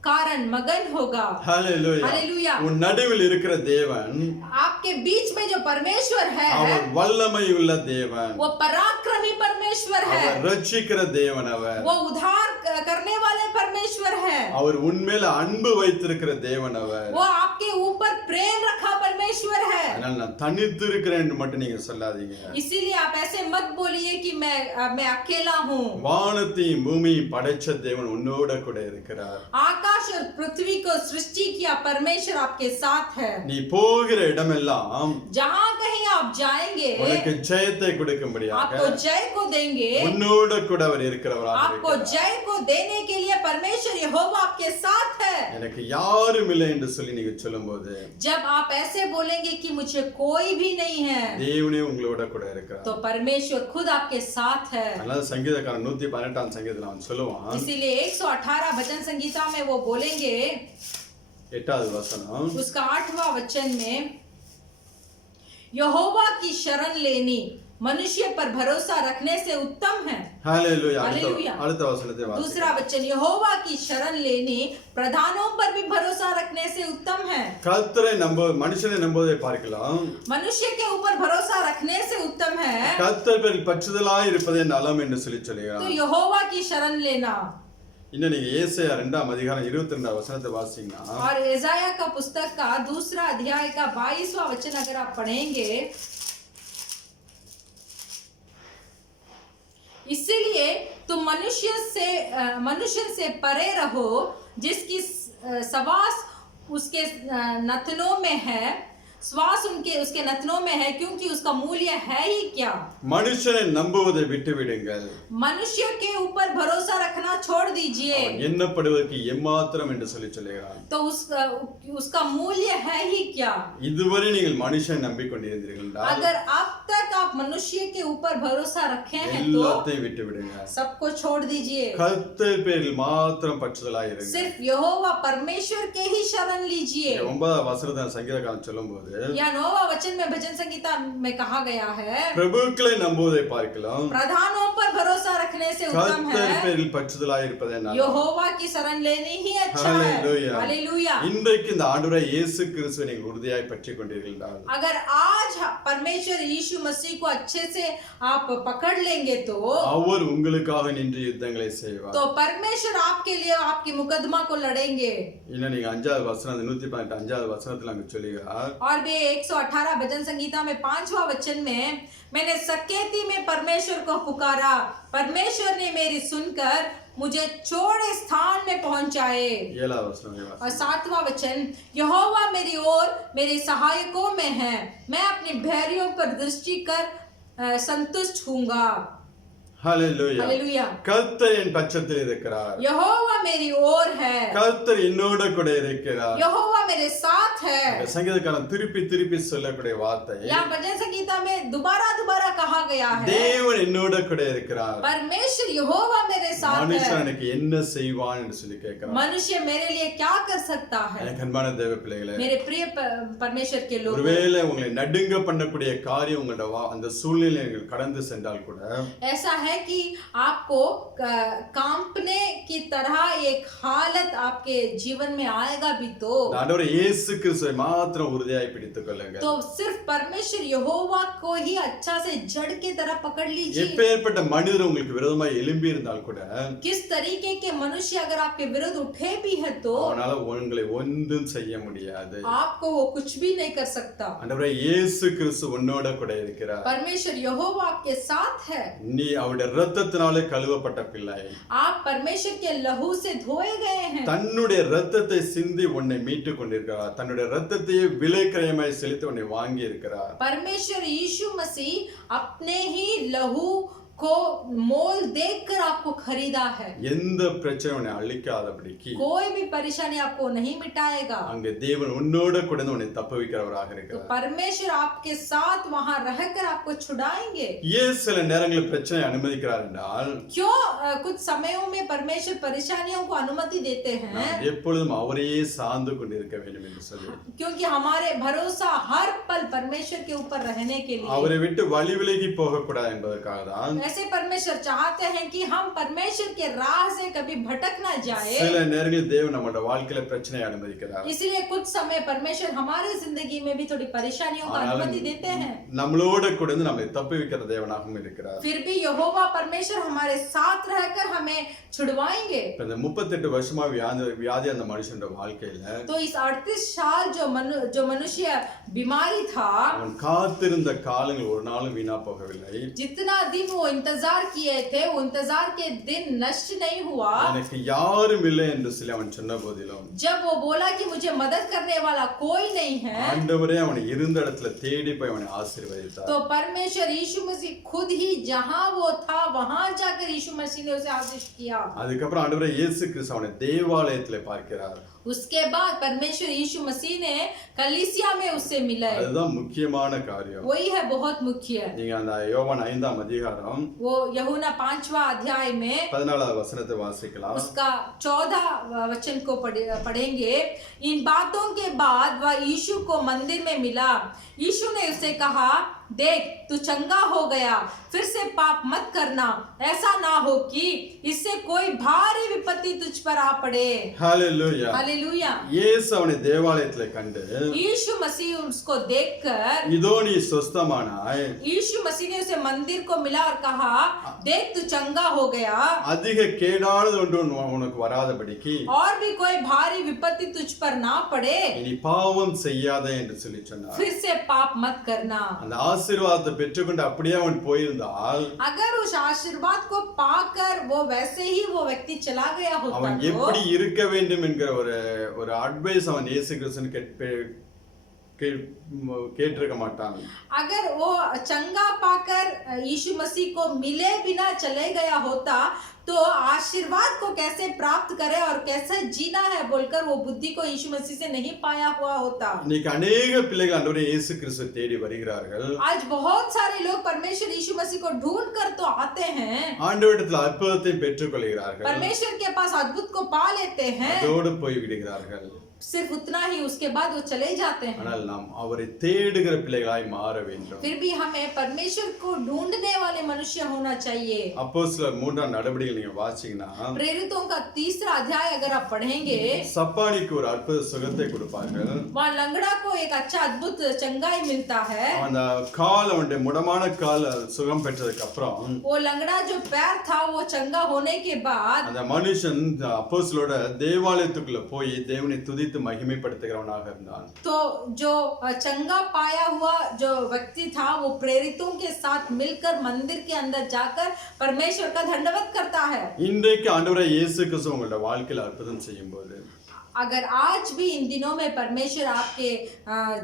कारण मगन होगा. हालेलुया. हालेलुया. உன் நடுவில் இருக்கிற தேவன், आपके बीच में जो परमेश्वर है, அவர் வல்லமை உள்ள தேவன், वो पराक्रमी परमेश्वर है, அவர் ரட்சிக்கிற தேவன், அவர் वो उद्धार करने वाले परमेश्वर है, அவர் உன்மேல அன்பு வைத்திருக்கிற தேவன், அவர் वो आपके ऊपर प्रेम रखा परमेश्वर है. அதனால நான் தனித்து இருக்கிறேன் என்று மட்டும் நீங்க சொல்லாதீங்க. इसीलिए आप ऐसे मत बोलिए कि मैं अकेला हूँ. வானத்தையும் பூமியையும் படைச்ச தேவன் உன்னோட கூட இருக்கிறார். आकाश और पृथ्वी को सृष्टि किया परमेश्वर आपके साथ है. நீ போகிற இடமெல்லாம் जहाँ कहीं आप जाएंगे உனக்கு ஜெயத்தை கொடுக்கும்படியாக आपको जय को देंगे. உன்னோட கூட அவர் இருக்கிறவராக आपको இருக்கிறார். जय को देने के लिए परमेश्वर यहोवा आपके साथ है. எனக்கு யாரும் இல்லை என்று சொல்லி நீங்க சொல்லும்போது जब आप ऐसे बोलेंगे कि मुझे कोई भी नहीं है, தேவனே உங்களோட கூட இருக்கிறார். तो परमेश्वर खुद आपके साथ है. அதனால சங்கீதக்காரன் 118ஆம் சங்கீதத்துல அவன் சொல்லுவான், इसीलिए 118 भजन संगीता में वो बोलेंगे 8வது वचனம், उसका 8वां वचन में यहोवा की शरण लेनी मनुष्य पर भरोसा रखने से उत्तम है. ஹalleluya. हालेलुया. அடுத்த வசனத்தை வாசிங்க. दूसरा वचन यहोवा की शरण लेनी प्रधानों पर भी भरोसा रखने से उत्तम है. கர்த்தரை மனுஷனை நம்புவதை பார்க்கலாம், मनुष्य के ऊपर भरोसा रखने से उत्तम है கர்த்தர் பேரில் பற்றுதலாய் இருப்பதே நலம் என்று சொல்லி तो சொல்லுகிறார். यहोवा की शरण लेना. இன்னும் நீங்க ஏசாயா 2ஆம் அதிகாரம் 22ஆம் வசனத்தை வாசிங்கன்னா, और एसाया का पुस्तक का 2रा अध्याय का 22वां वचन अगर आप पढ़ेंगे, इसीलिए तुम मनुष्य से परे रहो, जिसकी सवास उसके नथनों में है, श्वास उसके नथनों में है, क्योंकि उसका मूल्य है ही क्या. மனுஷனை நம்புவதை விட்டு விடுங்கள், मनुष्य के ऊपर भरोसा रखना छोड़ दीजिए, எண்ணப்படுவதற்கு எம்மாத்திரம் என்று சொல்லி சொல்லுகிறார். तो उसका मूल्य है ही क्या. இதுவரை நீங்கள் மனுஷனை நம்பிக்கொண்டிருந்தீர்கள் என்றால் अगर अब तक आप मनुष्य के ऊपर भरोसा रखे हैं तो எல்லாத்தையும் விட்டு விடுங்க. सबको छोड़ दीजिए. கர்த்தர் பேரில் மாத்திரம் பற்றுதலாய் இருங்க. सिर्फ यहोवा परमेश्वर के ही शरण लीजिए. 9ஆம் வசனத்தை சங்கீதக்காரன் சொல்லும்போது, या 9वां वचन में भजन संगीता में कहा गया है, பிரபுக்களை நம்புவதை பார்க்கலாம், प्रधानों पर भरोसा रखने से उत्तम கர்த்தர் है பேரில் பற்றுதலாய் இருப்பதே நலம். यहोवा की शरण लेनी ही अच्छा है. हालेलुया. हालेलुया. இன்றைக்கு இந்த ஆண்டவராய் இயேசு கிறிஸ்துவை நீங்கள் உறுதியாய் பற்றிக் கொண்டீர்கள் என்றால், अगर आज परमेश्वर यीशु मसीह को अच्छे से आप पकड़ लेंगे तो அவர் உங்களுக்காக நின்று யுத்தங்களை செய்வார். परमेश्वर आपके लिए आपकी मुकदमा को लड़ेंगे. இன்னும் நீங்க 5வது வசனம் 118 5வது வசனத்துல அங்க சொல்லுகிறார், और भी 118 भजन संगीता में 5वां वचन में, मैंने सकेती में परमेश्वर को पुकारा, परमेश्वर ने मेरी सुनकर मुझे चौड़े स्थान में पहुंचाए. 7வது वचனம் और 7वां वचन, यहोवा मेरी ओर मेरे सहायकों में है, मैं अपने भैरियों पर दृष्टि कर संतुष्ट हूँगा. ஹalleluya. हालेलुया। கர்த்தர் என் பட்சத்தில் இருக்கிறார். यहोवा मेरी ओर है, கர்த்தர் என்னோட கூட இருக்கிறார். यहोवा मेरे साथ है। சங்கீதக்காரன் திருப்பி திருப்பி சொல்லக்கூடிய வார்த்தை, यहाँ भजन संगीता में दोबारा दोबारा कहा गया है, தேவன் என்னோட கூட இருக்கிறார். परमेश्वर यहोवा मेरे साथ है। மனுஷன் எனக்கு என்ன செய்வான் என்று சொல்லி கேட்கிறான். मनुष्य मेरे लिए क्या कर सकता है? எனக்கு அன்பான தேவ பிள்ளைகளே, मेरे प्रिय परमेश्वर के लोग, ஒருவேளை உங்களை நடுங்க பண்ணக்கூடிய காரியம் உங்களோட அந்த சூழ்நிலை நீங்கள் கடந்து சென்றால் கூட ऐसा है कि आपको कांपने की तरह एक हालत आपके जीवन में आएगा भी तो ஆண்டவர் இயேசு கிறிஸ்துவை மாத்திரம் உறுதியாய் பிடித்துக் கொள்ளுங்க. तो सिर्फ परमेश्वर यहोवा को ही अच्छा से जड़ की तरह पकड़ लीजिए। எப்பேற்பட்ட மனிதர் உங்களுக்கு விரோதமாய் எழும்பி இருந்தால் கூட किस तरीके के मनुष्य अगर आपके विरुद्ध उठे भी है तो அவனால உங்களை ஒன்றும் செய்ய முடியாது. आपको वो कुछ भी नहीं कर सकता। ஆண்டவரே இயேசு கிறிஸ்து உன்னோட கூட இருக்கிறார். परमेश्वर यहोवा आपके साथ है। நீ அவருடைய இரத்தத்தினாலே கழுவப்பட்ட பிள்ளை. आप परमेश्वर के लहू से धोए गए हैं। தன்னுடைய இரத்தத்தை சிந்தி உன்னை மீட்டு கொண்டிருக்கிறார். தன்னுடைய இரத்தத்தையே விலைக்கிரயமாய் செலுத்தி உன்னை வாங்கி இருக்கிறார். परमेश्वर यीशु मसीह अपने ही लहू को मोल देकर आपको खरीदा है। எந்த பிரச்சனை உன்னை அழிக்காதபடிக்கு कोई भी परेशानी आपको नहीं मिटाएगा। அங்கே தேவன் உன்னோட கூட உன்னை தப்புவிக்கிறவராக तो இருக்கிறார். परमेश्वर आपके साथ वहां रहकर आपको छुड़ाएंगे। ஏன் சில நேரங்களில் பிரச்சனை அனுமதிக்கிறார் என்றால் क्यों कुछ समयों में परमेश्वर परेशानियों को अनुमति देते हैं? நாம் எப்பொழுதும் அவரையே சார்ந்து கொண்டிருக்க வேண்டும் என்று சொல்லி, क्योंकि हमारे भरोसा हर पल परमेश्वर के ऊपर रहने के लिए। அவரை விட்டு வழி விலகி போகக்கூடாது என்பதற்காக தான் ऐसे परमेश्वर चाहते हैं कि हम परमेश्वर के राह से कभी भटक ना जाए। சில நேரங்களில் தேவன் நம்மளோட வாழ்க்கையில பிரச்சனை அனுமதிக்கிறார். इसलिए कुछ समय परमेश्वर हमारी जिंदगी में भी थोड़ी परेशानियों को अनुमति देते हैं। நம்மளோட கூட இருந்து நம்மை தப்புவிக்கிற தேவனாகவும் இருக்கிறார். फिर भी यहोवा परमेश्वर हमारे साथ रहकर हमें छुड़वाएंगे। இப்ப இந்த 38 வருஷமா வியாதி அந்த மனுஷனோட வாழ்க்கையில तो इस 38 साल जो मनुष्य बीमारी था, அவன் காத்திருந்த காலங்கள் ஒரு நாளும் வீணா போகவில்லை. जितना दिन वो इंतजार किए थे वो इंतजार के दिन नष्ट नहीं हुआ। எனக்கு யாரும் இல்லை என்று சொல்லி அவன் சொன்ன போதிலும் जब वो बोला कि मुझे मदद करने वाला कोई नहीं है, ஆண்டவரே அவனை இருந்த இடத்துல தேடி போய் அவனை ஆசீர்வதித்தார். तो परमेश्वर यीशु मसीह खुद ही जहां वो था वहां जाकर यीशु मसीह ने उसे आशीष किया। அதுக்கப்புறம் ஆண்டவரே இயேசு கிறிஸ்து அவனை தேவாலயத்திலே பார்க்கிறார். उसके बाद परमेश्वर यीशु मसीह ने कलीसिया में उससे मिला। அதுதான் मुख्यமான காரியம். वही है बहुत मुख्य। நீங்க அந்த யோவான் 5ஆம் அதிகாரம் वो यूहन्ना 5वां अध्याय में 14வது வசனத்தை வாசிக்கலாம். उसका 14 वचन को पढ़ेंगे। इन बातों के बाद वह यीशु को मंदिर में मिला। यीशु ने उसे कहा, देख तू चंगा हो गया, फिर से पाप मत करना, ऐसा ना हो कि इससे कोई भारी विपत्ति तुझ पर आ पड़े। ஹalleluya. हालेलुया। இயேசு அவனை தேவாலயத்திலே கண்டு यीशु मसीह उसको देखकर, இதோ நீ சொஸ்தமானாய், यीशु मसीह ने उसे मंदिर को मिला और कहा, देख तू चंगा हो गया, அதிக கேடானது ஒன்று உனக்கு வராதபடிக்கு और भी कोई भारी विपत्ति तुझ पर ना पड़े, இனி பாவம் செய்யாதே என்று சொல்லி சொன்னார். फिर से पाप मत करना। அந்த ஆசீர்வாதத்தை பெற்றுக்கொண்டு அப்படியே அவன் போயிருந்தால் अगर उस आशीर्वाद को पाकर वो वैसे ही वो व्यक्ति चला गया होता அவன் तो எப்படி இருக்க வேண்டும் என்கிற ஒரு அட்வைஸ் அவன் இயேசு கிறிஸ்துவின் கேட்டிருக்க மாட்டான். अगर वो चंगा पाकर यीशु मसीह को मिले बिना चले गया होता तो आशीर्वाद को कैसे प्राप्त करे और कैसे जीना है बोलकर वो बुद्धि को यीशु मसीह से नहीं पाया हुआ होता। இன்னைக்கு अनेक பிள்ளைகள் ஆண்டவரே இயேசு கிறிஸ்துவை தேடி வருகிறார்கள். आज बहुत सारे लोग परमेश्वर यीशु मसीह को ढूंढ कर तो आते हैं, ஆண்டவரிடத்தில் அற்புதத்தை பெற்றுக்கொள்கிறார்கள், परमेश्वर के पास अद्भुत को पा लेते हैं, அதோடு போய் விடுகிறார்கள். सिर्फ उतना ही, उसके बाद वो चले जाते हैं। ஆனால் நாம் அவரை தேடுகிற பிள்ளைகளாய் மாற வேண்டும். फिर भी हमें परमेश्वर को ढूंढने वाले मनुष्य होना चाहिए। அப்போஸ்தலர் 3ஆம் நடபடிகள் நீங்க வாசிங்கன்னா प्रेरितों का 3रा अध्याय अगर आप पढ़ेंगे, சப்பானிக்கு ஒரு அற்புத சுகத்தை கொடுப்பார்கள். वहाँ लंगड़ा को एक अच्छा अद्भुत चंगाई मिलता है। அந்த கால் அவனுடைய முடமான கால் சுகம் பெற்றதுக்கு அப்புறம் वो लंगड़ा जो पैर था वो चंगा होने के बाद அந்த மனுஷன் அப்போஸ்தலரோட தேவாலயத்துக்குள்ள போய் தேவனை துதித்து மகிமைப்படுத்துகிறவனாக இருந்தான். तो जो चंगा पाया हुआ जो व्यक्ति था वो प्रेरितों के साथ मिलकर मंदिर के अंदर जाकर परमेश्वर का धन्यवाद करता है। இன்றைக்கு ஆண்டவரே இயேசு கிறிஸ்து உங்களுடைய வாழ்க்கையில அற்புதம் செய்யும்போது अगर आज भी इन दिनों में परमेश्वर आपके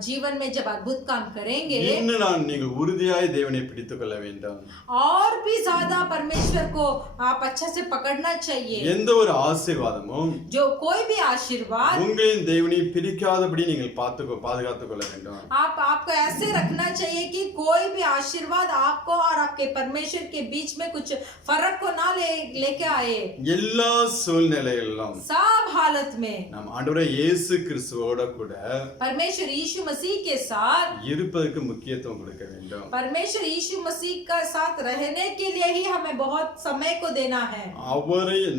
जीवन में जब अद्भुत काम करेंगे இன்னும் நான் நீங்கள் உறுதியாய் தேவனை பிடித்துக் கொள்ள வேண்டும். और भी ज्यादा परमेश्वर को आप अच्छा से पकड़ना चाहिए. எந்த ஒரு ஆசீர்வாதமும் जो कोई भी आशीर्वाद உங்களையும் தேவனையும் பிரிக்காதபடி நீங்கள் பாதுகாத்துக் கொள்ள வேண்டும். आपको ऐसे रखना चाहिए कि कोई भी आशीर्वाद आपको और आपके परमेश्वर के बीच में कुछ फर्क को ना लेके आए. எல்லா சூழ்நிலைகளிலும் सब हालत में நம் ஆண்டவராகிய இயேசு கிறிஸ்துவோட கூட परमेश्वर यीशु मसीह के साथ இருப்பதற்கு முக்கியத்துவம் கொடுக்க வேண்டும். परमेश्वर यीशु मसीह का साथ रहने के लिए ही हमें बहुत समय को देना है.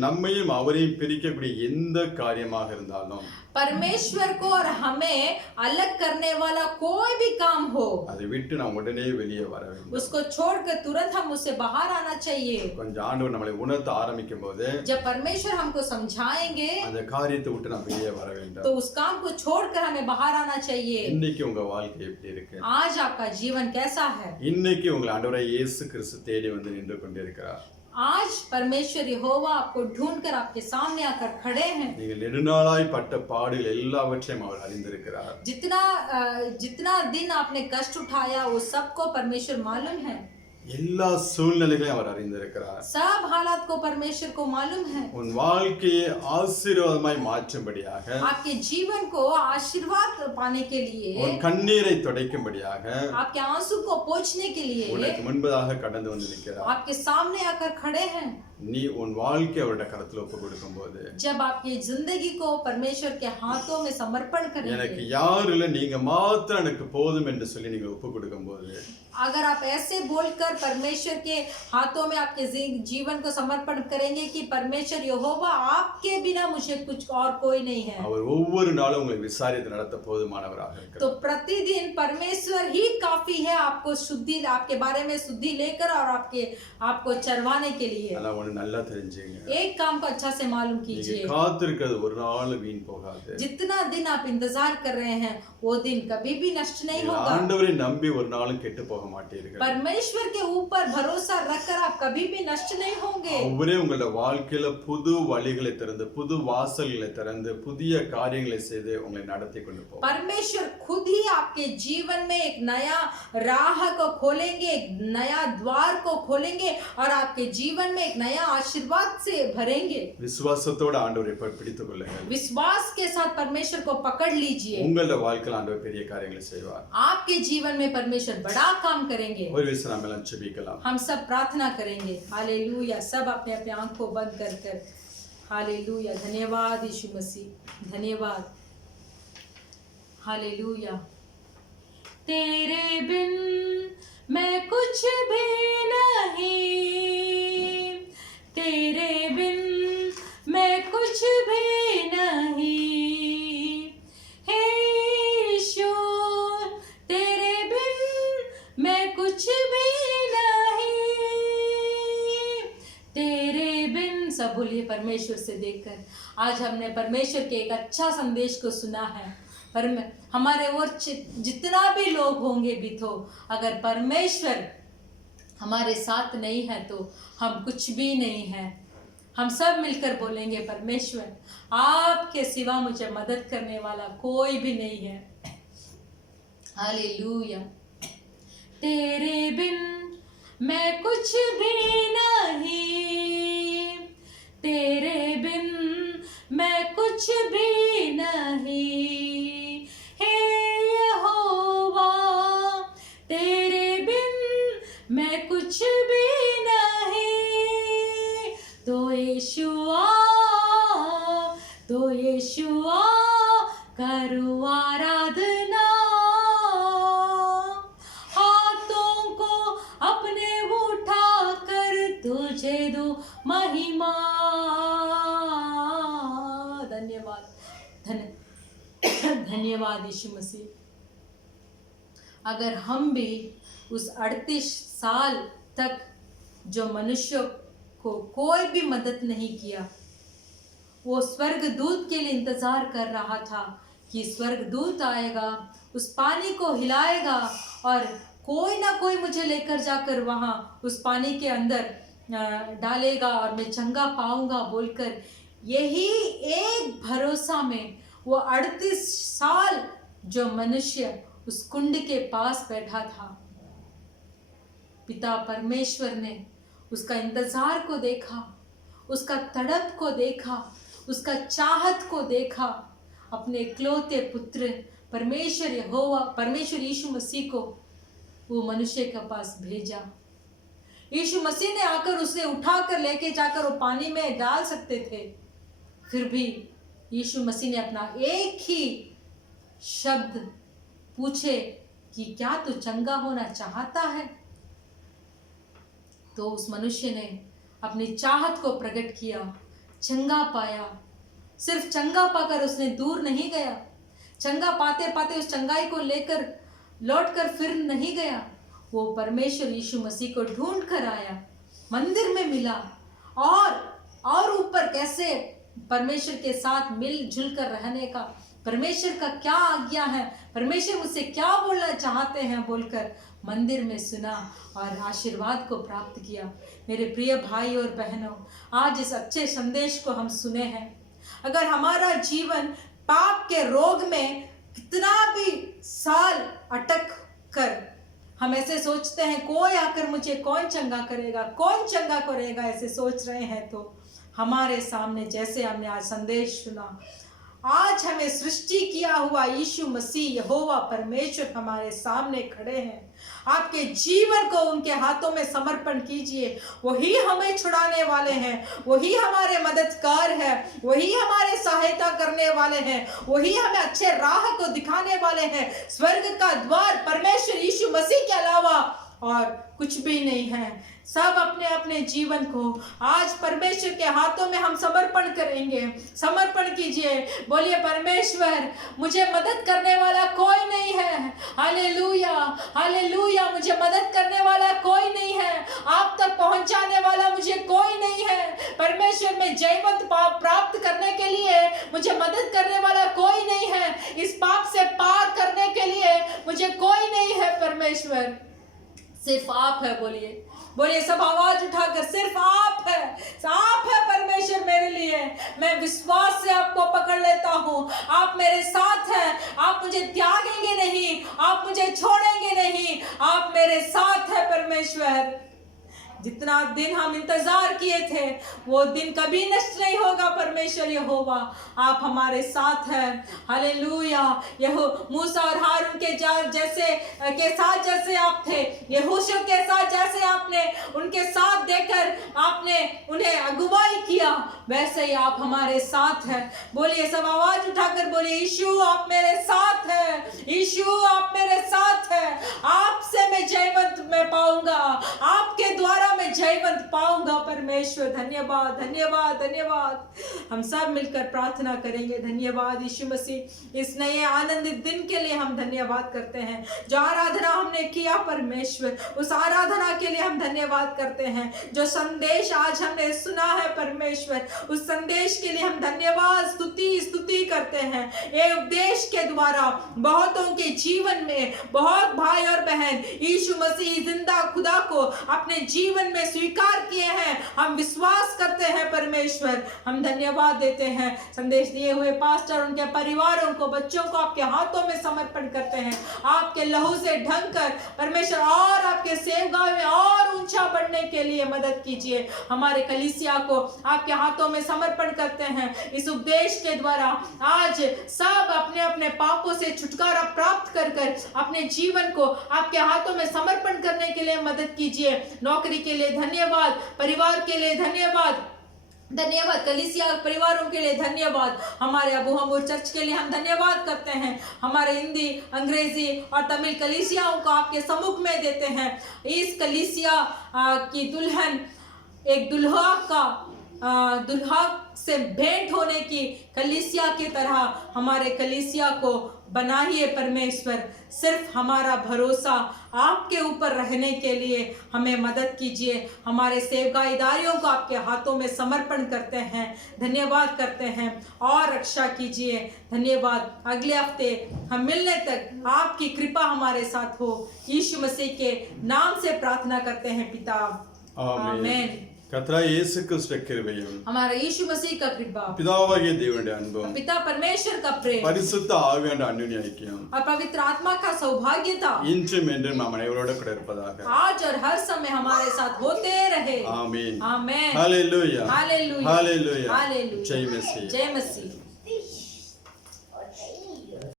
நம்மையும் அவரையும் பிரிக்கக்கூடிய எந்த காரியமாக இருந்தாலும் परमेश्वर को और हमें अलग करने वाला कोई भी काम हो அதை விட்டு நாம் உடனே வெளியே வர வேண்டும். उसको छोड़कर तुरंत हम उससे बाहर आना चाहिए. கொஞ்சம் ஆண்டவர் நம்மளை உணர்த்த ஆரம்பிக்கும் போது जब परमेश्वर हमको समझाएंगे அந்த காரியத்தை விட்டு நாம் வெளியே வர வேண்டும். तो उस काम को छोड़कर हमें बाहर आना चाहिए. இன்னைக்கு உங்க வாழ்க்கை எப்படி இருக்கு? आज आपका जीवन कैसा है? இன்னைக்கு உங்களை ஆண்டவராகிய இயேசு கிறிஸ்து தேடி வந்து நின்று கொண்டிருக்கிறார். आज परमेश्वर यहोवा आपको ढूंढकर आपके सामने आकर खड़े हैं. நீங்கள் நெடுநாளாய் பட்ட பாடுகள் எல்லாவற்றையும் அவர் அறிந்திருக்கிறார். जितना दिन आपने कष्ट उठाया वो सबको परमेश्वर मालूम है. எல்லா சூழ்நிலைகளையும் அவர் அறிந்திருக்கிறார். सब हालात को परमेश्वर को मालूम है. உன் வாழ்க்கையை ஆசீர்வாதமாய் மாற்றும்படியாக आपके जीवन को आशीर्वाद पाने के लिए உன் கண்ணீரை துடைக்கும்படியாக आपके आंसू को पोंछने के लिए உனக்கு முன்பதாக கடந்து வந்து நிற்கிறார். आपके सामने आकर खड़े हैं. நீ உன் வாழ்க்கை அவருடைய கரத்துல ஒப்பு கொடுக்கும்போது जब आपकी जिंदगी को परमेश्वर के हाथों में समर्पण எனக்கு करेंगे யார் இல்லை நீங்க மாத்திரம் எனக்கு போதும் என்று சொல்லி நீங்க ஒப்பு கொடுக்கும்போது अगर आप ऐसे बोलकर परमेश्वर के हाथों में आपके जीवन को समर्पण करेंगे कि परमेश्वर यहोवा आपके बिना मुझे कुछ और कोई नहीं है அவர் ஒவ்வொரு நாளும் உங்களை விசாரித்து நடத்த போதுமானவராக இருக்கிறார். तो प्रतिदिन परमेश्वर ही काफी है आपको शुद्धि आपके बारे में शुद्धि लेकर और आपको चरवाने के लिए. அதான் ஒண்ணு நல்லா தெரிஞ்சுங்க. एक काम को अच्छा से मालूम நீங்க कीजिए. காத்திருக்கிறது ஒரு நாள் வீண் போகாது. जितना दिन आप इंतजार कर रहे हैं वो दिन कभी भी नष्ट नहीं நீங்க होगा. ஆண்டவரை நம்பி ஒரு நாளும் கெட்டு போக மாட்டீர்கள். परमेश्वर के ऊपर भरोसा रखकर आप कभी भी नष्ट नहीं होंगे. அவரே உங்களோட வாழ்க்கையில புது வழிகளை திறந்து புது வாசல்களை திறந்து புதிய காரியங்களை செய்து உங்களை நடத்தி கொண்டு போவார். परमेश्वर खुद ही आपके जीवन में एक नया राह को खोलेंगे, एक नया द्वार को खोलेंगे और आपके जीवन में एक नया आशीर्वाद से भरेंगे. விசுவாசத்தோட ஆண்டவரை பிடித்துக் கொள்ளுங்கள். विश्वास के साथ परमेश्वर को पकड़ लीजिए. உங்களோட வாழ்க்கையில ஆண்டவர் பெரிய காரியங்களை செய்வார். आपके जीवन में परमेश्वर बड़ा काम करेंगे. ஒரு விஷயம் நாம எல்லாம் ஜெபிக்கலாம். हम सब प्रार्थना करेंगे. हालेलुया. सब अपने अपने आंखों बंद कर हालेलुया. धन्यवाद यीशु मसीह, धन्यवाद. हालेलुया. तेरे बिन मैं कुछ भी नहीं, तेरे बिन मैं कुछ भी नहीं, हे यीशु तेरे बिन मैं कुछ भी नहीं, तेरे बिन. सब बोलिए परमेश्वर से देखकर. आज हमने परमेश्वर के एक अच्छा संदेश को सुना है. पर हमारे और जितना भी लोग होंगे भी तो अगर परमेश्वर हमारे साथ नहीं है तो हम कुछ भी नहीं हैं. हम सब मिलकर बोलेंगे परमेश्वर आपके सिवा मुझे मदद करने वाला कोई भी नहीं है. हालेलुया. तेरे बिन मैं कुछ भी नहीं, तेरे बिन मैं कुछ भी नहीं, हे यहोवा तेरे बिन मैं कुछ भी नहीं. तो यीशुआ करूँ आराधना, हाथों को अपने उठा कर तुझे दो महिमा. धन्यवाद. धन्यवाद यीशु मसीह. अगर हम भी उस 38 साल तक जो मनुष्य को कोई भी मदद नहीं किया, वो स्वर्गदूत के लिए इंतजार कर रहा था कि स्वर्गदूत आएगा, उस पानी को हिलाएगा और कोई ना कोई मुझे लेकर जाकर वहाँ उस पानी के अंदर डालेगा और मैं चंगा पाऊंगा बोलकर यही एक भरोसा में वो 38 साल जो मनुष्य उस कुंड के पास बैठा था, पिता परमेश्वर ने उसका इंतजार को देखा, उसका तड़प को देखा, उसका चाहत को देखा, अपने इकलौते पुत्र परमेश्वर यहोवा, परमेश्वर यीशु मसीह को वो मनुष्य के पास भेजा। यीशु मसीह ने आकर उसे उठाकर लेके जाकर वो पानी में डाल सकते थे, फिर भी यीशु मसीह ने अपना एक ही शब्द पूछे कि क्या तू चंगा होना चाहता है? तो उस मनुष्य ने अपनी चाहत को प्रकट किया, चंगा पाया। सिर्फ चंगा पाकर उसने दूर नहीं गया, चंगा पाते पाते उस चंगाई को लेकर लौटकर फिर नहीं गया, वो परमेश्वर यीशु मसीह को ढूंढ कर आया, मंदिर में मिला और ऊपर कैसे परमेश्वर के साथ मिलजुल कर रहने का, परमेश्वर का क्या आज्ञा है, परमेश्वर मुझसे क्या बोलना चाहते हैं बोलकर मंदिर में सुना और आशीर्वाद को प्राप्त किया। मेरे प्रिय भाई और बहनों, आज इस अच्छे संदेश को हम सुने हैं। अगर हमारा जीवन पाप के रोग में कितना भी साल अटक कर हम ऐसे सोचते हैं कोई आकर मुझे कौन चंगा करेगा, कौन चंगा करेगा, ऐसे सोच रहे हैं, तो हमारे सामने जैसे हमने आज संदेश सुना, आज हमें सृष्टि किया हुआ यीशु मसीह यहोवा परमेश्वर हमारे सामने खड़े हैं। आपके जीवन को उनके हाथों में समर्पण कीजिए, वही हमें छुड़ाने वाले हैं, वही हमारे मददगार है, वही हमारे सहायता करने वाले हैं, वही हमें अच्छे राह को दिखाने वाले हैं। स्वर्ग का द्वार परमेश्वर यीशु मसीह के अलावा और कुछ भी नहीं है। सब अपने अपने जीवन को आज परमेश्वर के हाथों में हम समर्पण करेंगे। समर्पण कीजिए, बोलिए परमेश्वर मुझे मदद करने वाला कोई नहीं है। हालेलुया, हालेलुया, मुझे मदद करने वाला कोई नहीं है, आप तक पहुंचाने वाला मुझे कोई नहीं है। परमेश्वर में जयवंत पाप प्राप्त करने के लिए मुझे मदद करने वाला कोई नहीं है, इस पाप से पार करने के लिए मुझे कोई नहीं है। परमेश्वर सिर्फ आप है। बोलिए बोलिए सब आवाज उठाकर, सिर्फ आप है परमेश्वर मेरे लिए। मैं विश्वास से आपको पकड़ लेता हूँ, आप मेरे साथ हैं, आप मुझे त्यागेंगे नहीं, आप मुझे छोड़ेंगे नहीं, आप मेरे साथ है परमेश्वर। जितना दिन हम इंतजार किए थे वो दिन कभी नष्ट नहीं होगा। परमेश्वर यहोवा आप हमारे साथ हैं। हालेलुया। यहो मूसा और हारून के साथ जैसे आप थे, यहोशू के साथ जैसे आपने उनके साथ देकर आपने उन्हें अगुवाई किया, वैसे ही आप हमारे साथ हैं। बोलिए सब आवाज उठाकर बोलिए, यीशु आप मेरे साथ हैं, यीशु आप मेरे साथ हैं। आपसे मैं जयवंत में पाऊंगा, आपके द्वारा मैं जयवंत पाऊंगा। परमेश्वर धन्यवाद, धन्यवाद, धन्यवाद। हम सब मिलकर प्रार्थना करेंगे। धन्यवाद यीशु मसीह, इस नए आनंदित दिन के लिए हम धन्यवाद करते हैं। जो आराधना हमने किया परमेश्वर, उस आराधना के लिए हम धन्यवाद करते हैं। जो संदेश आज हमने सुना है परमेश्वर, उस संदेश के लिए हम धन्यवाद स्तुति करते हैं। ये उपदेश के द्वारा बहुतों के जीवन में, बहुत भाई और बहन यीशु मसीह जिंदा खुदा को अपने जीवन में स्वीकार किए हैं। हम विश्वास करते हैं परमेश्वर, हम धन्यवाद देते हैं। संदेश दिए हुए पास्टर, उनके परिवारों को, बच्चों को आपके हाथों में समर्पण करते हैं। आपके लहू से ढंगकर परमेश्वर और आपके सेवकाओं में और ऊंचा बढ़ने के लिए मदद कीजिए। हमारे कलीसिया को आपके हाथों में समर्पण करते हैं। इस उपदेश के द्वारा आज सब अपने अपने पापों से छुटकारा प्राप्त कर अपने जीवन को आपके हाथों में समर्पण करने के लिए मदद कीजिए। नौकरी के लिए धन्यवाद, परिवार के लिए धन्यवाद, कलीसिया परिवारों के लिए धन्यवाद। हमारे अबू हमूर चर्च के लिए हम धन्यवाद करते हैं। हमारे हिंदी, अंग्रेजी और तमिल कलीसियाओं को आपके सम्मुख में देते हैं। इस कलीसिया की दुल्हन एक दुल्हा से भेंट होने की कलीसिया की तरह हमारे कलीसिया को बनाइए परमेश्वर। सिर्फ हमारा भरोसा आपके ऊपर रहने के लिए हमें मदद कीजिए। हमारे सेवकाईदारियों को आपके हाथों में समर्पण करते हैं, धन्यवाद करते हैं और रक्षा कीजिए। धन्यवाद। अगले हफ्ते हम मिलने तक आपकी कृपा हमारे साथ हो। यीशु मसीह के नाम से प्रार्थना करते हैं पिता, आमीन। கர்த்தராகிய இயேசு கிறிஸ்துவின் கிருபையும் हमारा यीशु मसीह का कृपा, பிதாவாகிய தேவனுடைய அன்பும் पिता परमेश्वर का प्रेम பரிசுத்த ஆவியானவருடைய அந்யோன்ய ஐக்கியம் और पवित्र आत्मा का सौभाग्यता இன்றும் என்றும் நாம் அனைவரோட கூட இருப்பதாக. आज और हर समय हमारे साथ होते रहे। ஆமென். आमेन। ஹalleluya. हालेलुया। ஹalleluya. हालेलुया। ஜெய் மசீஹ். जय मसीह।